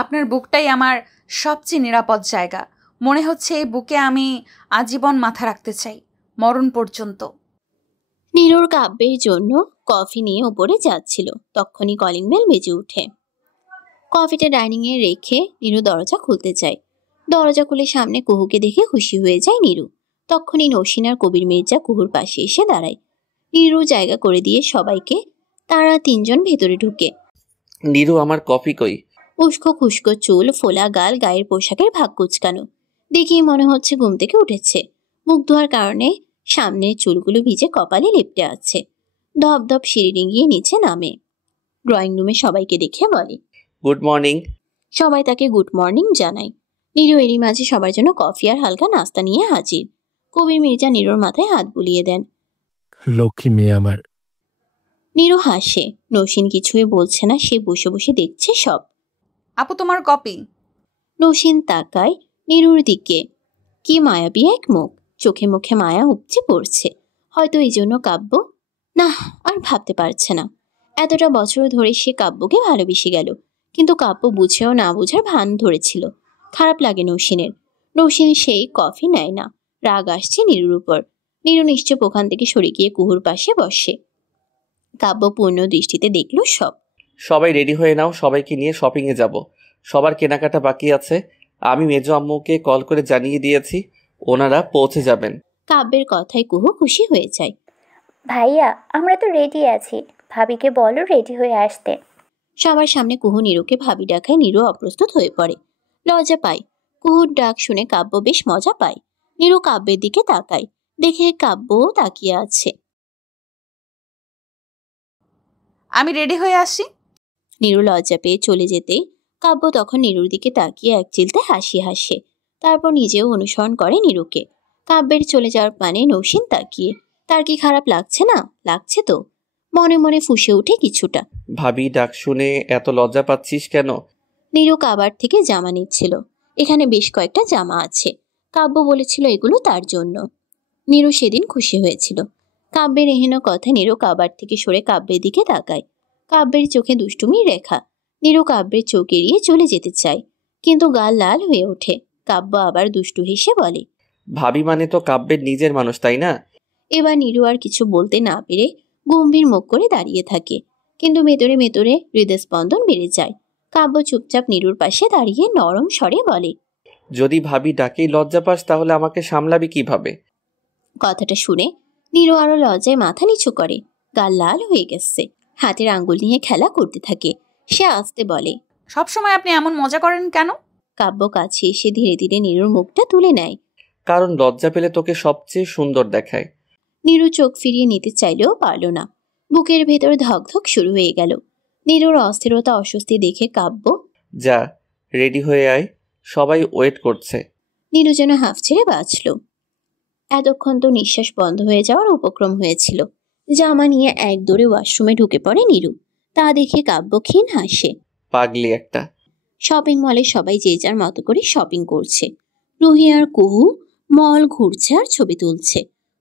আপনার বুকটাই আমার সবচেয়ে নিরাপদ জায়গা। মনে হচ্ছে এই বুকে আমি আজীবন মাথা রাখতে চাই, মরণ পর্যন্ত। নীরুর কাব্যের জন্য কফি নিয়ে উপরে যাচ্ছিল, তখনই কলিং বেল বেজে উঠে। কফিটা ডাইনিংয়ে রেখে নীরু দরজা খুলতে চায়। দরজা খুলে সামনে কুহুকে দেখে খুশি হয়ে যায় নীরু। তখনই নসীন আর কবির মির্জা কুহুর পাশে এসে দাঁড়ায়। নীরু জায়গা করে দিয়ে সবাইকে তারা তিনজন ভেতরে ঢুকে। নীরু, আমার কফি কই? উস্কো খুস্কো চুল, ফোলা গাল, গায়ের পোশাকের ভাগ কুচকানো, দেখেই মনে হচ্ছে ঘুম থেকে উঠেছে। মুখ ধোয়ার কারণে সামনের চুলগুলো ভিজে কপালে লেপটে আছে। ধপ ধপ সিঁড়ি ডিঙিয়ে নিচে নামে। ড্রয়িং রুমে সবাইকে দেখে বলে, গুড মর্নিং। সবাই তাকে গুড মর্নিং জানায়। নীরু এরই মাঝে সবার জন্য কফি আর হালকা নাস্তা নিয়ে হাজির। কবির মির্জা নীরুর মাথায় হাত বুলিয়ে দেন। লক্ষ্মী মেয়ে আমার। নীরু হাসে। নসীন কিছুই বলছে না, সে বসে বসে দেখছে সব। আপু, তোমার কপি। নসীন তাকায় নীরুর দিকে। কি মায়াবী এক মুখ, চোখে মুখে মায়া উপচে পড়ছে। হয়তো এই জন্য কাব্য না আর ভাবতে পারছে না। এতটা বছর ধরে সে কাব্যকে ভালোবেসে গেল, কিন্তু কাব্য বুঝেও না বুঝার ভান ধরেছিল। খারাপ লাগে নসীনের। নসীন সেই কফি নেয় না। রাগ আসছে নীরুর উপর। নীরু নিশ্চয় ওখান থেকে সরে গিয়ে কুহুর পাশে বসে। কাব্য পূর্ণ দৃষ্টিতে দেখল সব। সবাই রেডি হয়ে নাও, সবাইকে নিয়ে শপিংয়ে যাব। সবার কেনাকাটা বাকি আছে। আমি মেজো আম্মুকে কল করে জানিয়ে দিয়েছি, ওনারা পৌঁছে যাবেন। কাব্যের কথায় কুহু খুশি হয়ে যায়। ভাইয়া, আমরা তো রেডি আছি, ভাবিকে বলো রেডি হয়ে আসতে। সবার সামনে কুহু নীরুকে ভাবি ডাকায়। নীরু অপ্রস্তুত হয়ে পড়ে, লজ্জা পায়। কুহুর ডাক শুনে কাব্য বেশ মজা পায়। নীরু কাব্যের দিকে তাকায়, দেখে কাব্যও তাকিয়ে আছে। আমি রেডি হয়ে আসি। নীরু লজ্জা পেয়ে চলে যেতে কাব্য তখন নীরুর দিকে তাকিয়ে এক চিলতে হাসি হাসে। তারপর নিজেও অনুসরণ করে নীরুকে। কাব্যের চলে যাওয়ার পানে নসীন তাকিয়ে। তার কি খারাপ লাগছে না? লাগছে তো। মনে মনে ফুঁসে ওঠে কিছুটা। ভাবি ডাক শুনে এত লজ্জা পাচ্ছিস কেন? নীরু কাবার থেকে জামা নিচ্ছিল। এখানে বেশ কয়েকটা জামা আছে। কাব্য বলেছিল এগুলো তার জন্য। নীরু সেদিন খুশি হয়েছিল। কাব্যের এহেন কথা নীরু কাবার থেকে সরে কাব্যের দিকে তাকায়। কাব্যের চোখে দুষ্টুমির রেখা। নীরু কাব্যের চোখ এড়িয়ে চলে যেতে চায়, কিন্তু গাল লাল হয়ে ওঠে। কাব্য আবার দুষ্টু হেসে বলে, ভাবি মানে তো কাব্যের নিজের মানুষ, তাই না? এবার নীরু আর কিছু বলতে না পেরে গম্ভীর মুখ করে দাঁড়িয়ে থাকে, কিন্তু ভেতরে ভেতরে হৃদস্পন্দন বেড়ে যায়। কাব্য চুপচাপ নীরুর পাশে দাঁড়িয়ে নরম স্বরে বলে, যদি ভাবি ডাকেই লজ্জা পাস তাহলে আমাকে সামলাবি কিভাবে? কথাটা শুনে নীরু আরো লজ্জায় মাথা নিচু করে। গাল লাল হয়ে গেছে। হাতের আঙ্গুল নিয়ে খেলা করতে থাকে। সে আস্তে বলে, সবসময় আপনি এমন মজা করেন কেন? কাব্য কাছে এসে ধীরে ধীরে নীরুর মুখটা তুলে নেয়। কারণ লজ্জা পেলে তোকে সবচেয়ে সুন্দর দেখায়। নীরু চোখ ফিরিয়ে নিতে চাইলেও পারল না। বুকের ভেতর ধকধক শুরু হয়ে গেল। নীরুর অস্থিরতা অস্বস্তি দেখে কাব্য, যা রেডি হয়ে আয়, সবাই ওয়েট করছে। নীরু যেন হাফ ছেড়ে বাঁচল। এতক্ষণ তো নিঃশ্বাস বন্ধ হয়ে যাওয়ার উপক্রম হয়েছিল। জামা নিয়ে এক দৌড়ে ওয়াশরুমে ঢুকে পড়ে নীরু। তা দেখে কাব্য ক্ষীণ হাসে। পাগলি একটা। শপিং মলে সবাই যে যার মতো করে শপিং করছে। রুহি আর কুহু মল ঘুরছে আর ছবি তুলছে।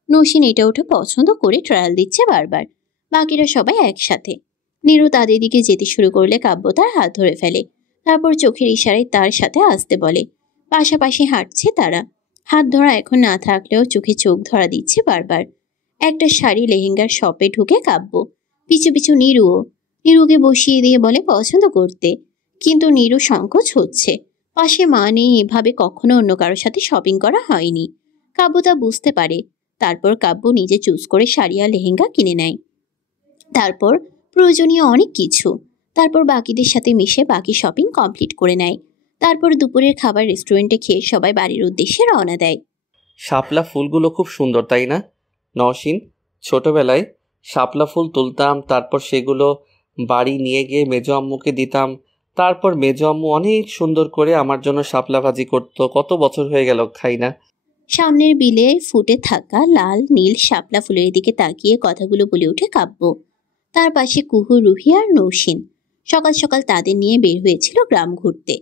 নসীন এটা ওটা পছন্দ করে ট্রায়াল দিচ্ছে বারবার। বাকিরা সবাই একসাথে। নীরু তাদের দিকে যেতে শুরু করলে কাব্য তার হাত ধরে ফেলে। তারপর চোখের ইশারায় তার সাথে আসতে বলে। পাশাপাশি হাঁটছে তারা। হাত ধরা এখন না থাকলেও চোখে চোখ ধরা দিচ্ছে বারবার। একটা শাড়ি লেহেঙ্গার শপে ঢুকে কাব্য। পিছু পিছু নীরুকে বসিয়ে দিয়ে বলে পছন্দ করতে, কিন্তু নীরু সংকোচ হচ্ছে। পাশে মা নেই, এভাবে কখনো অন্য কারোর সাথে শপিং করা হয়নি। কাব্য তা বুঝতে পারে। তারপর কাব্য নিজে চুজ করে শাড়ি আর লেহেঙ্গা কিনে নেয়। তারপর প্রয়োজনীয় অনেক কিছু। তারপর বাকিদের সাথে মিশে বাকি শপিং কমপ্লিট করে নেয়। তারপর দুপুরের খাবার রেস্টুরেন্টে খেয়ে সবাই বাড়ির উদ্দেশ্যে রওনা দেয়। শাপলা ফুলগুলো খুব সুন্দর, তাই না নওশিন? ছোটবেলায় শাপলা ফুল তুলতাম, তারপর সেগুলো বাড়ি নিয়ে গিয়ে মেজো আম্মুকে দিতাম। তারপর মেজো আম্মু অনেক সুন্দর করে আমার জন্য শাপলা ভাজি করতো। কত বছর হয়ে গেল খাই না। সামনের বিলে ফুটে থাকা লাল নীল শাপলা ফুলের দিকে তাকিয়ে কথাগুলো বলে ওঠে কাব্য। তার পাশে কুহু, রুহি আর নৌসিন। সকাল সকাল তাদের নিয়ে বের হয়েছিল গ্রাম ঘুরতে,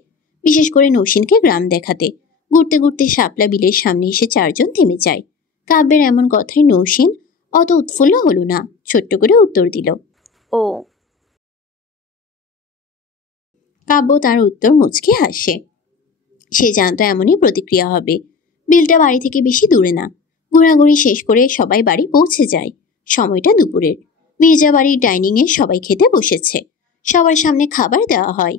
বিশেষ করে নৌসিনকে গ্রাম দেখাতে। ঘুরতে ঘুরতে শাপলা বিলের সামনে এসে চারজন থেমে যায়। কাব্যের এমন কথায় নৌসিন অত উৎফুল্ল হলো না, ছোট্ট করে উত্তর দিল, ও। কাব্য তার উত্তর মুচকে হাসে। সে জানতো এমনই প্রতিক্রিয়া হবে। বিলটা বাড়ি থেকে বেশি দূরে না। ঘোরাঘুরি শেষ করে সবাই বাড়ি পৌঁছে যায়। সময়টা দুপুরের। মির্জা বাড়ির ডাইনিংয়ে সবাই খেতে বসেছে। সবার সামনে খাবার দেওয়া হয়।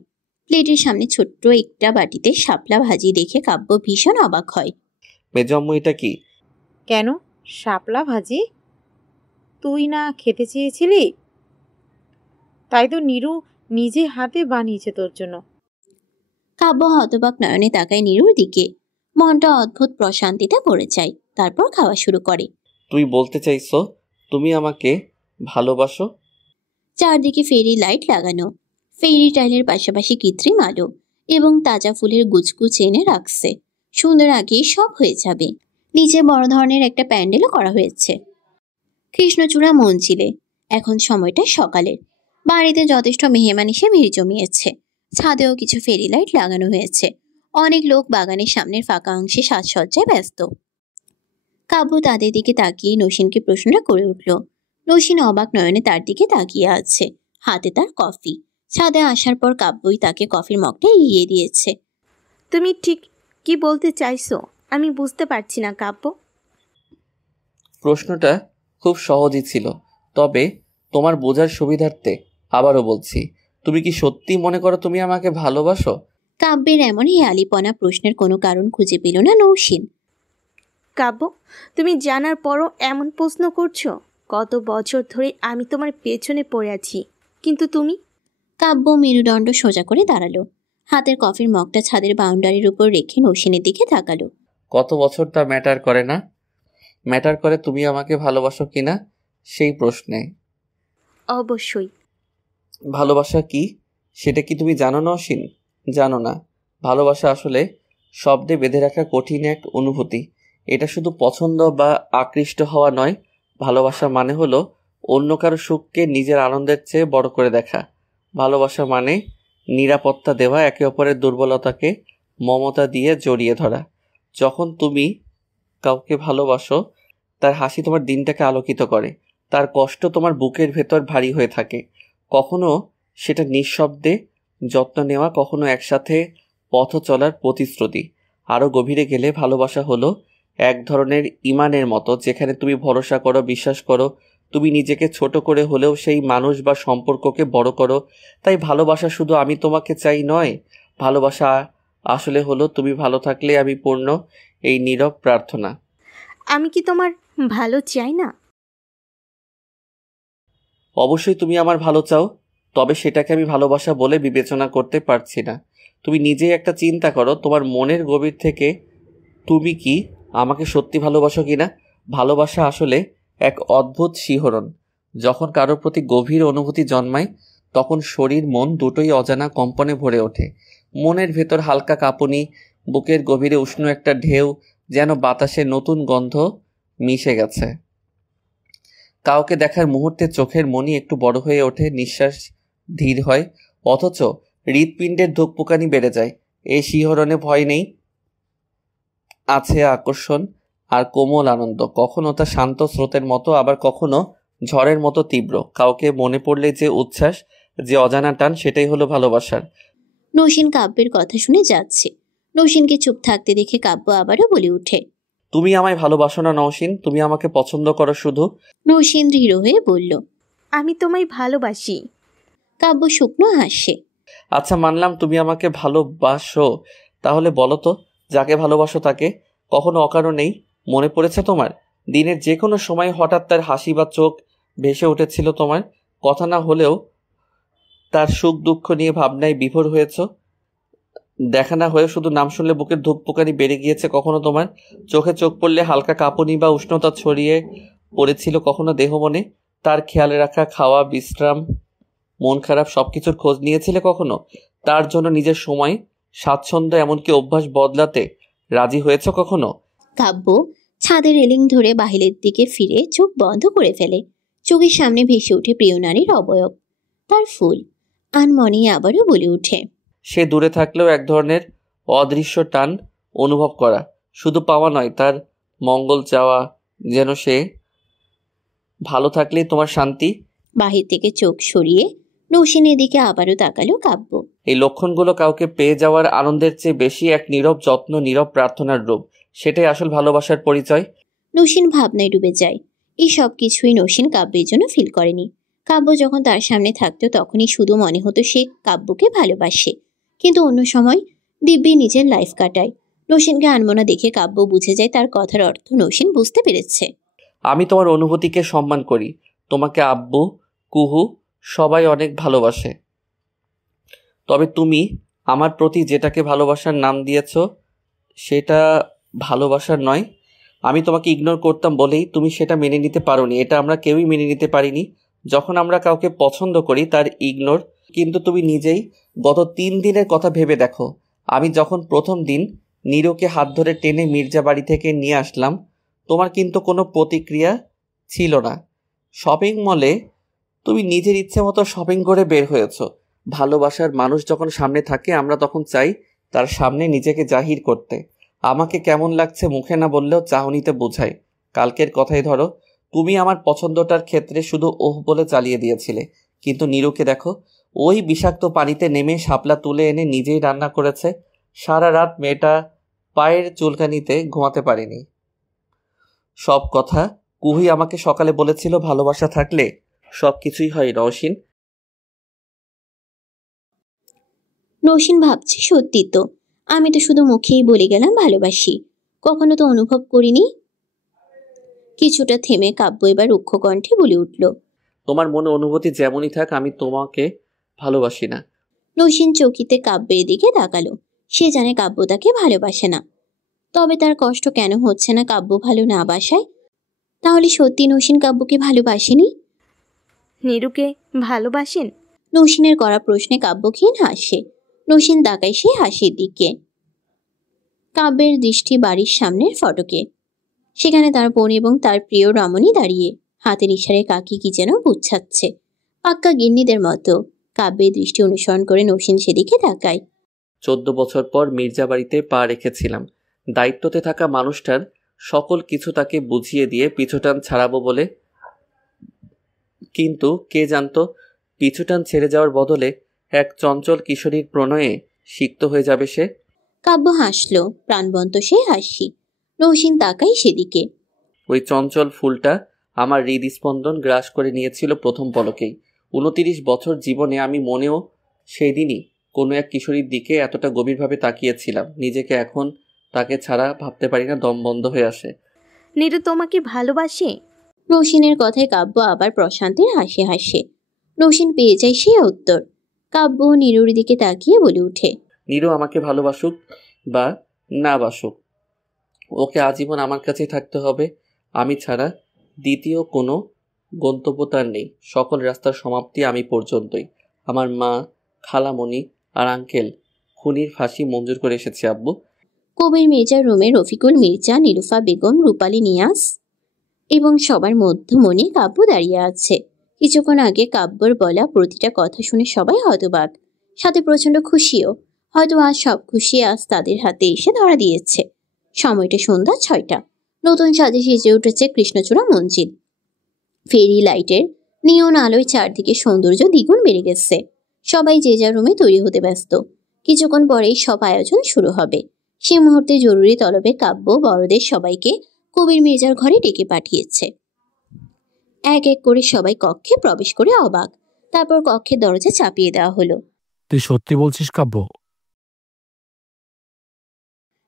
প্লেটের সামনে ছোট্ট একটা বাটিতে শাপলা ভাজি দেখে কাব্য ভীষণ অবাক হয়। মেজো আম্মু এটা কি? কেন? শাপলা ভাজি তুই না খেতে চেয়েছিলি? তাই তো নীরু নিজে হাতে বানিয়েছে তোর জন্য। কাব্য হতবাক নয়নে তাকায় নীরুর দিকে। মনটা অদ্ভুত প্রশান্তিতে ভরে যায়। তারপর খাওয়া শুরু করে। তুই বলতে চাইছো তুমি আমাকে ভালোবাসো? চারদিকে ফেরি লাইট লাগানো, ফেরি টাইলের পাশাপাশি কৃত্রিম আলো এবং তাজা ফুলের গুছগুছ এনে রাখছে। সুন্দর আগেই সব হয়ে যাবে। নিচে বড় ধরনের একটা প্যান্ডেলও করা হয়েছে কৃষ্ণচূড়া মঞ্জিলে। এখন সময়টা সকালের। বাড়িতে যথেষ্ট মেহমান এসে ভিড় জমিয়েছে। ছাদেও কিছু ফেরি লাইট লাগানো হয়েছে। অনেক লোক বাগানের সামনের ফাঁকা অংশে সাজসজ্জায় ব্যস্ত। কাব্য তাদের দিকে তাকিয়ে নসীনকে প্রশ্নটা করে উঠল। নসীন অবাক নয়নে তার দিকে তাকিয়ে আছে। হাতে তার কফি। ছাদে আসার পর কাব্যই তাকে কফির মগটা এগিয়ে দিয়েছে। তুমি ঠিক কি বলতে চাইছো আমি বুঝতে পারছি না কাব্য। প্রশ্নটা খুব সহজই ছিল, তবে তোমার বোঝার সুবিধার্থে আবারও বলছি, তুমি কি সত্যি মনে করো তুমি আমাকে ভালোবাসো? কাব্যের এমন হেয়ালিপনা প্রশ্নের কোনো কারণ খুঁজে পেল না নৌসীন। কাব্য, তুমি জানার পরও এমন প্রশ্ন করছো? কত বছর ধরে আমি তোমার পেছনে পড়ে আছি, কিন্তু তুমি। কাব্য মেরুদণ্ড সোজা করে দাঁড়ালো। হাতের কফির মগটা ছাদের বাউন্ডারির উপর রেখে নৌসীনের দিকে তাকালো। কত বছর তা ম্যাটার করে না, ম্যাটার করে তুমি আমাকে ভালোবাসো কিনা সেই প্রশ্নে। অবশ্যই। ভালোবাসা কি সেটা কি তুমি জানো নওশীন? জানো না। ভালোবাসা আসলে শব্দে বেঁধে রাখা কঠিন এক অনুভূতি। এটা শুধু পছন্দ বা আকৃষ্ট হওয়া নয়। ভালোবাসা মানে হলো অন্য কারো সুখকে নিজের আনন্দের চেয়ে বড় করে দেখা। ভালোবাসা মানে নিরাপত্তা দেওয়া, একে অপরের দুর্বলতাকে মমতা দিয়ে জড়িয়ে ধরা। যখন তুমি কাউকে ভালোবাসো, তার হাসি তোমার দিনটাকে আলোকিত করে, তার কষ্ট তোমার বুকের ভেতর ভারী হয়ে থাকে। কখনো সেটা নিঃশব্দে যত্ন নেওয়া, কখনো একসাথে পথ চলার প্রতিশ্রুতি। আরও গভীরে গেলে ভালোবাসা হলো এক ধরনের ইমানের মতো, যেখানে তুমি ভরসা করো, বিশ্বাস করো, তুমি নিজেকে ছোট করে হলেও সেই মানুষ বা সম্পর্ককে বড় করো। তাই ভালোবাসা শুধু আমি তোমাকে চাই নয়, ভালোবাসা আসলে হলো তুমি ভালো থাকলে আমি পূর্ণ, এই নীরব প্রার্থনা। আমি কি তোমার ভালো চাই না? অবশ্যই তুমি আমার ভালো চাও, তবে সেটাকে আমি ভালোবাসা বলে বিবেচনা করতে পারছি না। তুমি নিজেই একটা চিন্তা করো, তোমার মনের গভীর থেকে তুমি কি আমাকে সত্যি ভালোবাসো কিনা? ভালোবাসা আসলে এক অদ্ভুত শিহরণ। যখন কারোর প্রতি গভীর অনুভূতি জন্মায়, তখন শরীর মন দুটোই অজানা কম্পনে ভরে ওঠে। মনের ভেতর হালকা কাঁপুনি, বুকের গভীরে উষ্ণ একটা ঢেউ, যেন বাতাসে নতুন গন্ধ মিশে গেছে। কাউকে দেখার মুহূর্তে চোখের মনি একটু বড় হয়ে ওঠে, নিঃশ্বাস ধীর হয়, অথচ হৃৎপিণ্ডের ধুকপুকানি বেড়ে যায়। এই শিহরণে ভয় নেই, আছে আকর্ষণ আর কোমল আনন্দ। কখনো তা শান্ত স্রোতের মতো, আবার কখনো ঝড়ের মতো তীব্র। কাউকে মনে পড়লে যে উচ্ছ্বাস, যে অজানা টান, সেটাই হলো ভালোবাসার। নৌসীন কাব্যের কথা শুনে যাচ্ছে। নৌসীনকে চুপ থাকতে দেখে কাব্য আবারও বলে ওঠে, তুমি আমায় ভালোবাসো না নওশীন? তুমি আমাকে পছন্দ করো শুধু? নৌসীন দৃঢ় হয়ে বলল, আমি তোমায় ভালোবাসি। কাব্য শুকনো হাসে। আচ্ছা মানলাম তুমি আমাকে ভালোবাসো, তাহলে বলো তো যাকে ভালোবাসো তাকে কখনো অকারণেই মনে পড়েছে তোমার? দিনের যে কোনো সময় হঠাৎ তার হাসি বা চোখ ভেসে উঠেছিল তোমার? কথা না হলেও তার সুখ দুঃখ নিয়ে ভাবনায় বিভোর হয়েছ? দেখা না হয়ে শুধু নাম শুনলে বুকের ধুকপুকানি বেড়ে গিয়েছে কখনো তোমার? চোখে চোখ পড়লে হালকা কাঁপুনি বা উষ্ণতা ছড়িয়ে পড়েছিল কখনো দেহ মনে? তার খেয়াল রাখা, খাওয়া, বিশ্রাম, মন খারাপ সবকিছুর খোঁজ নিয়েছিলে কখনো? তার জন্য নিজের সময়, স্বাচ্ছন্দ্য, এমনকি অভ্যাস বদলাতে রাজি হয়েছ কখনো? কাব্য ছাদের রেলিং ধরে বাহিরের দিকে ফিরে চোখ বন্ধ করে ফেলে। চোখের সামনে ভেসে ওঠে প্রিয় নারীর অবয়ব, তার ফুল। আনমনে আবারও বলে ওঠে, সে দূরে থাকলেও এক ধরনের অদৃশ্য টান অনুভব করা, শুধু পাওয়া নয়, তার মঙ্গল চাওয়া, যেন সে ভালো থাকলেই তোমার শান্তি। বাহির থেকে চোখ সরিয়ে নৌসীনের দিকে আবারও তাকালো কাব্য। এই লক্ষণগুলো কাউকে পেয়ে যাওয়ার আনন্দের চেয়ে বেশি এক নীরব যত্ন, নীরব প্রার্থনার রূপ। সেটাই আসল ভালোবাসার পরিচয়। নৌসীন ভাবনায় ডুবে যায়। এই সব কিছুই নৌসীন কাব্যের জন্য ফিল করেনি। কাব্য যখন তার সামনে থাকতো তখনই শুধু মনে হতো সে কাব্যকে ভালোবাসে, কিন্তু অন্য সময় দিব্যি নিজের লাইফ কাটায়। নসীনকে আনমনা দেখে কাব্য বুঝে যায় তার কথার অর্থ নসীন বুঝতে পেরেছে। আমি তোমার অনুভূতিকে সম্মান করি। তোমাকে আব্বু, কুহু সবাই অনেক ভালোবাসে। তবে তুমি আমার প্রতি যেটাকে ভালোবাসার নাম দিয়েছ সেটা ভালোবাসার নয়। আমি তোমাকে ইগনোর করতাম বলেই তুমি সেটা মেনে নিতে পারোনি। এটা আমরা কেউই মেনে নিতে পারিনি। যখন আমরা কাউকে পছন্দ করি তার ইগনোর। কিন্তু তুমি নিজেই গত 3 দিনের কথা ভেবে দেখো। আমি যখন প্রথম দিন নীরুকে হাত ধরে টেনে মির্জা বাড়ি থেকে নিয়ে আসলাম, তোমার কিন্তু কোনো প্রতিক্রিয়া ছিল না। শপিং মলে তুমি নিজের ইচ্ছে মতো শপিং করে বের হয়েছ। ভালোবাসার মানুষ যখন সামনে থাকে আমরা তখন চাই তার সামনে নিজেকে জাহির করতে। আমাকে কেমন লাগছে মুখে না বললেও চাহনিতে বোঝায়। কালকের কথাই ধরো, তুমি আমার পছন্দটার ক্ষেত্রে শুধু ওহ বলে চালিয়ে দিয়েছিলে, কিন্তু নীরুকে দেখো, ওই বিষাক্ত পানিতে নেমে শাপলা তুলে এনে নিজেই রান্না করেছে। সারা রাত মেয়েটা পায়ের চুলকানিতে ঘুমাতে পারেনি। সব কথা কুহি আমাকে সকালে বলেছিল, ভালোবাসা থাকলে সব কিছুই হয় নওশিন। নসীন ভাবছে সত্যি তো, আমি তো শুধু মুখেই বলে গেলাম ভালোবাসি, কখনো তো অনুভব করিনি। কিছুটা থেমে কাব্য এবার রুক্ষ কণ্ঠে বলে উঠল, তোমার মনে অনুভূতি যেমনই থাক, আমি তোমাকে ভালোবাসি না। নসীন চকিতে কাব্যের দিকে তাকালো। সে জানে কাব্য তাকে ভালোবাসে না, তবে তার কষ্ট কেন হচ্ছে না কাব্য ভালো না বাসায়? তাহলে সত্যি নসীন কাব্যকে ভালোবাসেনি? নীরুকে ভালোবাসেন? নসীনের করা প্রশ্নে কাব্য ক্ষীণ হাসে। নসীন তাকায় সেই হাসির দিকে। কাব্যের দৃষ্টি বাড়ির সামনের ফটকে। সেখানে তার বোন এবং তার প্রিয় রমণী দাঁড়িয়ে হাতের ইশারায় কাকি কি যেন বুঝাচ্ছে, পাক্কা গিন্নিদের মতো। কাব্যের দৃষ্টি অনুসরণ করে নসীন সেদিকে তাকায়। 14 বছর পর মির্জা বাড়িতে পা রেখেছিলাম। দায়িত্বতে থাকা মানুষটার সকল কিছু তাকে বুঝিয়ে দিয়ে পিছুটান ছাড়াবো বলে, কিন্তু কে জানতো পিছুটান ছেড়ে যাওয়ার বদলে এক চঞ্চল কিশোরীর প্রণয়ে সিক্ত হয়ে যাবে সে। কাব্য হাসলো, প্রাণবন্ত সে হাসি। নসীন তাকায় সেদিকে। ওই চঞ্চল ফুলটা আমার হৃদস্পন্দন গ্রাস করে নিয়েছিল প্রথম পলকেই। 29 বছর জীবনে আমি মনেও সেই দিনই কোনো এক কিশোরীর দিকে এতটা গভীরভাবে তাকিয়েছিলাম। নিজেকে এখন তাকে ছাড়া ভাবতে পারি না, দম বন্ধ হয়ে আসে। নীরু তোমাকে ভালোবাসে? নসীনের কথায় কাব্য আবার প্রশান্তির হাসি হাসে। নসীন পেয়ে যায় সে উত্তর। কাব্য নীরুর দিকে তাকিয়ে বলে উঠে, নীরু আমাকে ভালোবাসুক বা না বাসুক, ওকে আজীবন আমার কাছেই থাকতে হবে। আমি ছাড়া দ্বিতীয় কোনো গন্তব্য তার নেই। সকল রাস্তার সমাপ্তি আমি পর্যন্তই। আমার মা, খালামণি আর আঙ্কেল খুনির ফাঁসি মঞ্জুর করে এসেছে আব্বু। কবির মির্জার রুমে রফিকুল মির্জা, নীলুফা বেগম, রূপালী নিয়াজ এবং সবার মধ্যমণি কাব্য দাঁড়িয়ে আছে। কিছুক্ষণ আগে কাব্যর বলা প্রতিটা কথা শুনে সবাই হতবাক, সাথে প্রচন্ড খুশিও। হয়তো আজ সব খুশি আজ তাদের হাতে এসে ধরা দিয়েছে। সময়টা সন্ধ্যা 6টা। নতুন সাজে সেজে উঠেছে কৃষ্ণচূড়া মঞ্জিল। ফেরি লাইটের নিয়ন আলোয় চারদিকে সৌন্দর্য দ্বিগুণ বেড়ে গেছে। সবাই যে যার রুমে তৈরি হতে ব্যস্ত। কিছুক্ষণ পরেই সব আয়োজন শুরু হবে। সে মুহূর্তে জরুরি তলবে কাব্য বড়দের সবাইকে কবির মির্জার ঘরে ডেকে পাঠিয়েছে। এক এক করে সবাই কক্ষে প্রবেশ করে অবাক। তারপর কক্ষের দরজা চাপিয়ে দেওয়া হলো। তুই সত্যি বলছিস কাব্য?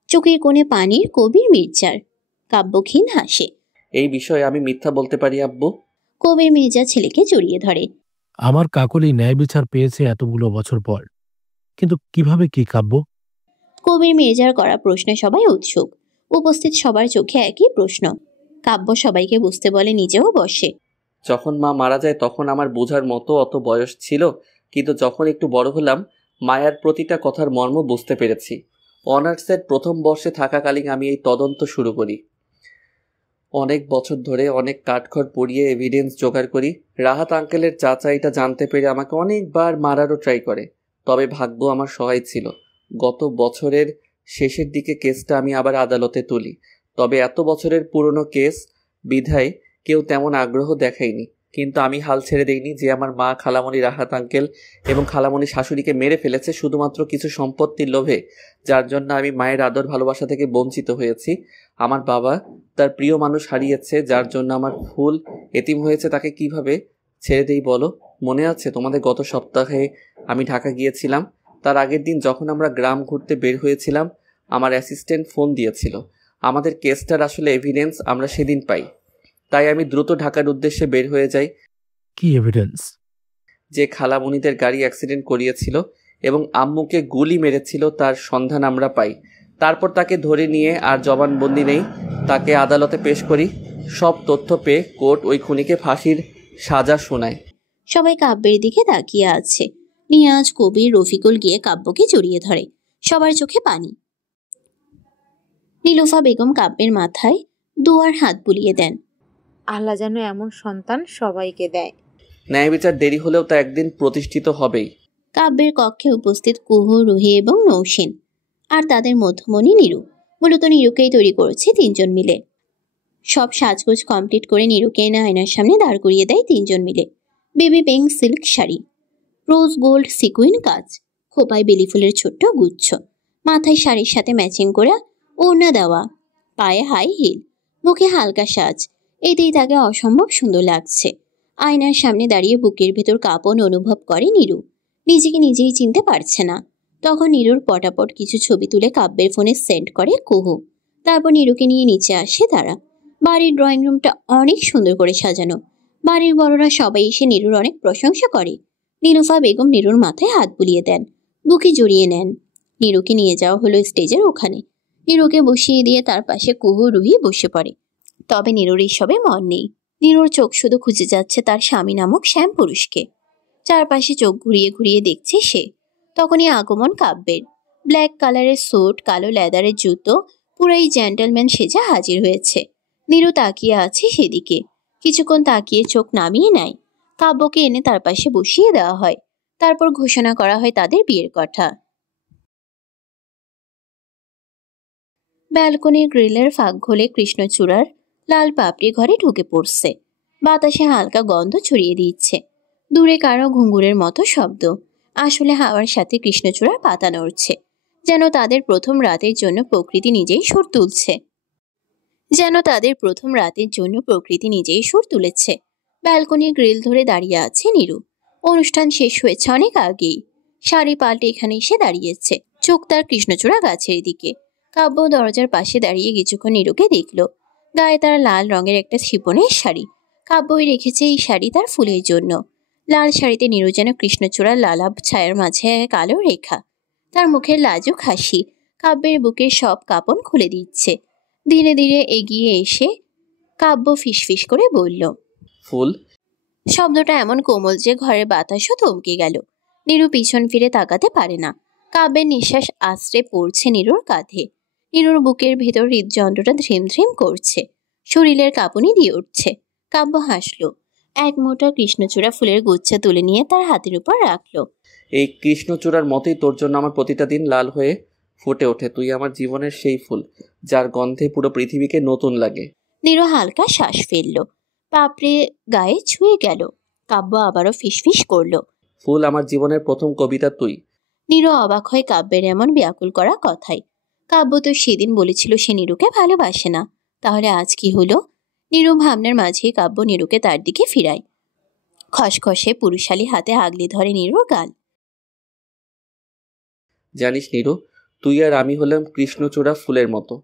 চোখের কোণে পানির কবির মির্জার। কাব্য ক্ষীণ হাসে। এই বিষয়ে আমি মিথ্যা বলতে পারি আব্বু? কবির মির্জা ছেলেকে জড়িয়ে ধরে। আমার কাকলি ন্যায় বিচার পেয়েছে এতগুলো বছর পর, কিন্তু কিভাবে কি কাব্য? কবির মির্জার করা প্রশ্নে সবাই উৎসুক। উপস্থিত সবার চোখে একই প্রশ্ন। কাব্য সবাইকে বুঝতে বলে, নিজেও বসে। যখন মা মারা যায় তখন আমার বোঝার মতো অত বয়স ছিল, কিন্তু যখন একটু বড় হলাম মায়ার প্রতিটা কথার মর্ম বুঝতে পেরেছি। অনার্সের প্রথম বর্ষে থাকাকালীন আমি এই তদন্ত শুরু করি। অনেক বছর ধরে অনেক কাঠখড় পুড়িয়ে এভিডেন্স জোগাড় করি। রাহাত আঙ্কেলের চাচা এটা জানতে পেরে আমাকে অনেকবার মারারও ট্রাই করে, তবে ভাগ্য আমার সহায় ছিল। গত বছরের শেষের দিকে কেসটা আমি আবার আদালতে তুলি, তবে এত বছরের পুরনো কেস বিধায় কেউ তেমন আগ্রহ দেখায়নি। কিন্তু আমি হাল ছেড়ে দেইনি। যে আমার মা, খালামণি, রাহাত আঙ্কেল এবং খালামণি শাশুড়িকে মেরে ফেলেছে শুধুমাত্র কিছু সম্পত্তির লোভে, যার জন্য আমি মায়ের আদর ভালোবাসা থেকে বঞ্চিত হয়েছি। আমার বাবা তার প্রিয় মানুষ হারিয়েছে, যার জন্য আমার ফুল এতিম হয়েছে। তাকে কিভাবে ছেড়ে দেই বলো? মনে আছে তোমাদের গত সপ্তাহে আমি ঢাকা গিয়েছিলাম? তার আগের দিন যখন আমরা গ্রাম ঘুরতে বের হয়েছিলাম, আমার অ্যাসিস্ট্যান্ট ফোন দিয়েছিল। আমাদের কেসটার আসলে এভিডেন্স আমরা সেদিন পাই, তাই আমি দ্রুত ঢাকার উদ্দেশ্যে বের হয়ে যাই। কি এভিডেন্স? যে খালামণিদের গাড়ি অ্যাক্সিডেন্ট করিয়েছিল এবং আম্মুকে গুলি মেরেছিল তার সন্ধান আমরা পাই। তারপর তাকে ধরে নিয়ে আর জবানবন্দি নেই, তাকে আদালতে পেশ করি। সব তথ্য পেয়ে কোর্ট ওই খুনিকে ফাঁসির সাজা শোনায়। সবাই কাব্যের দিকে তাকিয়ে আছে। নিয়াজ, কবির, রফিকুল গিয়ে কাব্যকে জড়িয়ে ধরে। সবার চোখে পানি। নীলুফা বেগম কাব্যের মাথায় দুয়ার হাত বুলিয়ে দেন। আল্লাহ যেন এমন সন্তান সবাইকে দেয়। ন্যায় বিচার দেরি হলেও তা একদিন প্রতিষ্ঠিত হবেই। কাব্যের কক্ষে উপস্থিত কুহু, রুহি এবং নৌসিন, আর তাদের মধ্যমণি নীরু। মূলত নীরুকেই তৈরি করেছে তিনজন মিলে। সব সাজগোজ কমপ্লিট করে নীরুকে এনে আয়নার সামনে দাঁড় করিয়ে দেয় তিনজন মিলে। Baby pink silk sari, rose gold sequin কাজ, খোপায় বেলি ফুলের ছোট্ট গুচ্ছ, মাথায় শাড়ির সাথে ম্যাচিং করা ওড়না দেওয়া, পায়ে হাই হিল, মুখে হালকা সাজ। এতেই তাকে অসম্ভব সুন্দর লাগছে। আয়নার সামনে দাঁড়িয়ে বুকের ভেতর কাঁপন অনুভব করে নীরু। নিজেকে নিজেই চিনতে পারছে না। তখন নীরুর পটাপট কিছু ছবি তুলে কাব্যের ফোনে সেন্ড করে কুহু। তারপর নীরুকে নিয়ে নিচে আসে তারা। বাড়ির ড্রয়িং রুমটা অনেক সুন্দর করে সাজানো। বাড়ির বড়রা সবাই এসে নীরুর অনেক প্রশংসা করে। নীলুফা বেগম নীরুর মাথায় হাত বুলিয়ে দেন, বুকে জড়িয়ে নেন। নীরুকে নিয়ে যাওয়া হলো স্টেজের ওখানে। নীরুকে বসিয়ে দিয়ে তার পাশে কুহু, রুহি বসে পড়ে। তবে নীরুর এইসবে মন নেই। নীরুর চোখ শুধু খুঁজে যাচ্ছে তার স্বামী নামক শ্যাম পুরুষকে। চারপাশে চোখ ঘুরিয়ে ঘুরিয়ে দেখছে সে। তখনই আগমন কাব্যের। ব্ল্যাক কালারের স্যুট, কালো লেদারের জুতো, পুরাই জেন্টলম্যান সেজে হাজির হয়েছে। নীরু তাকিয়ে আছে সেদিকে। কিছুক্ষণ তাকিয়ে চোখ নামিয়ে নেয়। কাব্যকে এনে তার পাশে বসিয়ে দেওয়া হয়। তারপর ঘোষণা করা হয় তাদের বিয়ের কথা। ব্যালকনির গ্রিলের ফাঁক ঘোলে কৃষ্ণচূড়ার লাল পাপড়ি ঘরে ঢুকে পড়ছে। বাতাসে হালকা গন্ধ ছড়িয়ে দিচ্ছে। দূরে কারো ঘুঙুরের মতো শব্দ। আসলে হাওয়ার সাথে কৃষ্ণচূড়ার পাতা নড়ছে। যেন তাদের প্রথম রাতের জন্য প্রকৃতি নিজেই সুর তুলেছে। ব্যালকনির গ্রিল ধরে দাঁড়িয়ে আছে নীরু। অনুষ্ঠান শেষ হয়েছে অনেক আগেই। শাড়ি পাল্টে এখানে এসে দাঁড়িয়েছে, চোখ তার কৃষ্ণচূড়া গাছের দিকে। কাব্য দরজার পাশে দাঁড়িয়ে কিছুক্ষণ নীরুকে দেখল। গায়ে তার লাল রঙের একটা শিপনের শাড়ি। কাব্যই রেখেছে এই শাড়ি তার ফুলের জন্য। লাল শাড়িতে নীরু যেন কৃষ্ণচূড়ার লালাভ ছায়ার মাঝে কালো রেখা। তার মুখের লাজুক হাসি কাব্যের বুকের সব কাঁপন খুলে দিচ্ছে। ধীরে ধীরে এগিয়ে এসে কাব্য ফিসফিস করে বলল, ফুল। শব্দটা এমন কোমল যে ঘরের বাতাসও থমকে গেল। নীরু পিছন ফিরে তাকাতে পারে না। কাব্যের নিঃশ্বাস আশ্রে পড়ছে নীরুর কাঁধে। নীরুর বুকের ভেতর হৃদযন্ত্রটা ধ্রিম ধ্রিম করছে। শরীরের কাঁপুনি দিয়ে উঠছে। কাব্য হাসল। এক মোটা কৃষ্ণচূড়া ফুলের গুচ্ছা তুলে নিয়ে তার হাতের উপর রাখলো। এই কৃষ্ণচূড়ার মতোই তোর জন্য আমার প্রতিটা দিন লাল হয়ে ফুটে ওঠে। তুই আমার জীবনের সেই ফুল যার গন্ধে পুরো পৃথিবীকে নতুন লাগে। নীরু হালকা শ্বাস ফেলল। পাপড়ে গায়ে ছুঁয়ে গেল। কাব্য আবারও ফিসফিস করলো, ফুল, আমার জীবনের প্রথম কবিতা তুই। নীরু অবাক হয় কাব্যের এমন ব্যাকুল করা কথায়। কাব্য তো সেদিন বলেছিল সে নীরুকে ভালোবাসে না। তাহলে আজ কি হলো? নীরু ভাবনার মাঝেই কাব্য নীরুকে তার দিকে ফিরায়। খসখসে পুরুষালী হাতে আগলে ধরে নীরুর গাল। জানিস নীরু, তুই আর আমি হলাম কৃষ্ণচূড়া ফুলের মতো।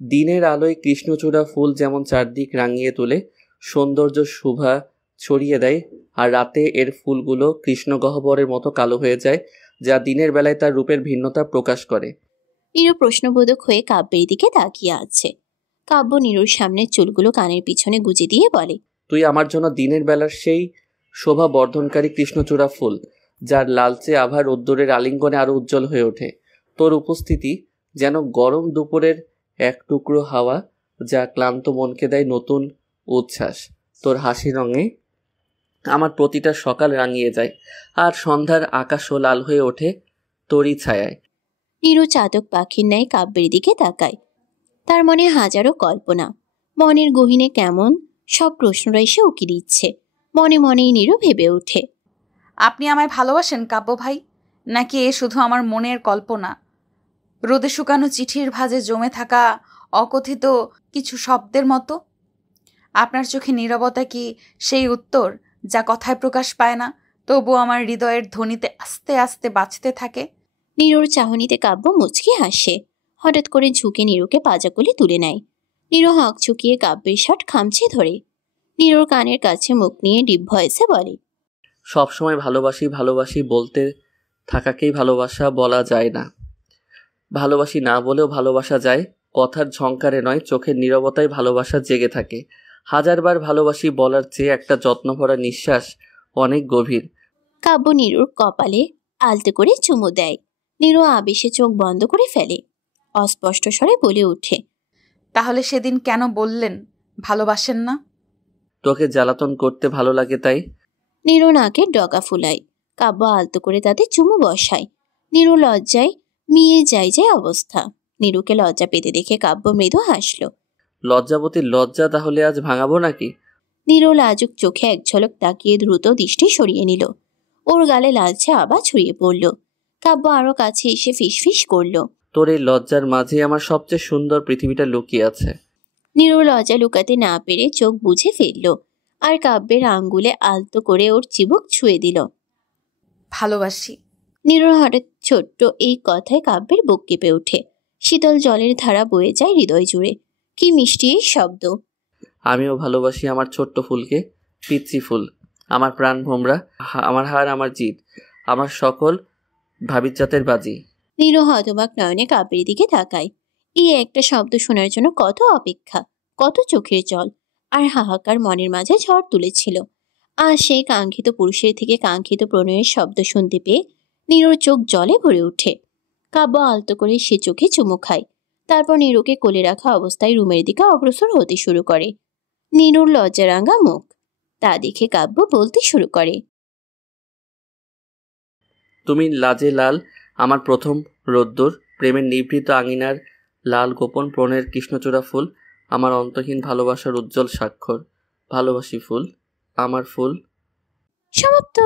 দিনের আলোয় কৃষ্ণচূড়া ফুল যেমন চারদিক রাঙিয়ে তোলে, সৌন্দর্য শোভা ছড়িয়ে দেয়, আর রাতে এর ফুলগুলো কৃষ্ণগহ্বরের মতো কালো হয়ে যায়, যা দিনের বেলায় তার রূপের ভিন্নতা প্রকাশ করে। নীরু প্রশ্নবোধক হয়ে কাব্যের দিকে তাকিয়ে আছে। কাব্য নীরুর সামনের চুলগুলো কানের পিছনে গুজে দিয়ে বলে, তুই আমার জন্য দিনের বেলার সেই শোভা বর্ধনকারী কৃষ্ণচূড়া ফুল, যার লালচে আভা রোদ্দুরের আলিঙ্গনে আরো উজ্জ্বল হয়ে ওঠে। তোর উপস্থিতি যেন গরম দুপুরের এক টুকরো হাওয়া, যা ক্লান্ত মনকে দেয় নতুন উচ্ছ্বাস। তোর হাসি রঙে আমার প্রতিটা সকাল রাঙিয়ে যায়, আর সন্ধ্যার আকাশও লাল হয়ে ওঠে তোরই ছায়ায়। নীরু চাতক পাখির ন্যায় কাব্যের দিকে তাকায়। তার মনে হাজারো কল্পনা। মনের গহীনে কেমন সব প্রশ্নরা এসে উকি দিচ্ছে। মনে মনেই নীরু ভেবে ওঠে, আপনি আমায় ভালোবাসেন কাব্য ভাই, নাকি এ শুধু আমার মনের কল্পনা? রোদে শুকানো চিঠির ভাঁজে জমে থাকা অকথিত কিছু শব্দের মতো? আপনার চোখে নীরবতা কি সেই উত্তর যা কথায় প্রকাশ পায় না, তবু আমার হৃদয়ের ধ্বনিতে আস্তে আস্তে বাঁচতে থাকে? নীরুর চাহনিতে কাব্য মুচকি হাসে। হঠাৎ করে ঝুঁকে নীরুকে পাজাকুলি তুলে নেয়। নীরু হাঁক ঝুঁকিয়ে কাব্যের শার্ট খামচে ধরে। নীরুর কানের কাছে মুখ নিয়ে ডিপ ভয়েসে বলে, সবসময় ভালোবাসি ভালোবাসি বলতে থাকাকেই ভালোবাসা বলা যায় না। ভালোবাসি না বলেও ভালোবাসা যায়। কথার ঝংকারে নয়, চোখের নীরবতায় ভালোবাসা জেগে থাকে। হাজারবার ভালোবাসি বলার চেয়ে একটা যত্নভরা নিঃশ্বাস অনেক গভীর। কাব্য নীরুর কপালে আলতো করে চুমু দেয়। নীরু আবেশে চোখ বন্ধ করে ফেলে। অস্পষ্ট স্বরে বলে ওঠে, তাহলে সেদিন কেন বললেন ভালোবাসেন না? তোকে জ্বালাতন করতে ভালো লাগে তাই। নীরু নাকে ডগা ফুলায়। কাব্য আলতো করে তাতে চুমু বসায়। নীরু লজ্জায় মিয়ে যায় অবস্থা। নীরুকে লজ্জা পেতে দেখে কাব্য মৃদু হাসল। লজ্জাবতীর লজ্জা তাহলে আজ ভাঙাবো নাকি? নীরু লাজুক চোখে এক ঝলক তাকিয়ে দ্রুত দৃষ্টি সরিয়ে নিল। ওর গালে লালচে আবার ছড়িয়ে পড়ল। কাব্য আরো কাছে এসে ফিসফিস করল, তোর এই লজ্জার মাঝে আমার সবচেয়ে সুন্দর পৃথিবীটা লুকিয়ে আছে। নীরু লজ্জা লুকাতে না পেরে চোখ বুঝে ফেলল আর কাব্যের আঙ্গুলে আলতো করে ওর চিবুক ছুঁয়ে দিল। ভালোবাসি। নীরুর হঠাৎ ছোট্ট এই কথায় কাব্যের বুক কেঁপে ওঠে। শীতল জলের ধারা বয়ে যায় হৃদয় জুড়ে। কি মিষ্টি এই শব্দ। আমিও ভালোবাসি আমার ছোট্ট ফুলকে। পিচ্ছি ফুল, আমার প্রাণ ভোমরা, আমার হার, আমার জিত, আমার সকল ভাবিজাতের বাজি। নীরু হতবাক নয়নে কাব্যের দিকে তাকায়। এই একটা শব্দ শোনার জন্য কত অপেক্ষা, কত চোখের জল আর হাহাকার মনের মাঝে ঝড় তুলেছিল। আর সেই কাঙ্ক্ষিত পুরুষের থেকে কাঙ্ক্ষিত প্রণয়ের শব্দ শুনতে পেয়ে নীরুর চোখ জলে ভরে ওঠে। কাব্য আলতো করে সে চোখে চুমু খায়। তারপর নীরুকে কোলে রাখা অবস্থায় রুমের দিকে অগ্রসর হতে শুরু করে। নীরুর লজ্জারাঙা মুখ, তা দেখে কাব্য বলতে শুরু করে, তুমি লাজে লাল আমার প্রথম রোদ্দুর, প্রেমের নিভৃত আঙিনার লাল গোপন প্রণয়ের কৃষ্ণচূড়া ফুল, আমার অন্তহীন ভালোবাসার উজ্জ্বল স্বাক্ষর। ভালোবাসি ফুল, আমার ফুল। সমাপ্ত।